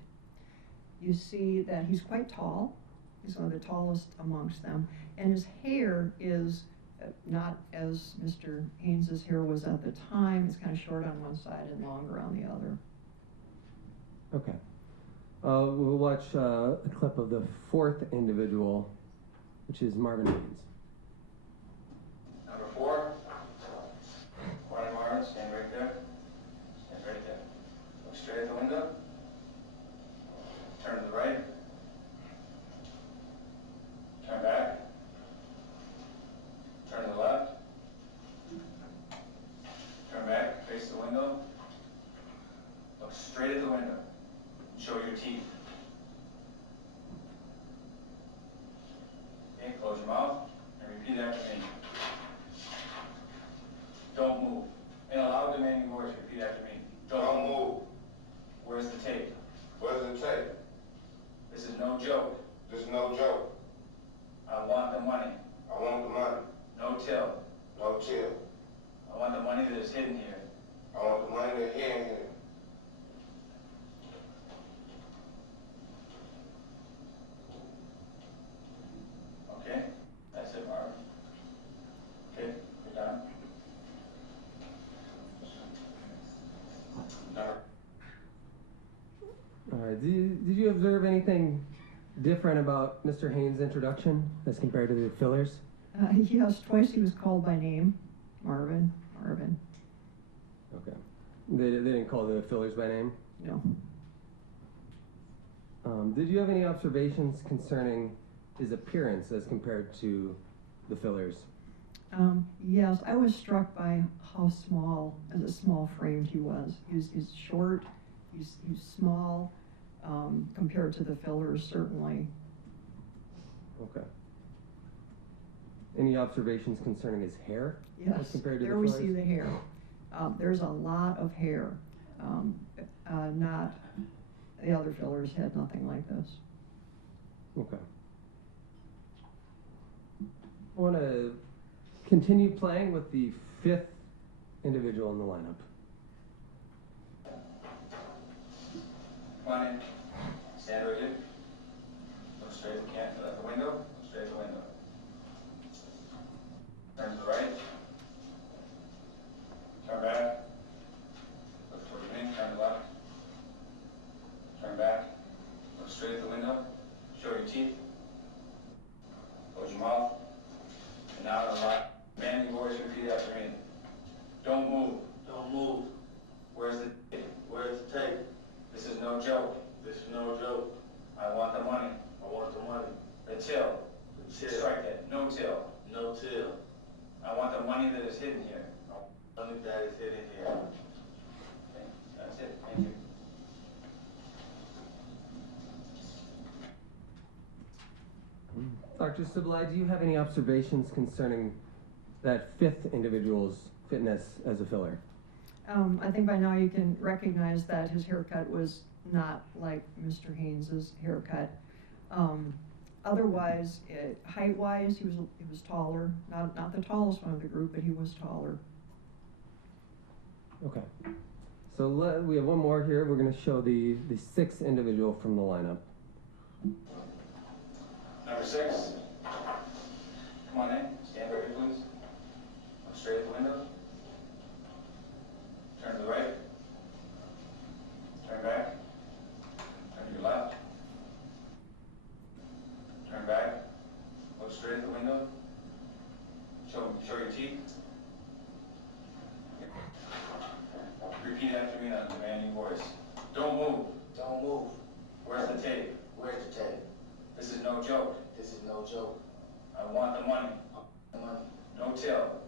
You see that he's quite tall. He's one of the tallest amongst them. And his hair is not as Mr. Haynes's hair was at the time. It's kind of short on one side and longer on the other. Okay. We'll watch a clip of the fourth individual, which is Marvin Haynes. Number 4. Corner Marvin, stand right there. Stand right there. Look straight at the window. Turn to the right. Turn back. Turn to the left. Turn back, face the window. Look straight at the window. Show your teeth. Okay, close your mouth and repeat after me. Don't move. In a loud demanding voice, repeat after me. Don't move. Where's the tape? Where's the tape? This is no joke. This is no joke. I want the money. I want the money. No till. No chill. I want the money that is hidden here. I want the money that's here and here. Okay? That's it, Marvin. Okay, you're done. Number. All right, did you observe anything different about Mr. Haynes' introduction as compared to the fillers? Yes, twice he was called by name. Marvin. Okay. They didn't call the fillers by name? No. Did you have any observations concerning his appearance as compared to the fillers? Yes, I was struck by how small framed he was. He's short, he's small, compared to the fillers, certainly. Okay. Any observations concerning his hair? Yes, as compared to there the we fillers? see the hair. There's a lot of hair. Not, the other fillers had nothing like this. Okay. I want to continue playing with the fifth individual in the lineup. Come on in. Stand right here. Look straight at the window. Look straight at the window. Turn to the right. Turn back. Look toward me. Turn to the left. Turn back. Look straight at the window. Show your teeth. Close your mouth. And now in a loud, demanding voice, repeat after me. Don't move. Don't move. Where's the tape? Where's the tape? This is no joke. This is no joke. I want the money. I want the money. The till. The till. Strike that. No till. No till. I want the money that is hidden here. Money that is hidden here. Okay, that's it. Thank you. Dr. Steblay, do you have any observations concerning that fifth individual's fitness as a filler? I think by now you can recognize that his haircut was not like Mr. Haynes's haircut. Otherwise, height-wise, he was taller. Not the tallest one of the group, but he was taller. Okay. So we have one more here. We're going to show the sixth individual from the lineup. Number 6. Come on in. Stand right here, please. Look straight at the window. Turn to the right. Turn back. Turn to your left. Turn back. Look straight at the window. Show your teeth. repeat after me in a demanding voice. Don't move. Don't move. Where's the tape? Where's the tape? This is no joke. This is no joke. I want the money. The money. No till.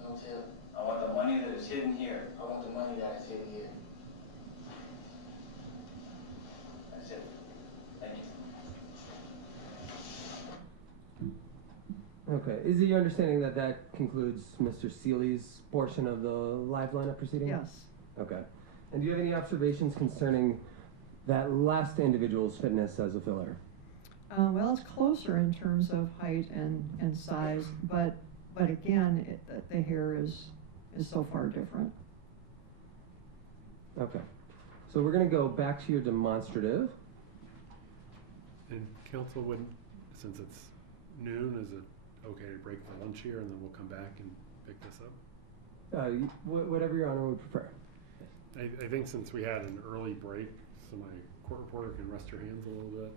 No tip. I want the money that is hidden here. I want the money that is hidden here. That's it. Thank you. Okay, is it your understanding that that concludes Mr. Seeley's portion of the live lineup proceeding? Yes. Okay. And do you have any observations concerning that last individual's fitness as a filler? Well, it's closer in terms of height and size, but again, the hair is so far different. Okay. So we're going to go back to your demonstrative. And council would, since it's noon, is it okay to break for lunch here and then we'll come back and pick this up? Whatever your honor would prefer. I think since we had an early break, so my court reporter can rest her hands a little bit.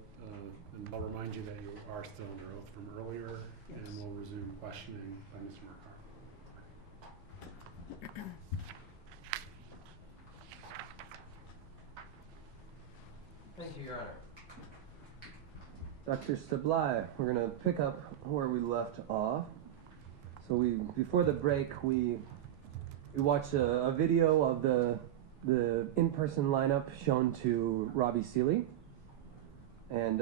And I'll remind you that you are still under oath from earlier, Yes. and we'll resume questioning by Mr. Markar. Thank you, Your Honor. Dr. Steblay, we're going to pick up where we left off. So before the break, we watched a video of the in-person lineup shown to Robbie Seeley, and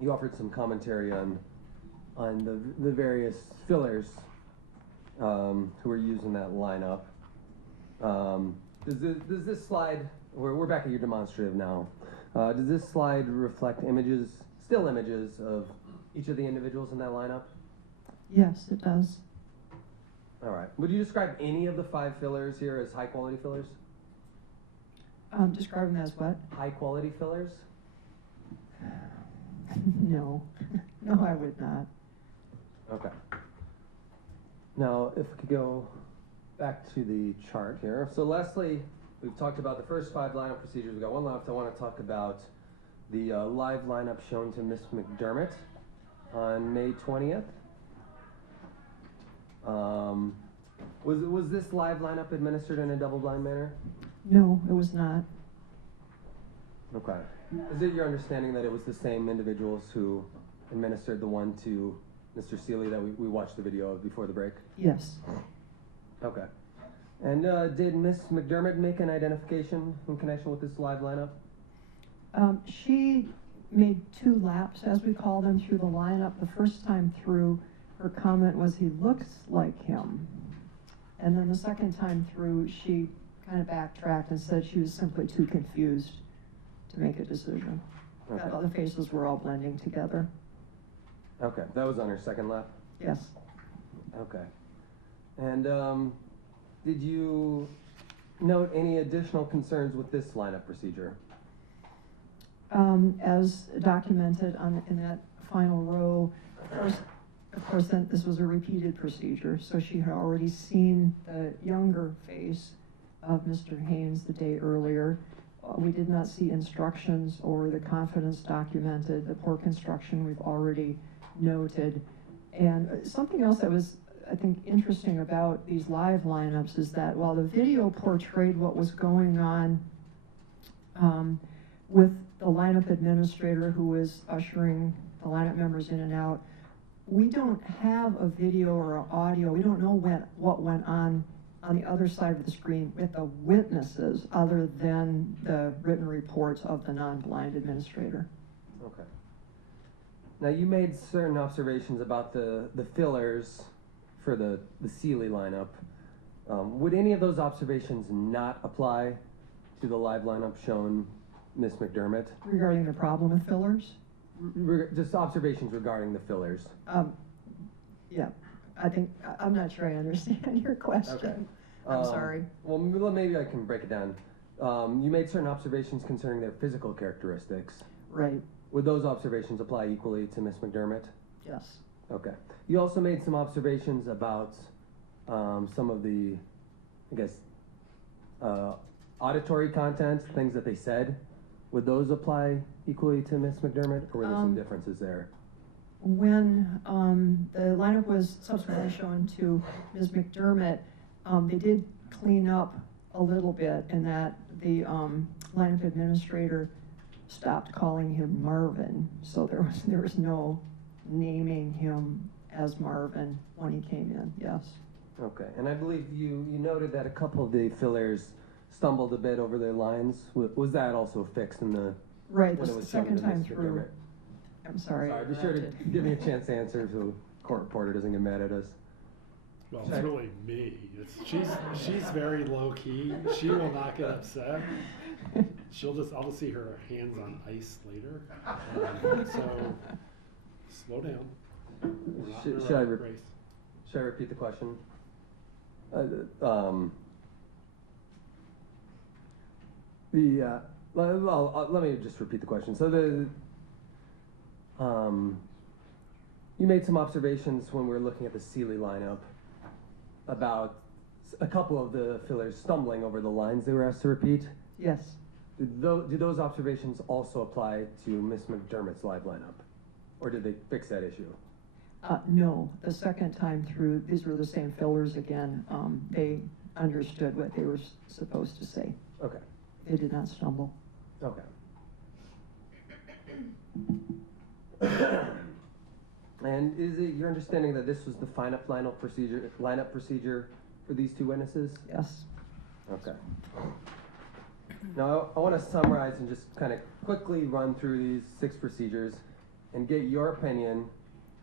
you offered some commentary on the various fillers who were used in that lineup. Does this slide? We're back at your demonstrative now. Does this slide reflect images, still images of each of the individuals in that lineup? Yes, it does. All right. Would you describe any of the 5 fillers here as high-quality fillers? Describe them as what? High-quality fillers? No. No, I would not. Okay. Now, if we could go back to the chart here. So, Leslie, we've talked about the first 5 lineup procedures. We've got one left. I want to talk about the live lineup shown to Miss McDermott on May 20th. Was this live lineup administered in a double-blind manner? No, it was not. Okay. Is it your understanding that it was the same individuals who administered the one to Mr. Seeley that we watched the video of before the break? Yes. Okay. And did Miss McDermott make an identification in connection with this live lineup? She made 2 laps, as we call them, through the lineup. The first time through, her comment was, "He looks like him." And then the second time through, she kind of backtracked and said she was simply too confused to make a decision. Okay. That the faces were all blending together. Okay. That was on her second lap? Yes. Okay. And did you note any additional concerns with this lineup procedure? As documented in that final row, of course, then this was a repeated procedure, so she had already seen the younger face of Mr. Haynes the day earlier. We did not see instructions or the confidence documented. The poor construction we've already noted. And something else that was, I think, interesting about these live lineups is that while the video portrayed what was going on with the lineup administrator who was ushering the lineup members in and out, we don't have a video or audio. We don't know what went on the other side of the screen with the witnesses other than the written reports of the non-blind administrator. Okay. Now, you made certain observations about the fillers for the Seeley lineup. Would any of those observations not apply to the live lineup shown Miss McDermott? Regarding the problem with fillers? Just observations regarding the fillers. Yeah, I think, I'm not sure I understand your question. Okay. I'm sorry. Well, maybe I can break it down. You made certain observations concerning their physical characteristics. Right, Would those observations apply equally to Miss McDermott? yes. Okay. You also made some observations about some of the, I guess, auditory content, things that they said. Would those apply equally to Miss McDermott, or were there some differences there? When the lineup was subsequently shown to Ms. McDermott, they did clean up a little bit in that the lineup administrator stopped calling him Marvin, so there was no naming him as Marvin when he came in, yes. Okay, and I believe you noted that a couple of the fillers stumbled a bit over their lines. Was that also fixed in the Right, when the it was shown second to time Mr. through. Dermott? I'm sorry. Sorry, be sure to give me a chance to answer so the court reporter doesn't get mad at us. Well, it's really me. She's very low key. She will not get upset. I'll just see her hands on ice later. So slow down. We're not in a Should I race. Should I repeat the question? Let me just repeat the question. So you made some observations when we were looking at the Seeley lineup about a couple of the fillers stumbling over the lines they were asked to repeat. Yes. Do those observations also apply to Miss McDermott's live lineup? Or did they fix that issue? No, the second time through, these were the same fillers again. They understood what they were supposed to say. Okay. They did not stumble. Okay. And is it your understanding that this was the lineup procedure for these two witnesses? Yes. Okay. Now, I want to summarize and just kind of quickly run through these 6 procedures and get your opinion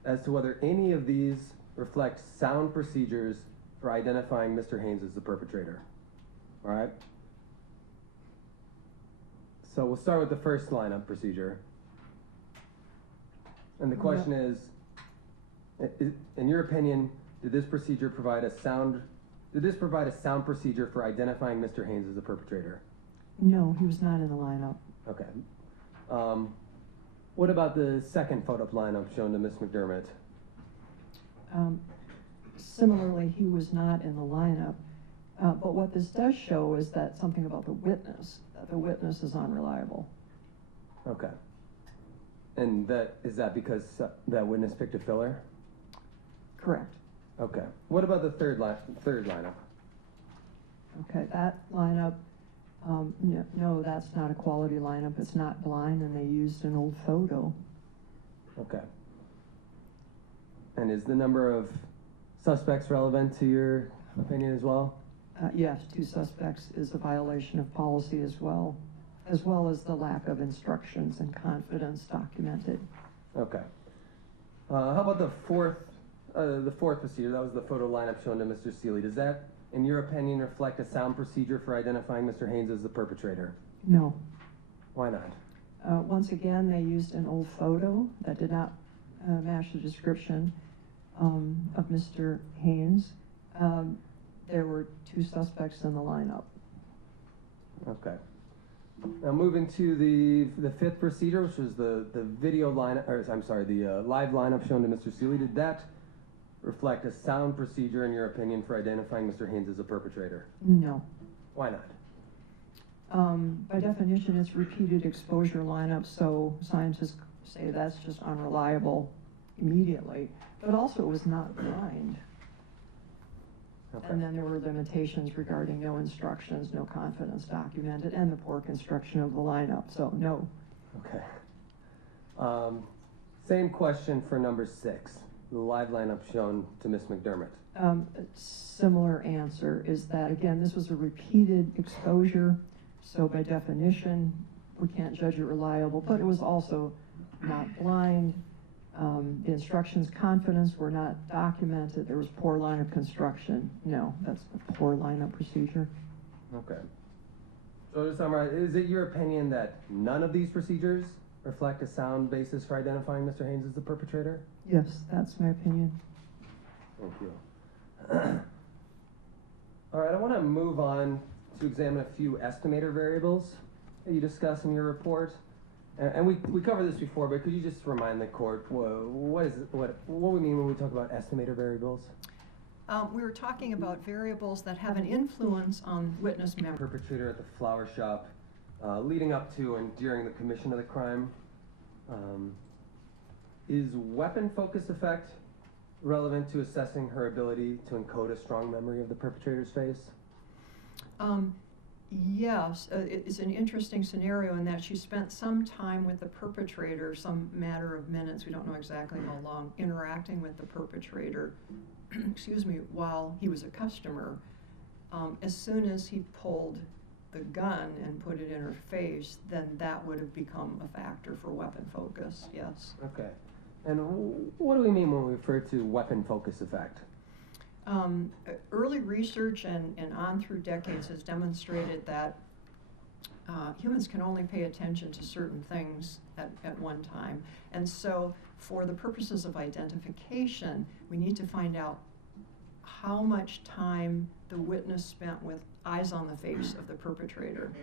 as to whether any of these reflect sound procedures for identifying Mr. Haynes as the perpetrator. All right? So we'll start with the first lineup procedure. And the question is, in your opinion, did this provide a sound procedure for identifying Mr. Haynes as the perpetrator? No, he was not in the lineup. Okay. What about the second photo lineup shown to Ms. McDermott? Similarly, he was not in the lineup. But what this does show is that something about the witness, that the witness is unreliable. Okay. And is that because that witness picked a filler? Correct. Okay. What about the third lineup? Okay, that lineup, no, that's not a quality lineup. It's not blind, and they used an old photo. Okay. And is the number of suspects relevant to your opinion as well? Yes, 2 suspects is a violation of policy as well as the lack of instructions and confidence documented. Okay. How about the fourth procedure? That was the photo lineup shown to Mr. Seeley. Does that, in your opinion, reflect a sound procedure for identifying Mr. Haynes as the perpetrator? No. Why not? Once again, they used an old photo that did not match the description of Mr. Haynes. There were 2 suspects in the lineup. Okay. Now moving to the fifth procedure, which was the video lineup, or I'm sorry, the live lineup shown to Mr. Seeley. Did that reflect a sound procedure, in your opinion, for identifying Mr. Haynes as a perpetrator? No. Why not? By definition, it's repeated exposure lineup, so scientists say that's just unreliable immediately. But also, it was not blind. Okay. And then there were limitations regarding no instructions, no confidence documented, and the poor construction of the lineup, so no. Okay. Same question for number 6, the live lineup shown to Ms. McDermott. A similar answer is that, again, this was a repeated exposure, so by definition, we can't judge it reliable, but it was also not blind. The instructions confidence were not documented. There was poor lineup construction. No, that's a poor lineup procedure. Okay. So to summarize, is it your opinion that none of these procedures reflect a sound basis for identifying Mr. Haynes as the perpetrator? Yes, that's my opinion. Thank you. All right, I want to move on to examine a few estimator variables that you discuss in your report. And we covered this before, but could you just remind the court what we mean when we talk about estimator variables? We were talking about variables that have an influence on witness memory. Perpetrator at the flower shop, leading up to and during the commission of the crime. Is weapon focus effect relevant to assessing her ability to encode a strong memory of the perpetrator's face? Yes, it's an interesting scenario in that she spent some time with the perpetrator, some matter of minutes, we don't know exactly how long, interacting with the perpetrator, excuse me, while he was a customer. As soon as he pulled the gun and put it in her face, then that would have become a factor for weapon focus, yes. Okay. And what do we mean when we refer to weapon focus effect? Early research and on through decades has demonstrated that humans can only pay attention to certain things at one time. And so for the purposes of identification, we need to find out how much time the witness spent with eyes on the face of the perpetrator.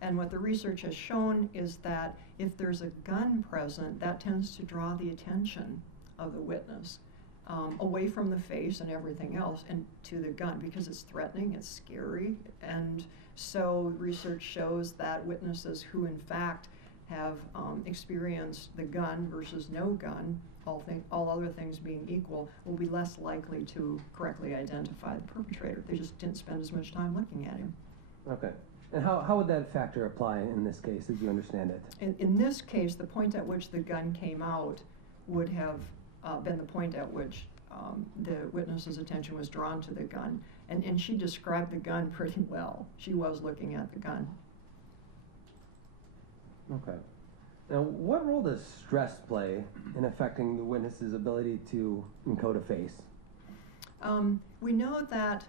And what the research has shown is that if there's a gun present, that tends to draw the attention of the witness away from the face and everything else and to the gun, because it's threatening, it's scary. And so research shows that witnesses who in fact have experienced the gun versus no gun, all other things being equal, will be less likely to correctly identify the perpetrator. They just didn't spend as much time looking at him. Okay. And how would that factor apply in this case, as you understand it? In this case, the point at which the gun came out would have been the point at which the witness's attention was drawn to the gun. And she described the gun pretty well. She was looking at the gun. Okay. Now, what role does stress play in affecting the witness's ability to encode a face? We know that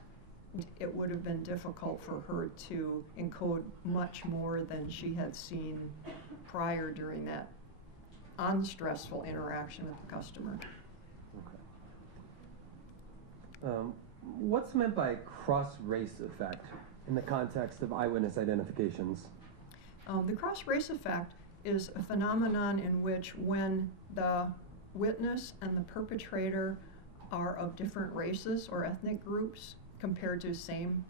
it would have been difficult for her to encode much more than she had seen prior during that unstressful interaction with the customer. Okay. What's meant by cross-race effect in the context of eyewitness identifications? The cross-race effect is a phenomenon in which when the witness and the perpetrator are of different races or ethnic groups compared to same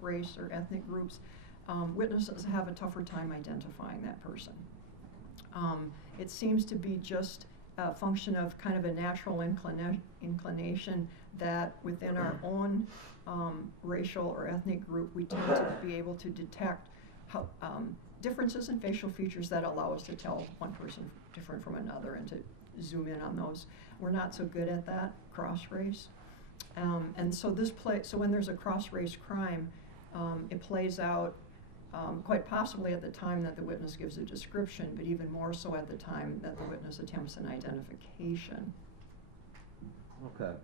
race or ethnic groups, witnesses have a tougher time identifying that person. It seems to be just a function of kind of a natural inclination that within our own racial or ethnic group, we tend to be able to detect how, differences in facial features that allow us to tell one person different from another and to zoom in on those. We're not so good at that, cross-race. And so so when there's a cross-race crime, it plays out quite possibly at the time that the witness gives a description, but even more so at the time that the witness attempts an identification. Okay.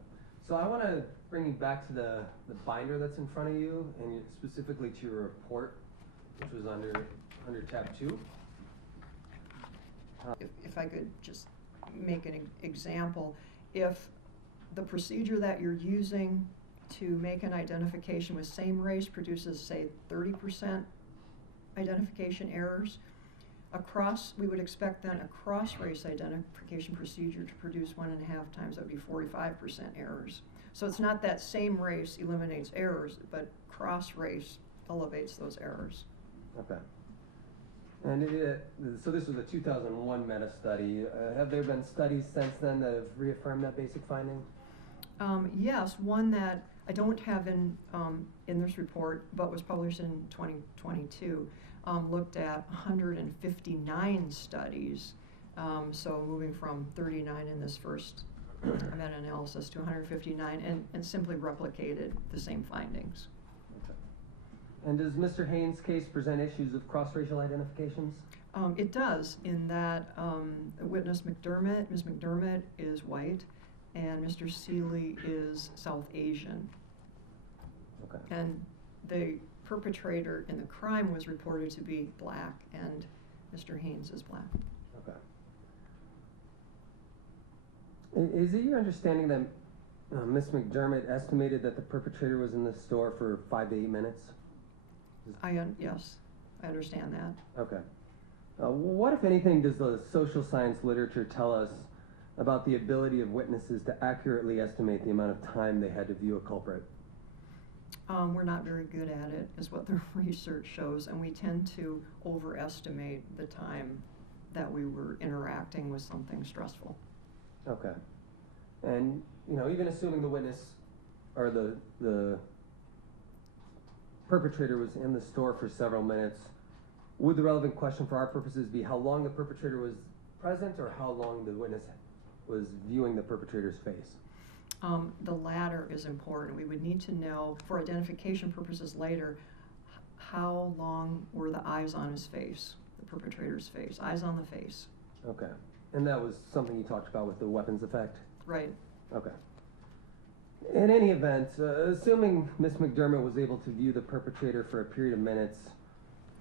So I want to bring you back to the binder that's in front of you, and specifically to your report, which was under tab 2. If I could just make an example, if the procedure that you're using to make an identification with same race produces, say, 30% identification errors, we would expect then a cross-race identification procedure to produce 1.5 times, that would be 45% errors. So it's not that same race eliminates errors, but cross-race elevates those errors. Okay. And so this was a 2001 meta-study. Have there been studies since then that have reaffirmed that basic finding? Yes, one that I don't have in this report, but was published in 2022, looked at 159 studies. So moving from 39 in this first meta-analysis to 159, and simply replicated the same findings. And does Mr. Haynes' case present issues of cross-racial identifications? It does, in that witness Ms. McDermott is white, and Mr. Seeley is South Asian. Okay. And the perpetrator in the crime was reported to be black, and Mr. Haynes is black. Okay. Is it your understanding that Ms. McDermott estimated that the perpetrator was in the store for 5 to 8 minutes? Yes, I understand that. Okay. What, if anything, does the social science literature tell us about the ability of witnesses to accurately estimate the amount of time they had to view a culprit? We're not very good at it, is what the research shows, and we tend to overestimate the time that we were interacting with something stressful. Okay. And, even assuming the witness or the perpetrator was in the store for several minutes, would the relevant question for our purposes be how long the perpetrator was present or how long the witness was viewing the perpetrator's face? The latter is important. We would need to know, for identification purposes later, how long were the eyes on his face, the perpetrator's face, eyes on the face. Okay. And that was something you talked about with the weapons effect? Right. Okay. In any event, assuming Ms. McDermott was able to view the perpetrator for a period of minutes,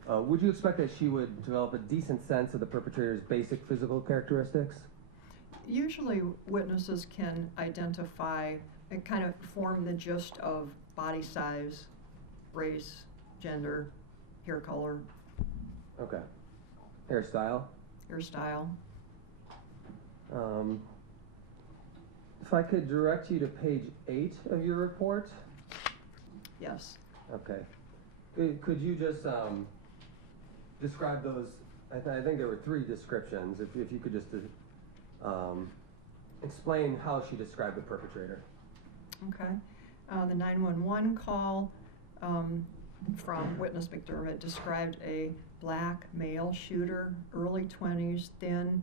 would you expect that she would develop a decent sense of the perpetrator's basic physical characteristics? Usually witnesses can identify and kind of form the gist of body size, race, gender, hair color, Okay. Hairstyle? hairstyle. If I could direct you to page 8 of your report? Yes. Okay. Could you just describe those? I think there were 3 descriptions. If you could just explain how she described the perpetrator. Okay. The 911 call from witness McDermott described a black male shooter, early 20s, thin,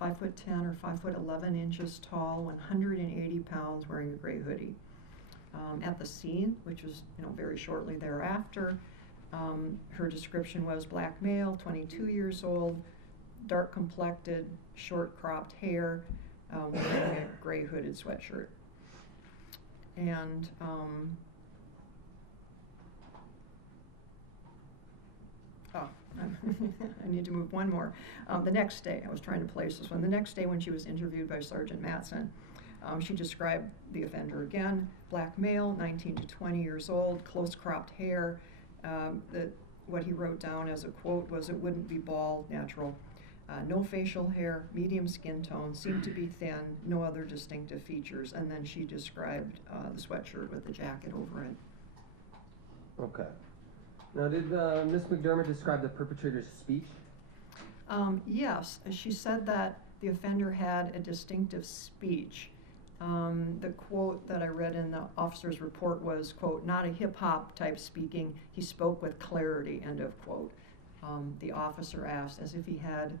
5'10" or 5'11" tall, 180 pounds, wearing a gray hoodie. At the scene, which was very shortly thereafter, her description was black male, 22 years old, dark complected, short cropped hair, wearing a gray hooded sweatshirt. And I need to move one more. The next day, I was trying to place this one. The next day when she was interviewed by Sergeant Matson, she described the offender again, black male, 19 to 20 years old, close cropped hair. What he wrote down as a quote was, "It wouldn't be bald, natural. No facial hair, medium skin tone, seemed to be thin, no other distinctive features." And then she described the sweatshirt with the jacket over it. Okay. Now, did Ms. McDermott describe the perpetrator's speech? Yes, she said that the offender had a distinctive speech. The quote that I read in the officer's report was, quote, "Not a hip-hop type speaking, he spoke with clarity," end of quote. The officer asked as if he had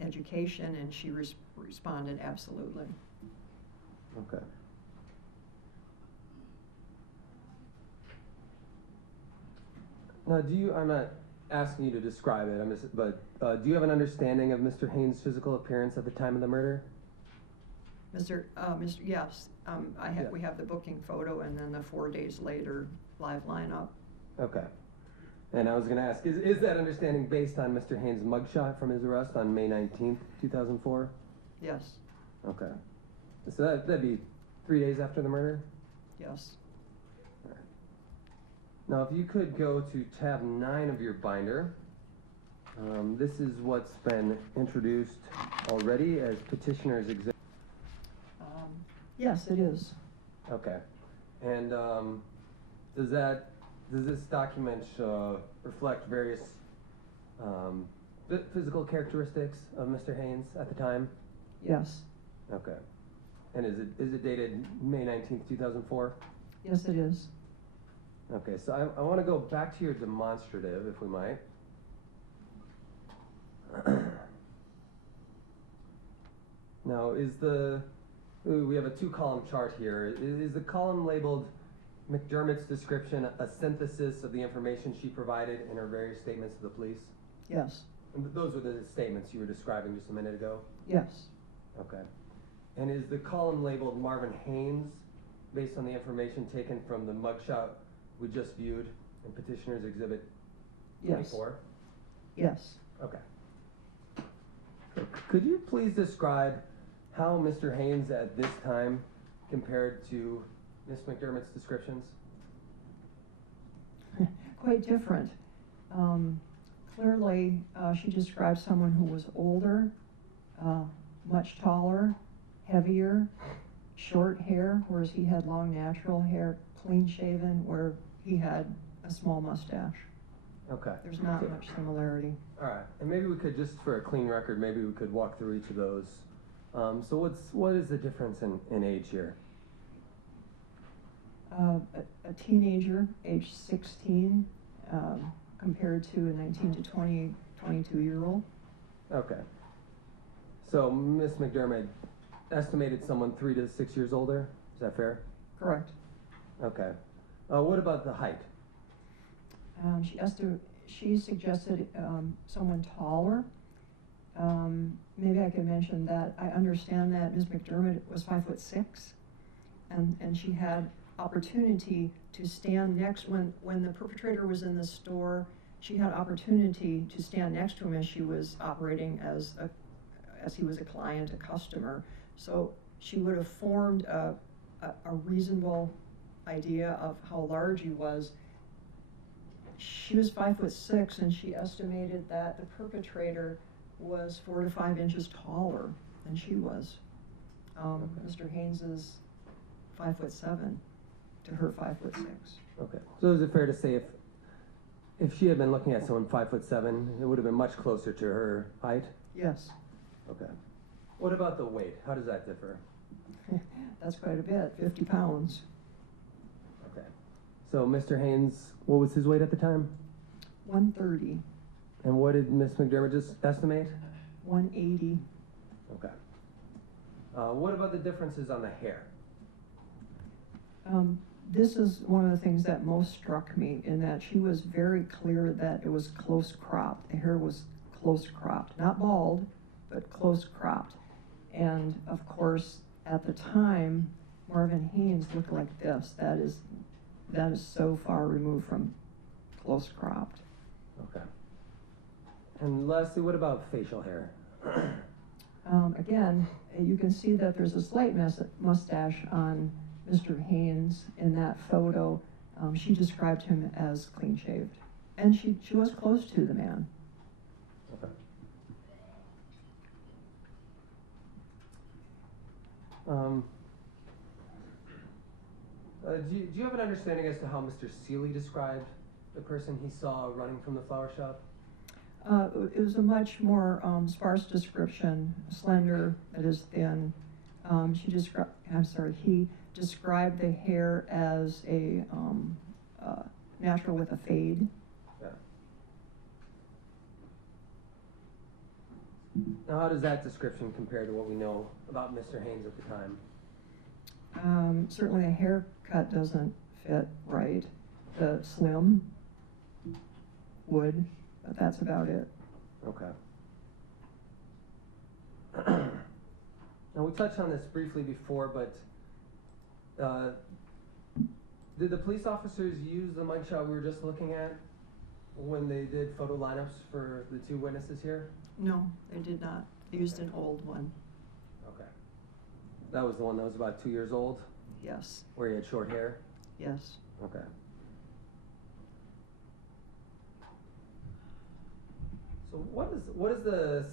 education, and she responded, absolutely. Okay. Now, I'm not asking you to describe it, but do you have an understanding of Mr. Haynes' physical appearance at the time of the murder? Yes, we have the booking photo and then the 4 days later live lineup. Okay. And I was going to ask, is that understanding based on Mr. Haynes' mugshot from his arrest on May 19th, 2004? Yes. Okay. So that'd be 3 days after the murder? Yes. All right. Now, if you could go to tab 9 of your binder, this is what's been introduced already as petitioner's exhibit. Yes, it is. Okay. And does this document reflect various physical characteristics of Mr. Haynes at the time? Yes. Okay. And is it dated May 19th, 2004? Yes, it is. Okay, so I want to go back to your demonstrative, if we might. Now, we have a 2-column chart here. Is the column labeled McDermott's description a synthesis of the information she provided in her various statements to the police? Yes. And those were the statements you were describing just a minute ago? Yes. Okay. And is the column labeled Marvin Haynes based on the information taken from the mugshot we just viewed in Petitioner's Exhibit 24? Yes. Okay. Could you please describe how Mr. Haynes at this time compared to Ms. McDermott's descriptions? Quite different. Clearly, she described someone who was older, much taller, heavier, short hair, whereas he had long natural hair, clean shaven, where he had a small mustache. Okay. There's not much similarity. All right. And maybe we could, just for a clean record, maybe we could walk through each of those. So what is the difference in age here? A teenager, age 16, compared to a 19 to 22-year-old. Okay. So Miss McDermott estimated someone 3 to 6 years older. Is that fair? Correct. Okay. What about the height? She suggested someone taller. Maybe I could mention that I understand that Ms. McDermott was 5'6", and she had opportunity to stand next when the perpetrator was in the store. She had opportunity to stand next to him as she was operating as he was a client, a customer. So she would have formed a reasonable idea of how large he was. She was 5'6", and she estimated that the perpetrator was 4 to 5 inches taller than she was. Mr. Haynes is 5'7" to her 5'6". Okay. So is it fair to say if she had been looking at someone 5'7", it would have been much closer to her height? Yes. Okay. What about the weight? How does that differ? That's quite a bit, 50 pounds. Okay. So Mr. Haynes, what was his weight at the time? 130. And what did Miss McDermott just estimate? 180. Okay. What about the differences on the hair? This is one of the things that most struck me, in that she was very clear that it was close cropped. The hair was close cropped, not bald, but close cropped. And of course, at the time, Marvin Haynes looked like this. That is so far removed from close cropped. Okay. And lastly, what about facial hair? Again, you can see that there's a slight mustache on Mr. Haynes in that photo. She described him as clean shaved, and she was close to the man. Okay. Do you have an understanding as to how Mr. Seeley described the person he saw running from the flower shop? It was a much more sparse description, slender, that is thin. He described the hair as a natural with a fade. Yeah. Now, how does that description compare to what we know about Mr. Haynes at the time? Certainly the haircut doesn't fit right. The slim would, but that's about it. Okay. Now, we touched on this briefly before, but did the police officers use the mugshot we were just looking at when they did photo lineups for the two witnesses here? No, they did not. They used an old one. Okay. That was the one that was about 2 years old? Yes. Where he had short hair? Yes. Okay. So what does the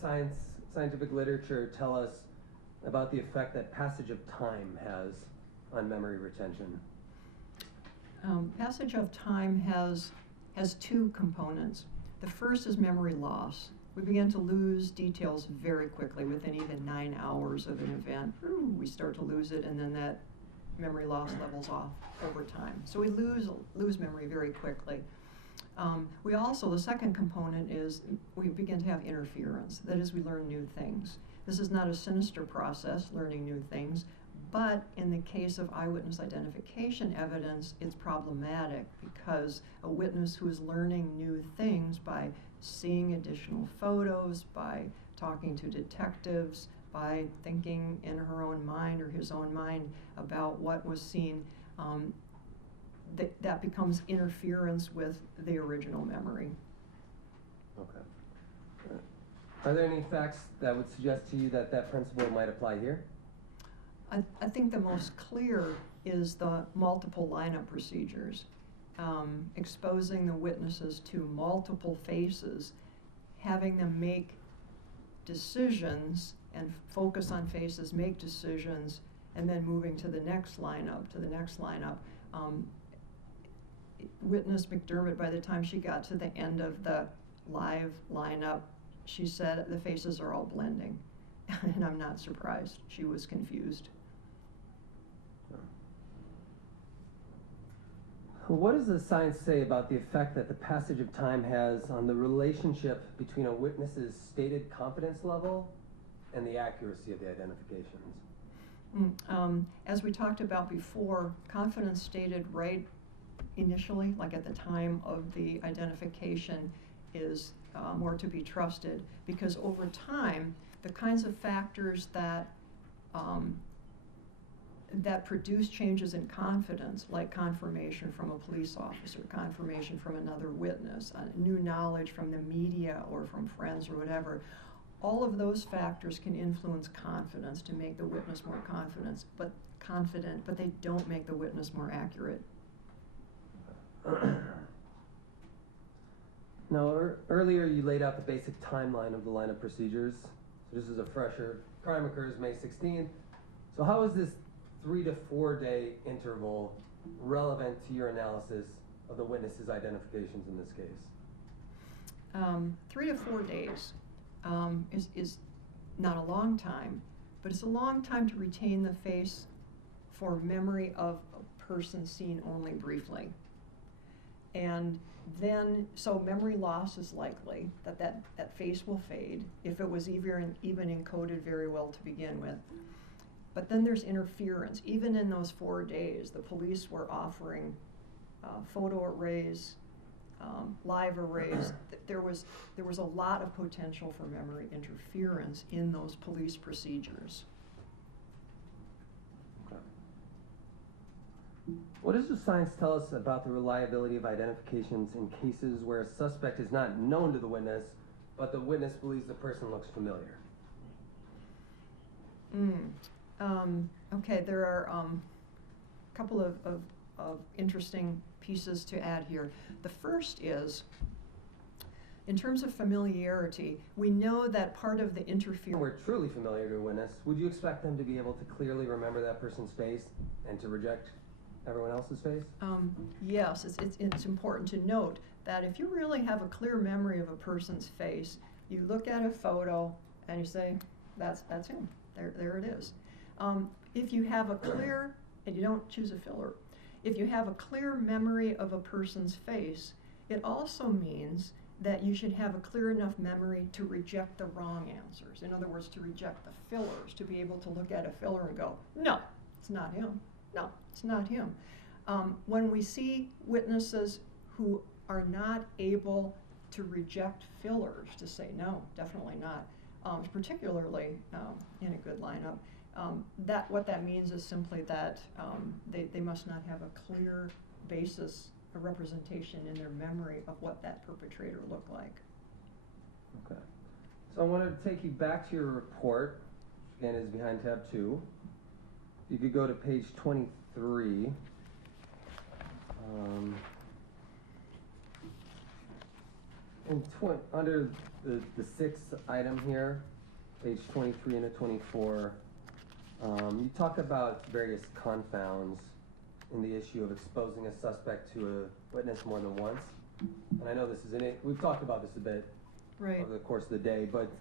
scientific literature tell us about the effect that passage of time has on memory retention? Passage of time has two components. The first is memory loss. We begin to lose details very quickly. Within even 9 hours of an event, we start to lose it, and then that memory loss levels off over time. So we lose memory very quickly. We also, the second component is we begin to have interference. That is, we learn new things. This is not a sinister process, learning new things, but in the case of eyewitness identification evidence, it's problematic because a witness who is learning new things by seeing additional photos, by talking to detectives, by thinking in her own mind or his own mind about what was seen, that becomes interference with the original memory. Okay. Are there any facts that would suggest to you that that principle might apply here? I think the most clear is the multiple lineup procedures. Exposing the witnesses to multiple faces, having them make decisions and focus on faces, make decisions, and then moving to the next lineup, Witness McDermott, by the time she got to the end of the live lineup, she said the faces are all blending. And I'm not surprised. She was confused. What does the science say about the effect that the passage of time has on the relationship between a witness's stated confidence level and the accuracy of the identifications? As we talked about before, confidence stated right initially, like at the time of the identification, is more to be trusted, because over time, the kinds of factors that that produce changes in confidence, like confirmation from a police officer, confirmation from another witness, new knowledge from the media or from friends or whatever, all of those factors can influence confidence to make the witness more confident, but they don't make the witness more accurate. Now, earlier you laid out the basic timeline of the line of procedures. So this is a fresher. Crime occurs May 16th. So how is this 3 to 4 day interval relevant to your analysis of the witness's identifications in this case? 3 to 4 days is not a long time, but it's a long time to retain the face for memory of a person seen only briefly. And then, so memory loss is likely, that face will fade if it was even encoded very well to begin with. But then there's interference. Even in those 4 days, the police were offering photo arrays, live arrays. There was a lot of potential for memory interference in those police procedures. Okay. What does the science tell us about the reliability of identifications in cases where a suspect is not known to the witness, but the witness believes the person looks familiar? Okay, there are a couple of interesting pieces to add here. The first is, in terms of familiarity, we know that part of the interference... We're truly familiar to a witness. Would you expect them to be able to clearly remember that person's face and to reject everyone else's face? Yes, it's important to note that if you really have a clear memory of a person's face, you look at a photo and you say, that's him. There it is. If you have a clear, and you don't choose a filler, if you have a clear memory of a person's face, it also means that you should have a clear enough memory to reject the wrong answers. In other words, to reject the fillers, to be able to look at a filler and go, no, it's not him. No, it's not him. When we see witnesses who are not able to reject fillers, to say no, definitely not, particularly in a good lineup, what that means is simply that they must not have a clear basis, a representation in their memory of what that perpetrator looked like. Okay. So I want to take you back to your report, which again is behind tab 2. You could go to page 23. Under the sixth item here, page 23 and 24, you talk about various confounds in the issue of exposing a suspect to a witness more than once. And I know this is we've talked about this a bit over the course of the day, but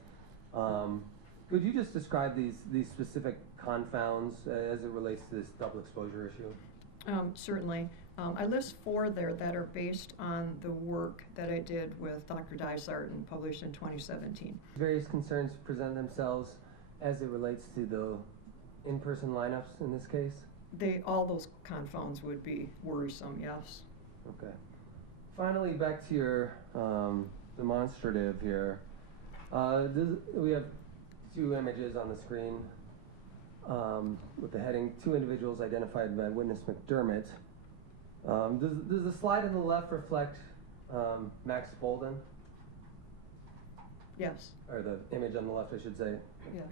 could you just describe these specific confounds as it relates to this double exposure issue? Certainly. I list 4 there that are based on the work that I did with Dr. Dysart and published in 2017. Various concerns present themselves as it relates to the in-person lineups in this case? All those confounds would be worrisome, yes. Okay. Finally, back to your demonstrative here. We have 2 images on the screen with the heading, 2 individuals identified by witness McDermott. Does the slide on the left reflect Max Bolden? Yes. Or the image on the left, I should say. Yes.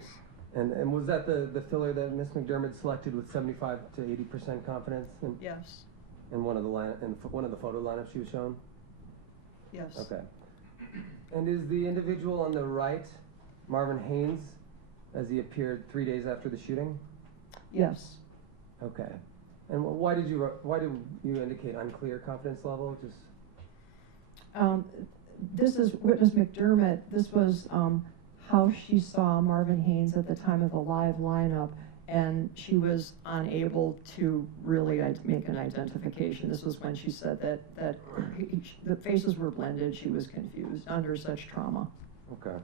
And was that the filler that Miss McDermott selected with 75 to 80% confidence? Yes. In one of the photo lineups she was shown? Yes. Okay. And is the individual on the right Marvin Haynes, as he appeared 3 days after the shooting? Yes. Okay. And why did you indicate unclear confidence level? Just. This is witness McDermott. This was how she saw Marvin Haynes at the time of the live lineup, and she was unable to really make an identification. This was when she said that the faces were blended, she was confused under such trauma. Okay.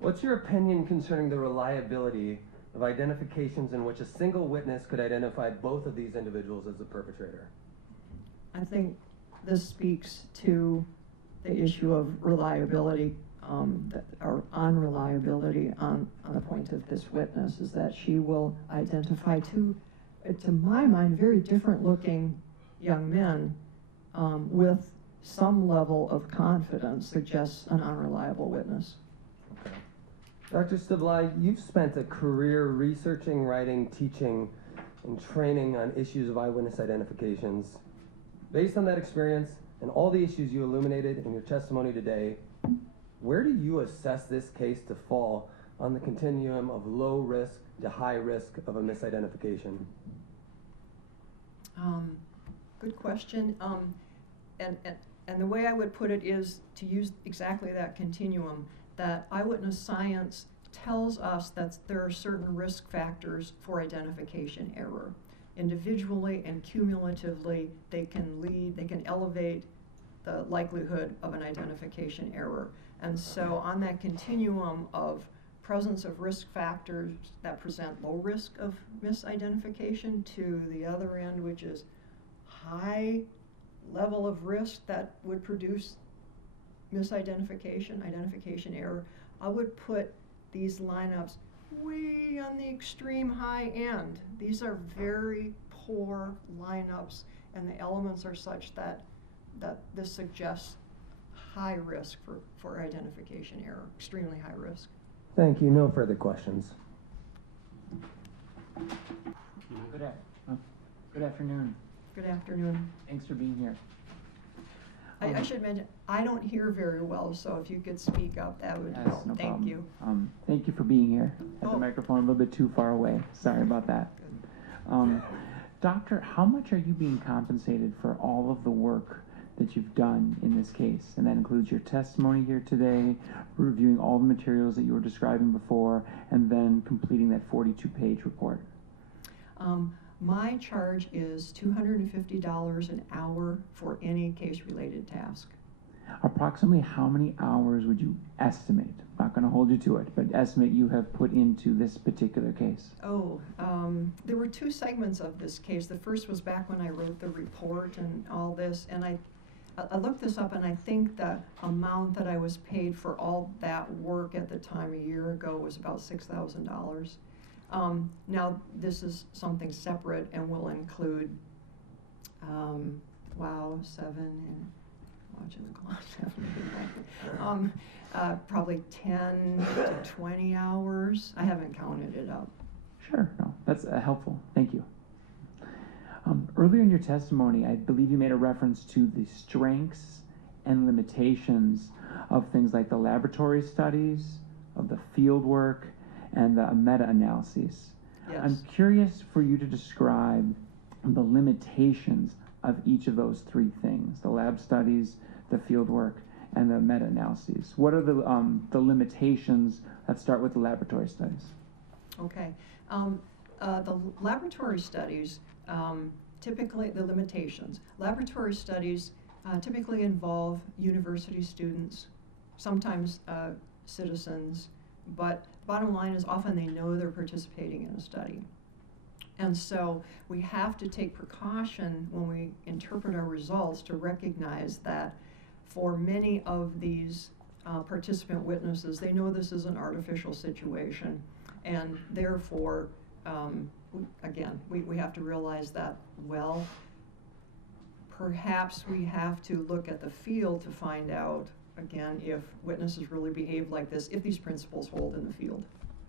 What's your opinion concerning the reliability of identifications in which a single witness could identify both of these individuals as the perpetrator? I think this speaks to the issue of reliability, or unreliability on the point of this witness, is that she will identify two, to my mind, very different looking young men with some level of confidence suggests an unreliable witness. Okay. Dr. Steblay, you've spent a career researching, writing, teaching, and training on issues of eyewitness identifications. Based on that experience and all the issues you illuminated in your testimony today, where do you assess this case to fall on the continuum of low risk to high risk of a misidentification? Good question. And the way I would put it is to use exactly that continuum, that eyewitness science tells us that there are certain risk factors for identification error. Individually and cumulatively, they can elevate the likelihood of an identification error. And so on that continuum of presence of risk factors that present low risk of misidentification to the other end, which is high level of risk that would produce identification error, I would put these lineups way on the extreme high end. These are very poor lineups, and the elements are such that this suggests high risk for identification error, extremely high risk. Thank you. No further questions. Good afternoon. Good afternoon. Thanks for being here. I should mention, I don't hear very well, so if you could speak up, that would help. No Thank problem. you. Thank you for being here. Had the microphone a little bit too far away. Sorry about that. Doctor, how much are you being compensated for all of the work that you've done in this case? And that includes your testimony here today, reviewing all the materials that you were describing before, and then completing that 42-page report. My charge is $250 an hour for any case-related task. Approximately how many hours would you estimate? I'm not going to hold you to it, but estimate you have put into this particular case. There were two segments of this case. The first was back when I wrote the report and all this, and I looked this up, and I think the amount that I was paid for all that work at the time a year ago was about $6,000. Now, this is something separate and will include, watching the clock, probably 10 to 20 hours. I haven't counted it up. Sure, no, that's helpful. Thank you. Earlier in your testimony, I believe you made a reference to the strengths and limitations of things like the laboratory studies, of the field work, and the meta-analyses. Yes. I'm curious for you to describe the limitations of each of those three things, the lab studies, the field work, and the meta-analyses. What are the limitations? Let's start with the laboratory studies. Okay. The laboratory studies, typically the limitations. Laboratory studies typically involve university students, sometimes citizens, but bottom line is often they know they're participating in a study. And so we have to take precaution when we interpret our results to recognize that for many of these participant witnesses, they know this is an artificial situation, and therefore, again, we have to realize that, well, perhaps we have to look at the field to find out, again, if witnesses really behave like this, if these principles hold in the field.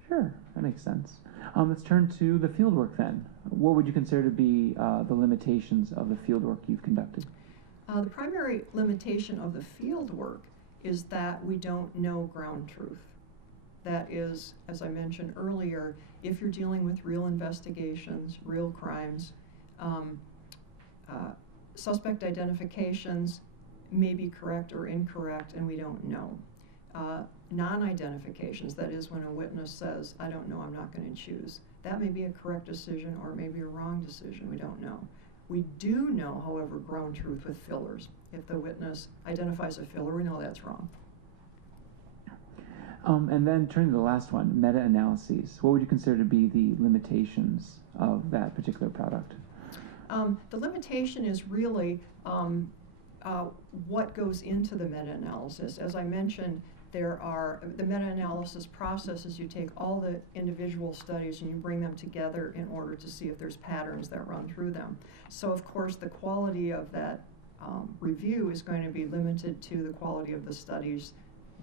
Sure, that makes sense. Let's turn to the field work then. What would you consider to be the limitations of the field work you've conducted? The primary limitation of the field work is that we don't know ground truth. That is, as I mentioned earlier, if you're dealing with real investigations, real crimes, suspect identifications may be correct or incorrect, and we don't know. non-identifications, that is when a witness says, I don't know, I'm not going to choose. That may be a correct decision or it may be a wrong decision, we don't know. We do know, however, ground truth with fillers. If the witness identifies a filler, we know that's wrong. And then turning to the last one, meta-analyses. What would you consider to be the limitations of that particular product? The limitation is really what goes into the meta-analysis. As I mentioned, the meta-analysis process is you take all the individual studies and you bring them together in order to see if there's patterns that run through them. So of course the quality of that review is going to be limited to the quality of the studies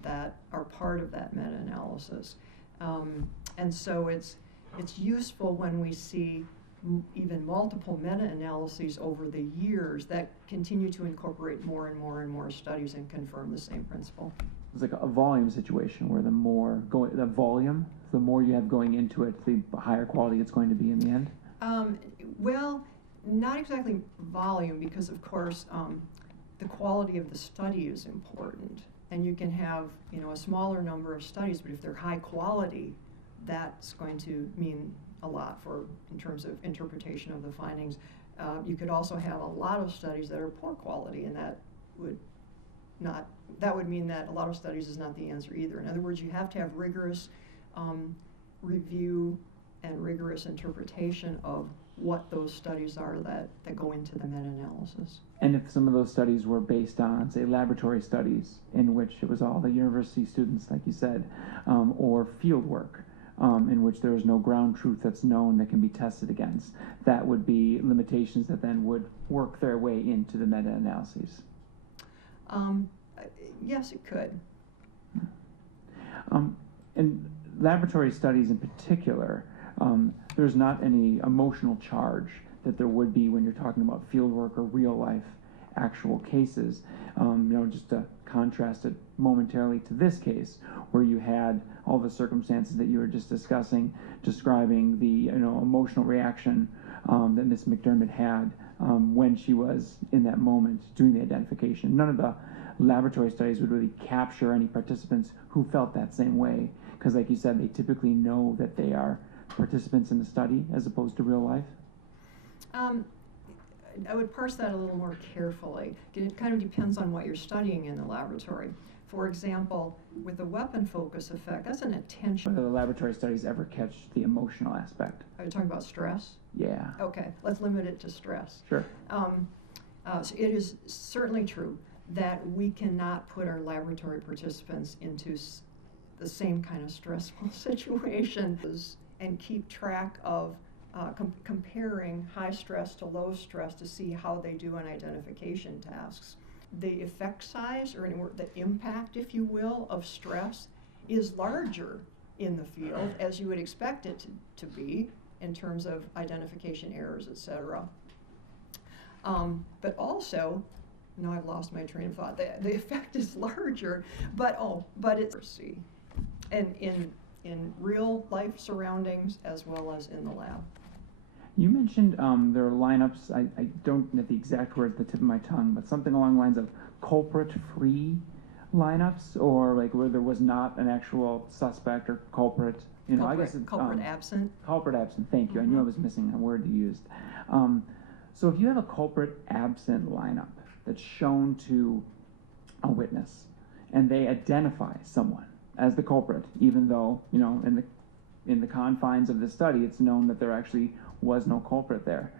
that are part of that meta-analysis. And so it's useful when we see even multiple meta-analyses over the years that continue to incorporate more and more and more studies and confirm the same principle. It's like a volume situation where the more you have going into it, the higher quality it's going to be in the end? Well, not exactly volume, because of course the quality of the study is important. And you can have, a smaller number of studies, but if they're high quality, that's going to mean a lot in terms of interpretation of the findings. You could also have a lot of studies that are poor quality, and that would mean that a lot of studies is not the answer either. In other words, you have to have rigorous review and rigorous interpretation of what those studies are that go into the meta-analysis. And if some of those studies were based on, say, laboratory studies, in which it was all the university students, like you said, or field work, in which there is no ground truth that's known that can be tested against, that would be limitations that then would work their way into the meta-analyses. Yes, it could. In laboratory studies in particular, there's not any emotional charge that there would be when you're talking about field work or real life actual cases. Just to contrast it momentarily to this case, where you had all the circumstances that you were just discussing, describing the emotional reaction that Ms. McDermott had when she was in that moment doing the identification. None of the laboratory studies would really capture any participants who felt that same way, because like you said, they typically know that they are participants in the study as opposed to real life. I would parse that a little more carefully. It kind of depends on what you're studying in the laboratory. For example, with the weapon focus effect, that's an attention. Do the laboratory studies ever catch the emotional aspect? Are you talking about stress? Yeah. Okay, let's limit it to stress. Sure. So it is certainly true that we cannot put our laboratory participants into the same kind of stressful situation and keep track of comparing high stress to low stress to see how they do on identification tasks. The effect size, or the impact, if you will, of stress is larger in the field, as you would expect it to be, in terms of identification errors, etc. But also, no, I've lost my train of thought. The effect is larger, but it's and in real life surroundings as well as in the lab. You mentioned there are lineups, I don't know the exact word at the tip of my tongue, but something along the lines of culprit-free lineups, or like where there was not an actual suspect or culprit. I guess it's culprit absent. Culprit absent, thank you. I knew I was missing a word you used. So if you have a culprit absent lineup that's shown to a witness, and they identify someone as the culprit, even though, in the confines of the study, it's known that there actually was no culprit there.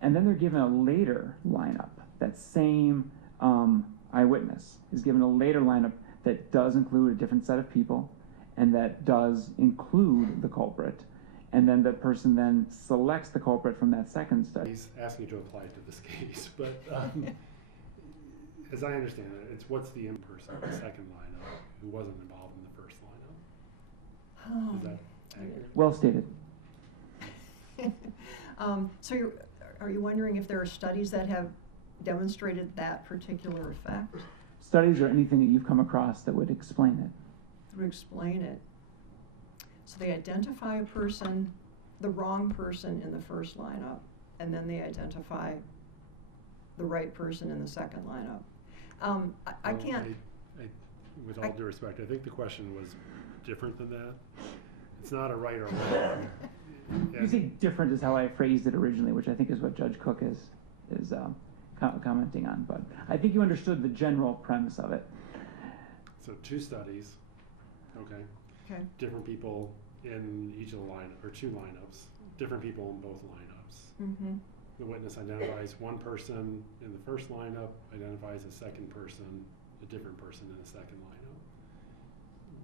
And then they're given a later lineup. That same eyewitness is given a later lineup that does include a different set of people and that does include the culprit. And then the person then selects the culprit from that second study. He's asking you to apply it to this case, but as I understand it, it's what's the in-person, the second lineup, who wasn't involved in the first lineup. Is that accurate? Well stated. So are you wondering if there are studies that have demonstrated that particular effect? Studies or anything that you've come across that would explain it? Would explain it. So they identify a person, the wrong person in the first lineup, and then they identify the right person in the second lineup. I can't. with all due respect, I think the question was different than that. It's not a right or wrong. You see, different is how I phrased it originally, which I think is what Judge Cook is commenting on. But I think you understood the general premise of it. So 2 studies, okay. Okay. Different people in each of the lineup, or 2 lineups. Different people in both lineups. Mm-hmm. The witness identifies one person in the first lineup, identifies a second person, a different person in the second lineup.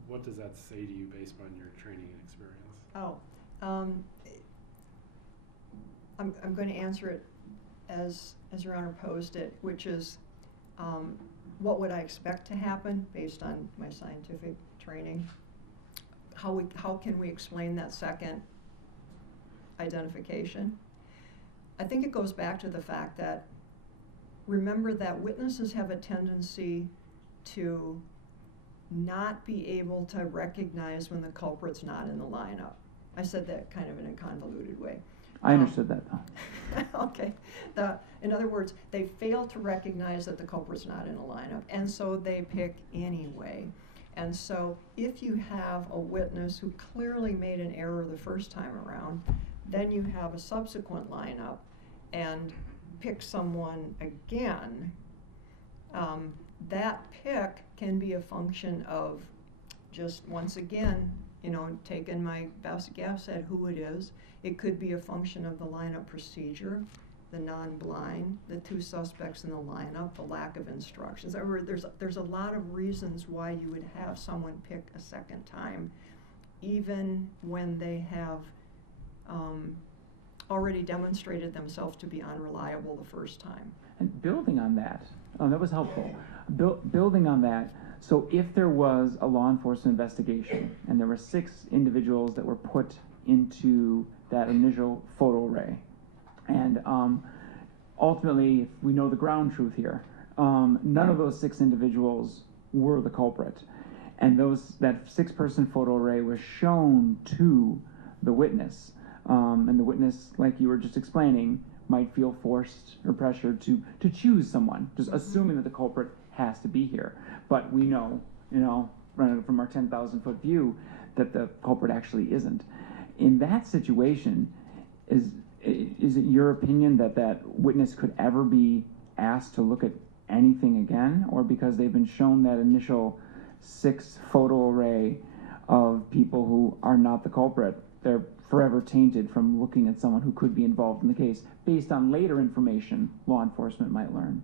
What does that say to you based on your training and experience? Oh, I'm going to answer it as Your Honor posed it, which is what would I expect to happen based on my scientific training? How can we explain that second identification? I think it goes back to the fact that, remember that witnesses have a tendency to not be able to recognize when the culprit's not in the lineup. I said that kind of in a convoluted way. I understood that, though. Okay. In other words, they fail to recognize that the culprit's not in a lineup, and so they pick anyway. And so if you have a witness who clearly made an error the first time around, then you have a subsequent lineup and pick someone again, that pick can be a function of just, once again, taking my best guess at who it is. It could be a function of the lineup procedure, the non-blind, the 2 suspects in the lineup, the lack of instructions. There's a lot of reasons why you would have someone pick a second time, even when they have already demonstrated themselves to be unreliable the first time. And building on that, that was helpful. Building on that, so if there was a law enforcement investigation and there were 6 individuals that were put into that initial photo array, and ultimately, if we know the ground truth here, none of those 6 individuals were the culprit, and that 6-person photo array was shown to the witness, and the witness, like you were just explaining, might feel forced or pressured to choose someone, just assuming that the culprit has to be here. But we know, running from our 10,000-foot view, that the culprit actually isn't. In that situation, is it your opinion that witness could ever be asked to look at anything again, or because they've been shown that initial 6-photo array of people who are not the culprit, they're forever tainted from looking at someone who could be involved in the case based on later information law enforcement might learn?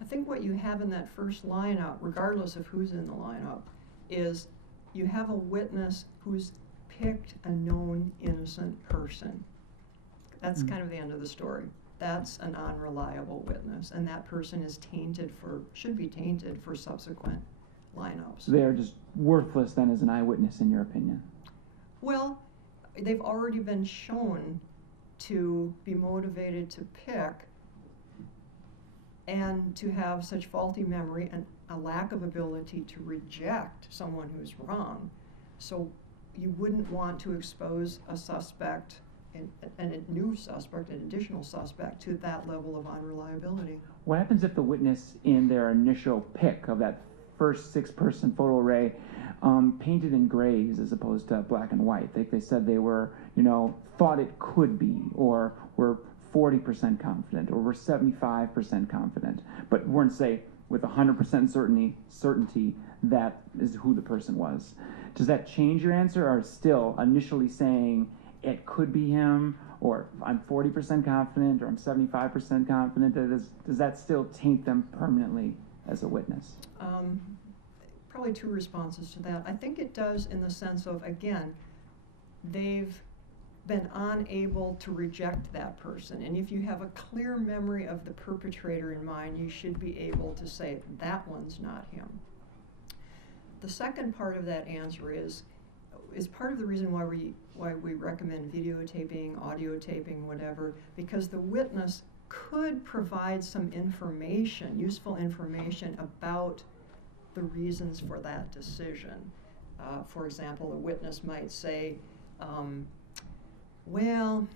I think what you have in that first lineup, regardless of who's in the lineup, is you have a witness who's picked a known innocent person. That's kind of the end of the story. That's an unreliable witness, and that person is should be tainted for subsequent lineups. So they are just worthless then as an eyewitness, in your opinion? Well, they've already been shown to be motivated to pick and to have such faulty memory and a lack of ability to reject someone who's wrong. So you wouldn't want to expose a suspect, a new suspect, an additional suspect, to that level of unreliability. What happens if the witness in their initial pick of that first 6-person photo array painted in grays as opposed to black and white? They said they were, thought it could be, or were 40% confident, or were 75% confident, but weren't, say, with 100% certainty that is who the person was. Does that change your answer, or still initially saying it could be him, or I'm 40% confident, or I'm 75% confident? Does that still taint them permanently as a witness? Probably 2 responses to that. I think it does in the sense of, again, they've been unable to reject that person. And if you have a clear memory of the perpetrator in mind, you should be able to say, that one's not him. The second part of that answer is part of the reason why we recommend videotaping, audio taping, whatever, because the witness could provide some information, useful information about the reasons for that decision. For example, the witness might say, well,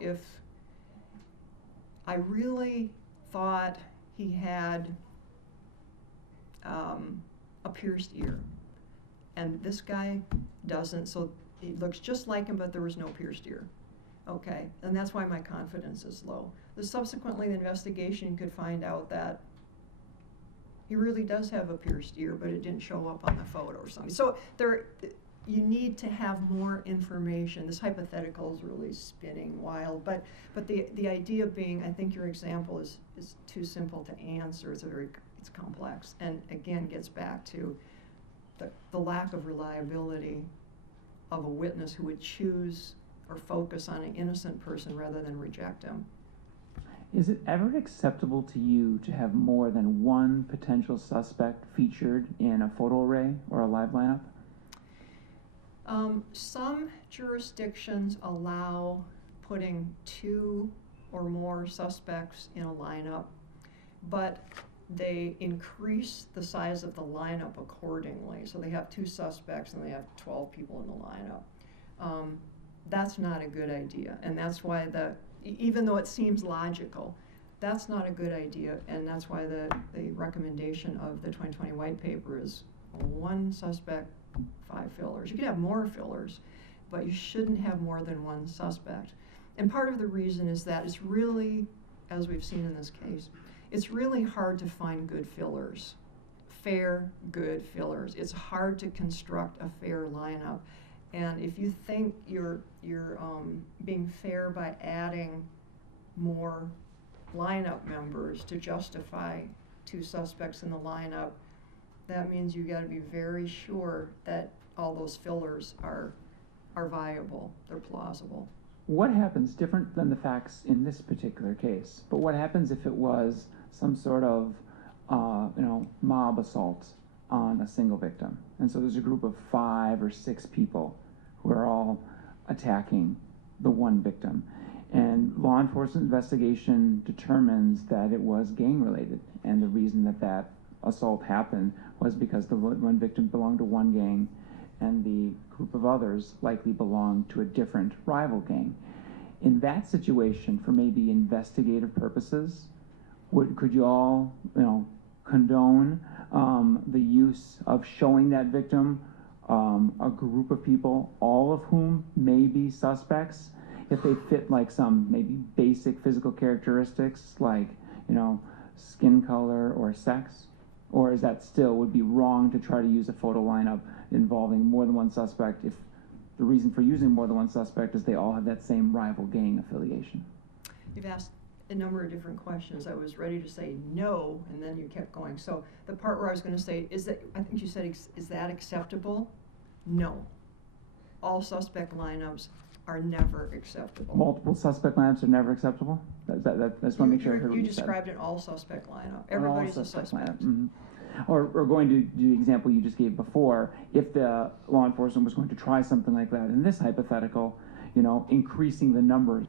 if I really thought he had a pierced ear. And this guy doesn't, so he looks just like him, but there was no pierced ear. Okay, and that's why my confidence is low. Subsequently, the investigation could find out that he really does have a pierced ear, but it didn't show up on the photo or something. So you need to have more information. This hypothetical is really spinning wild, but the idea being, I think your example is too simple to answer. It's complex, and again gets back to the lack of reliability of a witness who would choose or focus on an innocent person rather than reject him. Is it ever acceptable to you to have more than one potential suspect featured in a photo array or a live lineup? Some jurisdictions allow putting 2 or more suspects in a lineup, but they increase the size of the lineup accordingly. So they have 2 suspects and they have 12 people in the lineup. That's not a good idea, and that's why even though it seems logical, that's not a good idea, and that's why the recommendation of the 2020 white paper is 1 suspect, 5 fillers. You could have more fillers, but you shouldn't have more than 1 suspect. And part of the reason is that it's really, as we've seen in this case, it's really hard to find good fillers, fair, good fillers. It's hard to construct a fair lineup. And if you think you're being fair by adding more lineup members to justify 2 suspects in the lineup, that means you got to be very sure that all those fillers are viable, they're plausible. What happens, different than the facts in this particular case, but what happens if it was some sort of mob assault on a single victim? And so there's a group of 5 or 6 people who are all attacking the one victim. And law enforcement investigation determines that it was gang related. And the reason that assault happened was because the one victim belonged to one gang and the group of others likely belonged to a different rival gang. In that situation, for maybe investigative purposes, could you all, condone the use of showing that victim a group of people, all of whom may be suspects, if they fit like some maybe basic physical characteristics like, skin color or sex? Or is that still would be wrong to try to use a photo lineup involving more than one suspect if the reason for using more than one suspect is they all have that same rival gang affiliation? You've asked a number of different questions. I was ready to say no, and then you kept going. So the part where I was going to say, I think you said, is that acceptable? No. All suspect lineups are never acceptable. Multiple suspect lineups are never acceptable? I just want to make sure I heard what you said. You described an all suspect lineup. Everybody's a suspect. Mm-hmm. Or going to do the example you just gave before, if the law enforcement was going to try something like that in this hypothetical, increasing the numbers.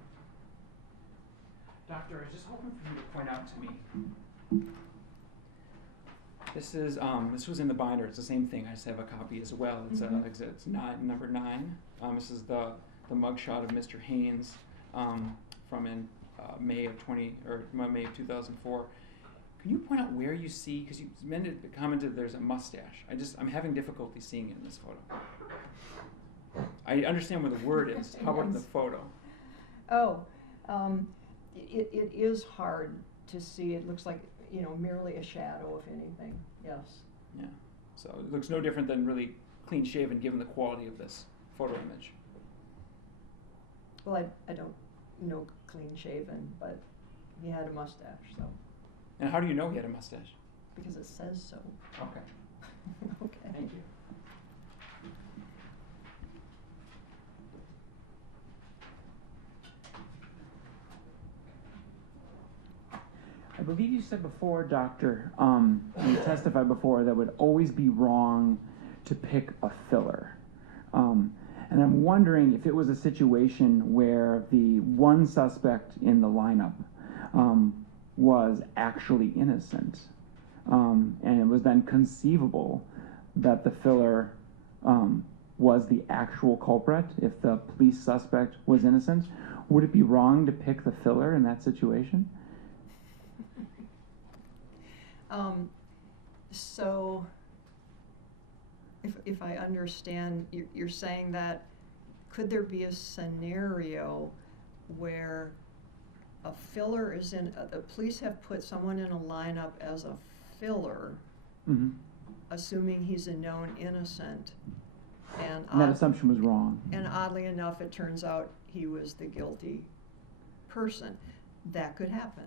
Doctor, I was just hoping for you to point out to me. This was in the binder. It's the same thing. I just have a copy as well. It's it's number 9. This is the mugshot of Mr. Haynes from May of 2004. Can you point out where you see, because you commented there's a mustache. I'm having difficulty seeing it in this photo. I understand where the word is. How about the photo? Oh, it is hard to see. It looks like, merely a shadow, if anything. Yes. Yeah. So it looks no different than really clean shaven given the quality of this photo image. Well, I don't know clean shaven, but he had a mustache, so. And how do you know he had a mustache? Because it says so. Okay. Okay. Thank you. I believe you said before, Doctor, you testified before that it would always be wrong to pick a filler. And I'm wondering if it was a situation where the one suspect in the lineup was actually innocent, and it was then conceivable that the filler was the actual culprit if the police suspect was innocent. Would it be wrong to pick the filler in that situation? So if I understand, you're saying that could there be a scenario where a filler is in, the police have put someone in a lineup as a filler, Mm-hmm. assuming he's a known innocent, and That assumption was wrong. and oddly enough, it turns out he was the guilty person. That could happen.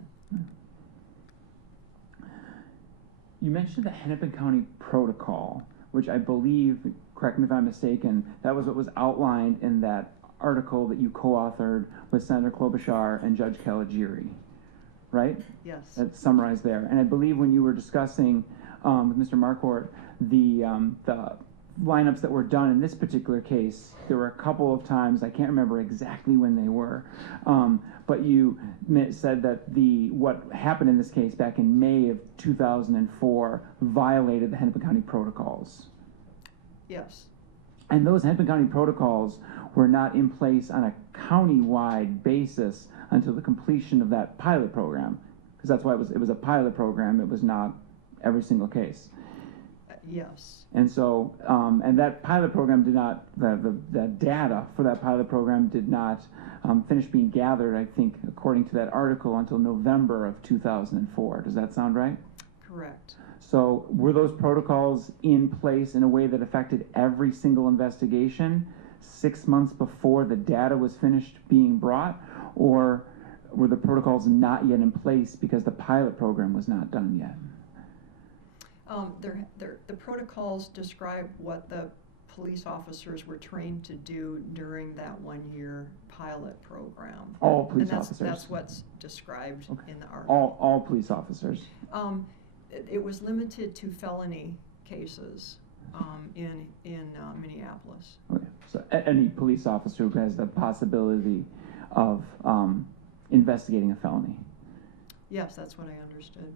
You mentioned the Hennepin County Protocol, which I believe, correct me if I'm mistaken, that was what was outlined in that article that you co-authored with Senator Klobuchar and Judge Caligiuri, right? Yes. That's summarized there. And I believe when you were discussing with Mr. Marquardt the lineups that were done in this particular case, there were a couple of times, I can't remember exactly when they were, but you said that what happened in this case back in May of 2004 violated the Hennepin County protocols. Yes. And those Hennepin County protocols were not in place on a county-wide basis until the completion of that pilot program, because that's why it was a pilot program. It was not every single case. Yes. And so, and that pilot program did not, the data for that pilot program did not finish being gathered, I think, according to that article, until November of 2004. Does that sound right? Correct. So were those protocols in place in a way that affected every single investigation 6 months before the data was finished being brought? Or were the protocols not yet in place because the pilot program was not done yet? The protocols describe what the police officers were trained to do during that 1 year pilot program. All police and officers? That's what's described in the article. All police officers? It was limited to felony cases in Minneapolis. Okay. So any police officer who has the possibility of investigating a felony? Yes, that's what I understood.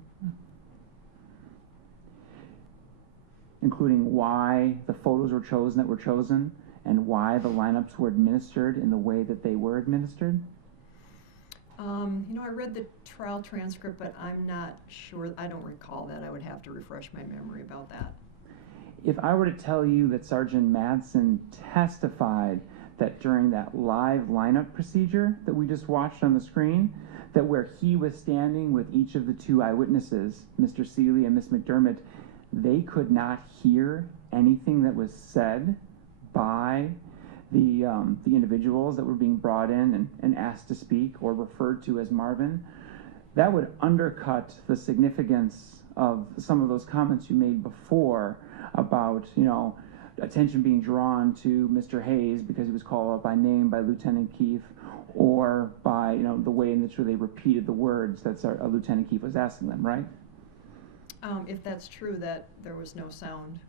Including why the photos were chosen that were chosen and why the lineups were administered in the way that they were administered? I read the trial transcript, but I'm not sure. I don't recall that. I would have to refresh my memory about that. If I were to tell you that Sergeant Madsen testified that during that live lineup procedure that we just watched on the screen, that where he was standing with each of the two eyewitnesses, Mr. Seeley and Ms. McDermott, they could not hear anything that was said by the individuals that were being brought in and asked to speak or referred to as Marvin, that would undercut the significance of some of those comments you made before about, attention being drawn to Mr. Hayes because he was called out by name by Lieutenant Keefe, or by, the way in which they repeated the words that Lieutenant Keefe was asking them, right? If that's true, that there was no sound,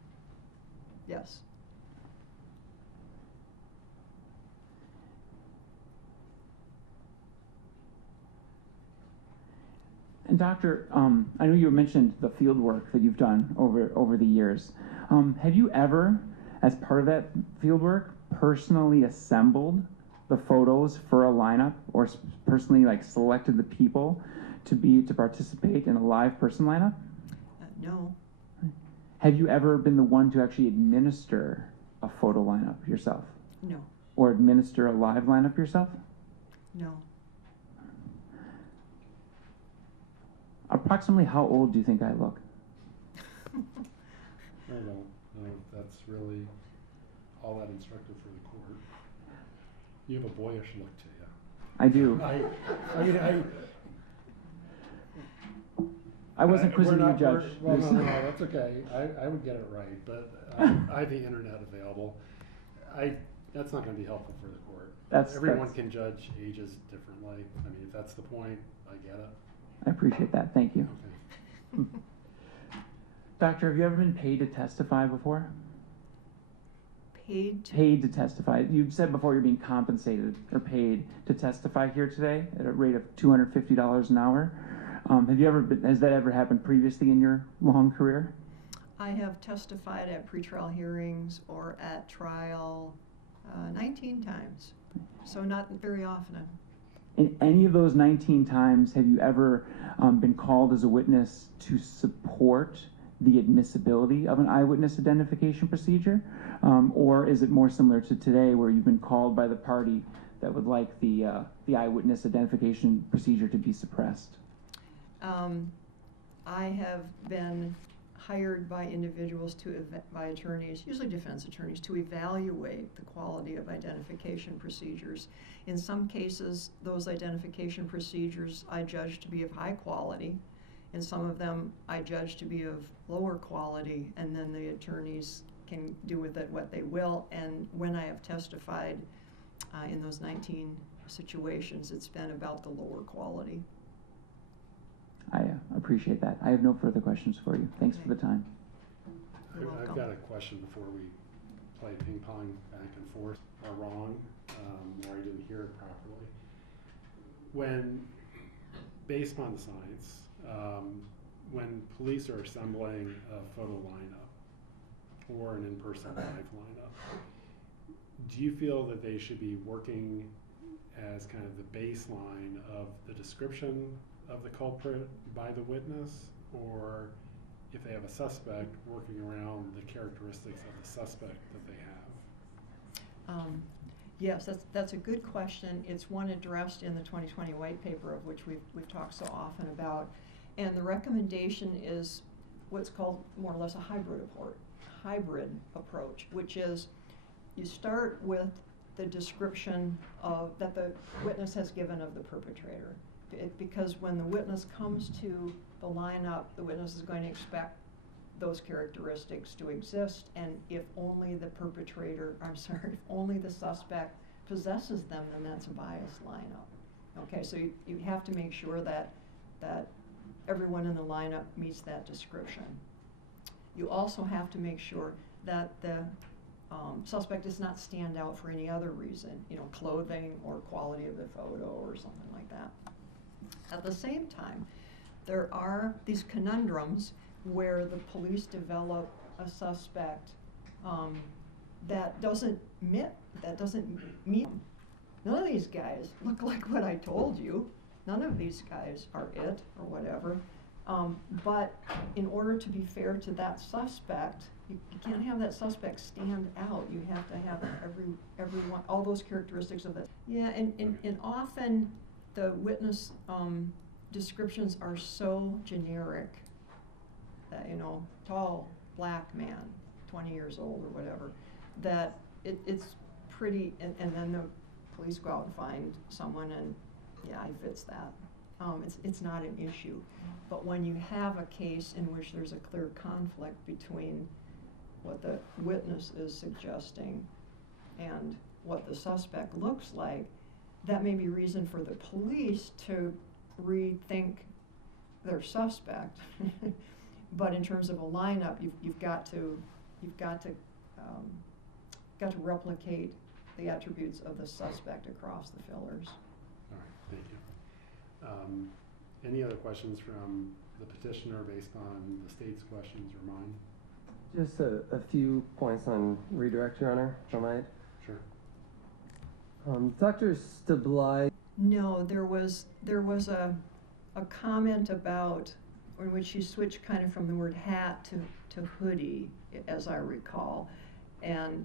yes. And Doctor, I know you mentioned the field work that you've done over the years. Have you ever, as part of that field work, personally assembled the photos for a lineup, or personally selected the people to participate in a live person lineup? No. Have you ever been the one to actually administer a photo lineup yourself? No. Or administer a live lineup yourself? No. Approximately how old do you think I look? I don't know if that's really all that instructive for the court. You have a boyish look to you. I do. I wasn't quizzing you, Judge. Well, no, that's okay. I would get it right, but I have the internet available. That's not going to be helpful for the court. Everyone can judge ages differently. I mean, if that's the point, I get it. I appreciate that. Thank you. Okay. Doctor, have you ever been paid to testify before? Paid to? Paid to testify. You said before you're being compensated or paid to testify here today at a rate of $250 an hour. Has that ever happened previously in your long career? I have testified at pretrial hearings or at trial 19 times, so not very often. In any of those 19 times, have you ever been called as a witness to support the admissibility of an eyewitness identification procedure? Or is it more similar to today where you've been called by the party that would like the eyewitness identification procedure to be suppressed? I have been hired by individuals by attorneys, usually defense attorneys, to evaluate the quality of identification procedures. In some cases, those identification procedures I judge to be of high quality. In some of them, I judge to be of lower quality, and then the attorneys can do with it what they will. And when I have testified in those 19 situations, it's been about the lower quality. I appreciate that. I have no further questions for you. Thanks for the time. You're I've welcome. got a question before we play ping pong back and forth, or wrong, or I didn't hear it properly. When, based on the science, when police are assembling a photo lineup or an in-person live lineup, do you feel that they should be working as kind of the baseline of the description of the culprit by the witness, or if they have a suspect, working around the characteristics of the suspect that they have? Yes, that's a good question. It's one addressed in the 2020 white paper, of which we've talked so often about. And the recommendation is what's called more or less a hybrid approach, which is you start with the description that the witness has given of the perpetrator. Because when the witness comes to the lineup, the witness is going to expect those characteristics to exist, and if only the suspect possesses them, then that's a biased lineup. Okay, so you have to make sure that everyone in the lineup meets that description. You also have to make sure that the suspect does not stand out for any other reason, clothing or quality of the photo or something like that. At the same time, there are these conundrums where the police develop a suspect that doesn't meet. None of these guys look like what I told you. None of these guys are it or whatever. But in order to be fair to that suspect, you can't have that suspect stand out. You have to have everyone, all those characteristics of it. Yeah, and often the witness descriptions are so generic that, tall, black man, 20 years old or whatever, that it's pretty, and then the police go out and find someone and, yeah, he fits that. It's not an issue. But when you have a case in which there's a clear conflict between what the witness is suggesting and what the suspect looks like, that may be reason for the police to rethink their suspect. But in terms of a lineup, you've got to replicate the attributes of the suspect across the fillers. All right, thank you. Any other questions from the petitioner based on the state's questions or mine? Just a few points on redirect, Your Honor, if I might. Sure. Dr. Steblay. No, there was a comment about in which she switched kind of from the word hat to hoodie, as I recall,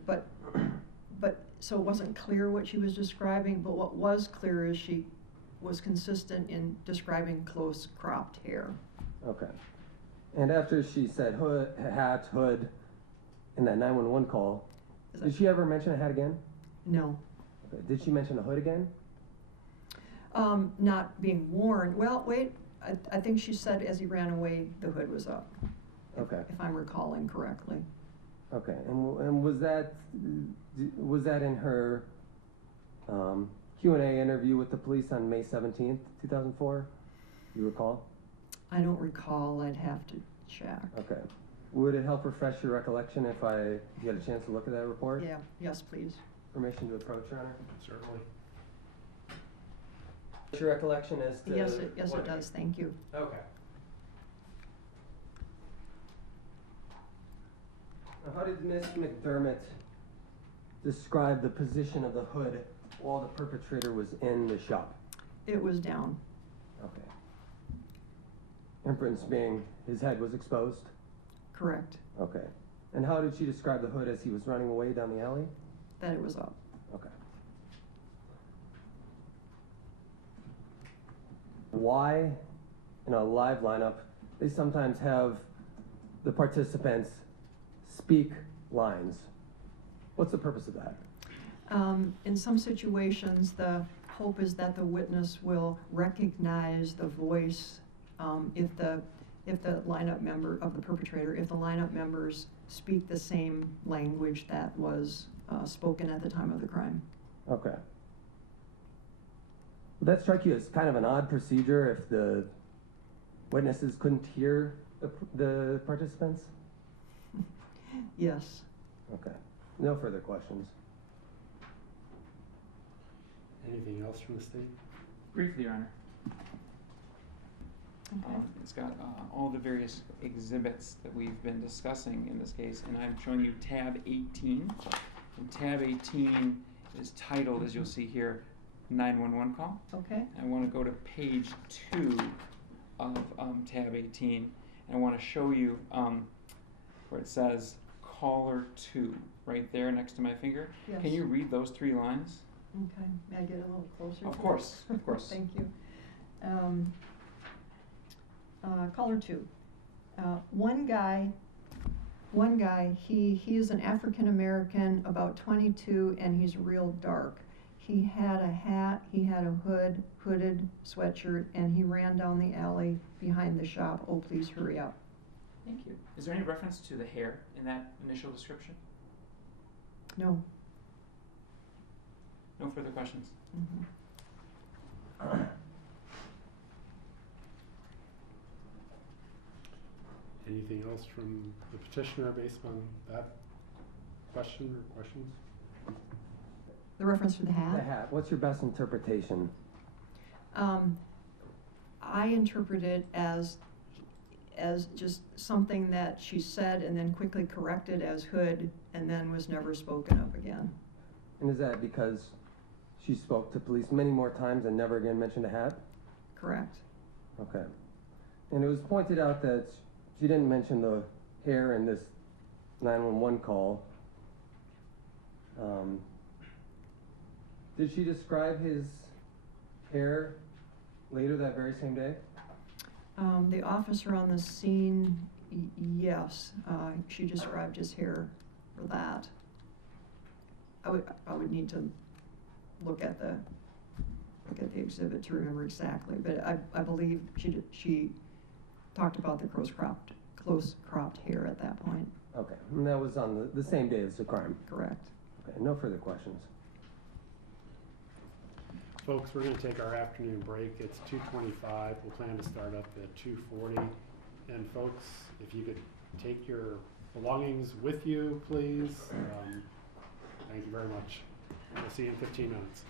but so it wasn't clear what she was describing. But what was clear is she was consistent in describing close cropped hair. Okay. And after she said hat, hood, in that 911 call, did she ever mention a hat again? No. Okay. Did she mention a hood again? Not being worn. Well, wait, I think she said as he ran away, the hood was up. Okay. If I'm recalling correctly. Okay. And was that in her Q&A interview with the police on May 17th, 2004? You recall? I don't recall. I'd have to check. Okay. Would it help refresh your recollection if you had a chance to look at that report? Yeah. Yes, please. Permission to approach, Your Honor? Certainly. What's your recollection as to... Yes, it does. Thank you. Okay. Now, how did Ms. McDermott describe the position of the hood while the perpetrator was in the shop? It was down. Okay. Inference being his head was exposed? Correct. Okay. And how did she describe the hood as he was running away down the alley? That it was up. Okay. Why, in a live lineup, they sometimes have the participants speak lines? What's the purpose of that? In some situations, the hope is that the witness will recognize the voice if the lineup member of the perpetrator, if the lineup members speak the same language that was spoken at the time of the crime. Okay. Would that strike you as kind of an odd procedure if the witnesses couldn't hear the participants? Yes. Okay. No further questions. Anything else from the state? Briefly, Your Honor. Okay. It's got all the various exhibits that we've been discussing in this case, and I'm showing you tab 18. And tab 18 is titled, as you'll see here, 911 call. Okay. I want to go to page 2 of tab 18, and I want to show you where it says caller 2, right there next to my finger. Yes. Can you read those 3 lines? Okay. May I get a little closer? Of course, of course. Thank you. Caller 2. One guy, he is an African American, about 22, and he's real dark. He had a hat, he had a hooded sweatshirt, and he ran down the alley behind the shop. Oh, please hurry up. Thank you. Is there any reference to the hair in that initial description? No. No further questions. Mhm. Anything else from the petitioner based on that question or questions? The reference to the hat? The hat. What's your best interpretation? I interpret it as just something that she said and then quickly corrected as hood and then was never spoken of again. And is that because she spoke to police many more times and never again mentioned a hat? Correct. Okay. And it was pointed out that she didn't mention the hair in this 911 call. Did she describe his hair later that very same day? The officer on the scene, yes, she described his hair for that. I would need to look at the exhibit to remember exactly, but I believe she talked about the close cropped hair at that point. Okay, and that was on the same day as the crime. Correct. Okay, no further questions. Folks, we're going to take our afternoon break. It's 2:25. We'll plan to start up at 2:40. And folks, if you could take your belongings with you, please. Thank you very much. We'll see you in 15 minutes.